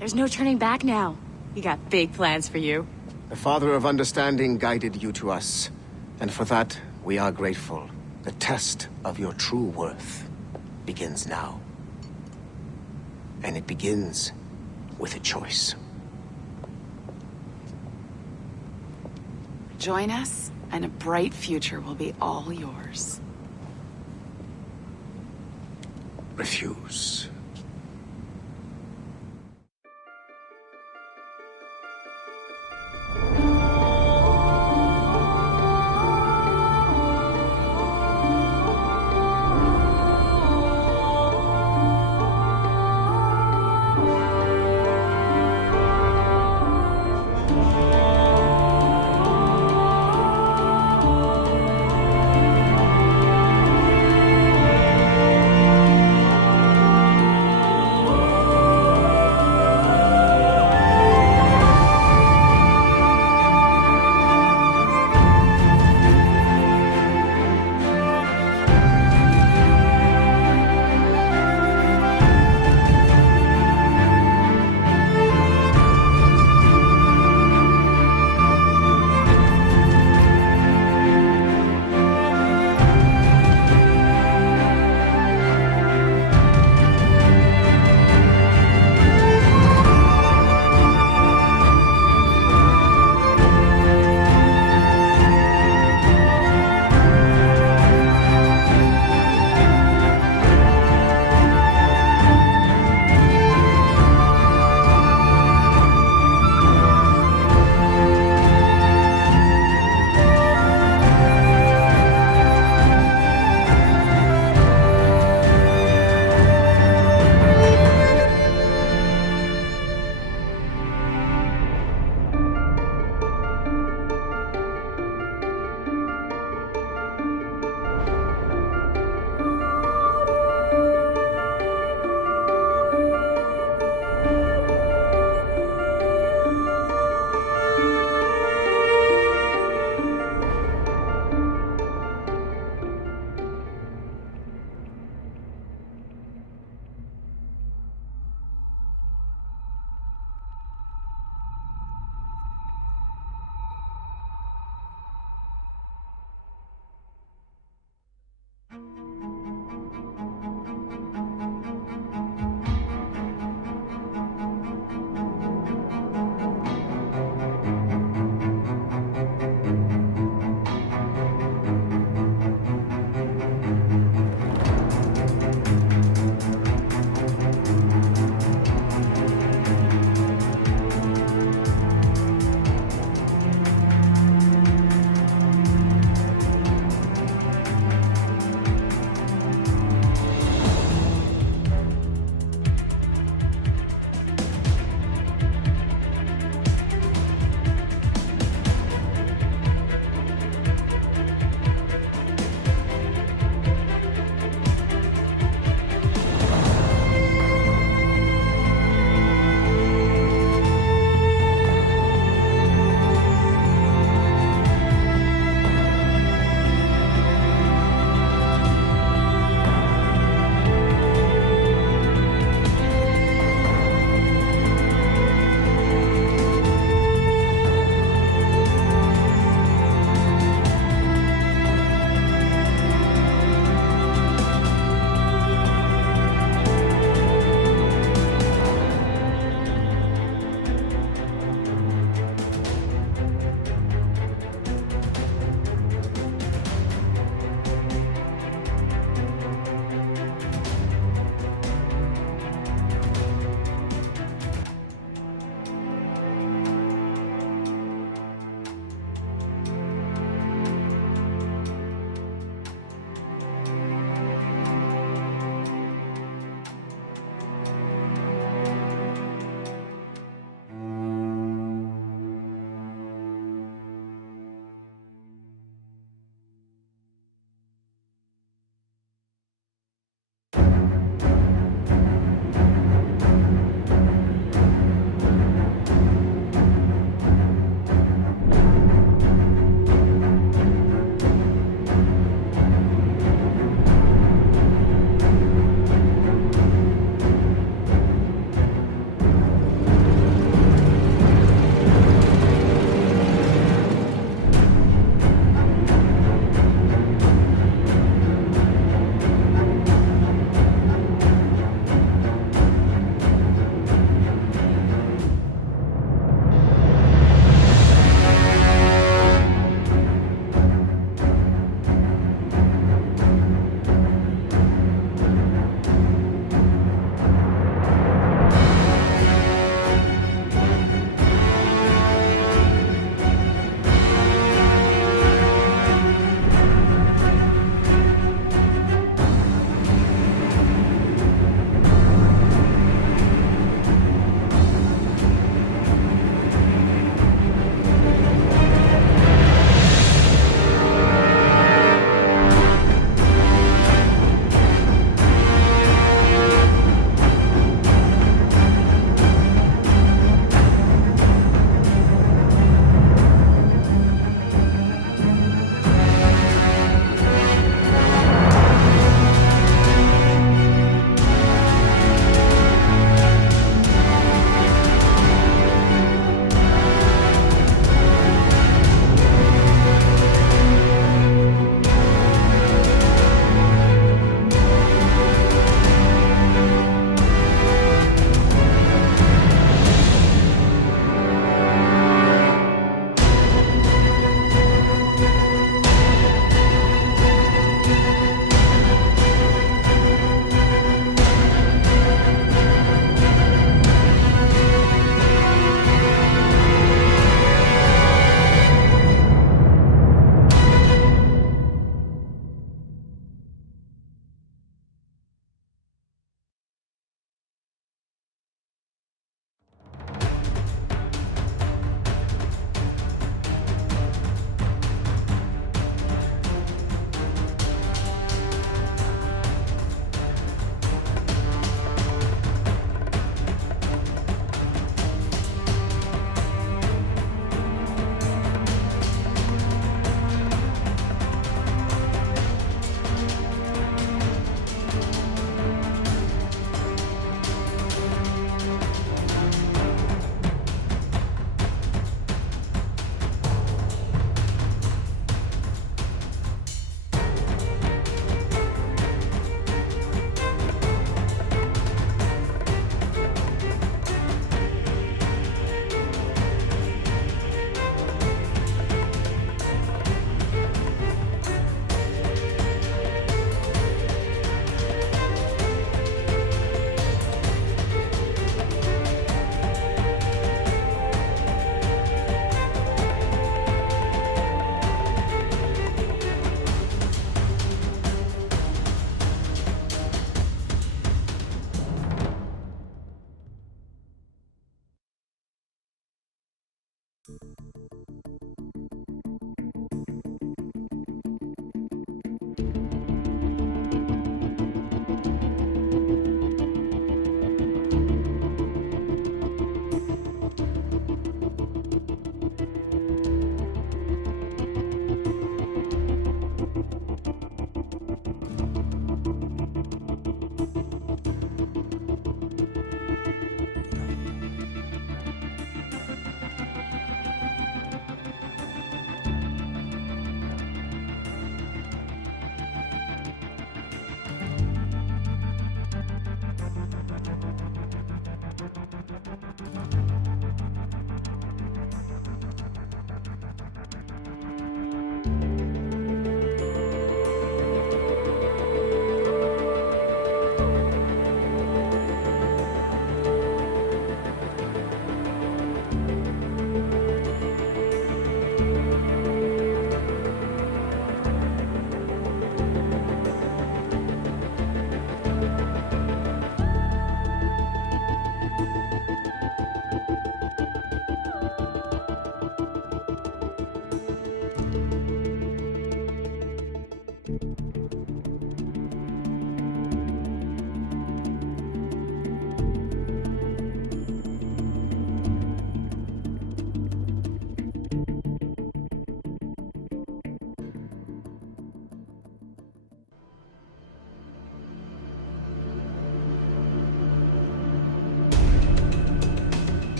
There's no turning back now. We got big plans for you. The Father of Understanding guided you to us, and for that, we are grateful. The test of your true worth begins now. And it begins with a choice. Join us, and a bright future will be all yours. Refuse.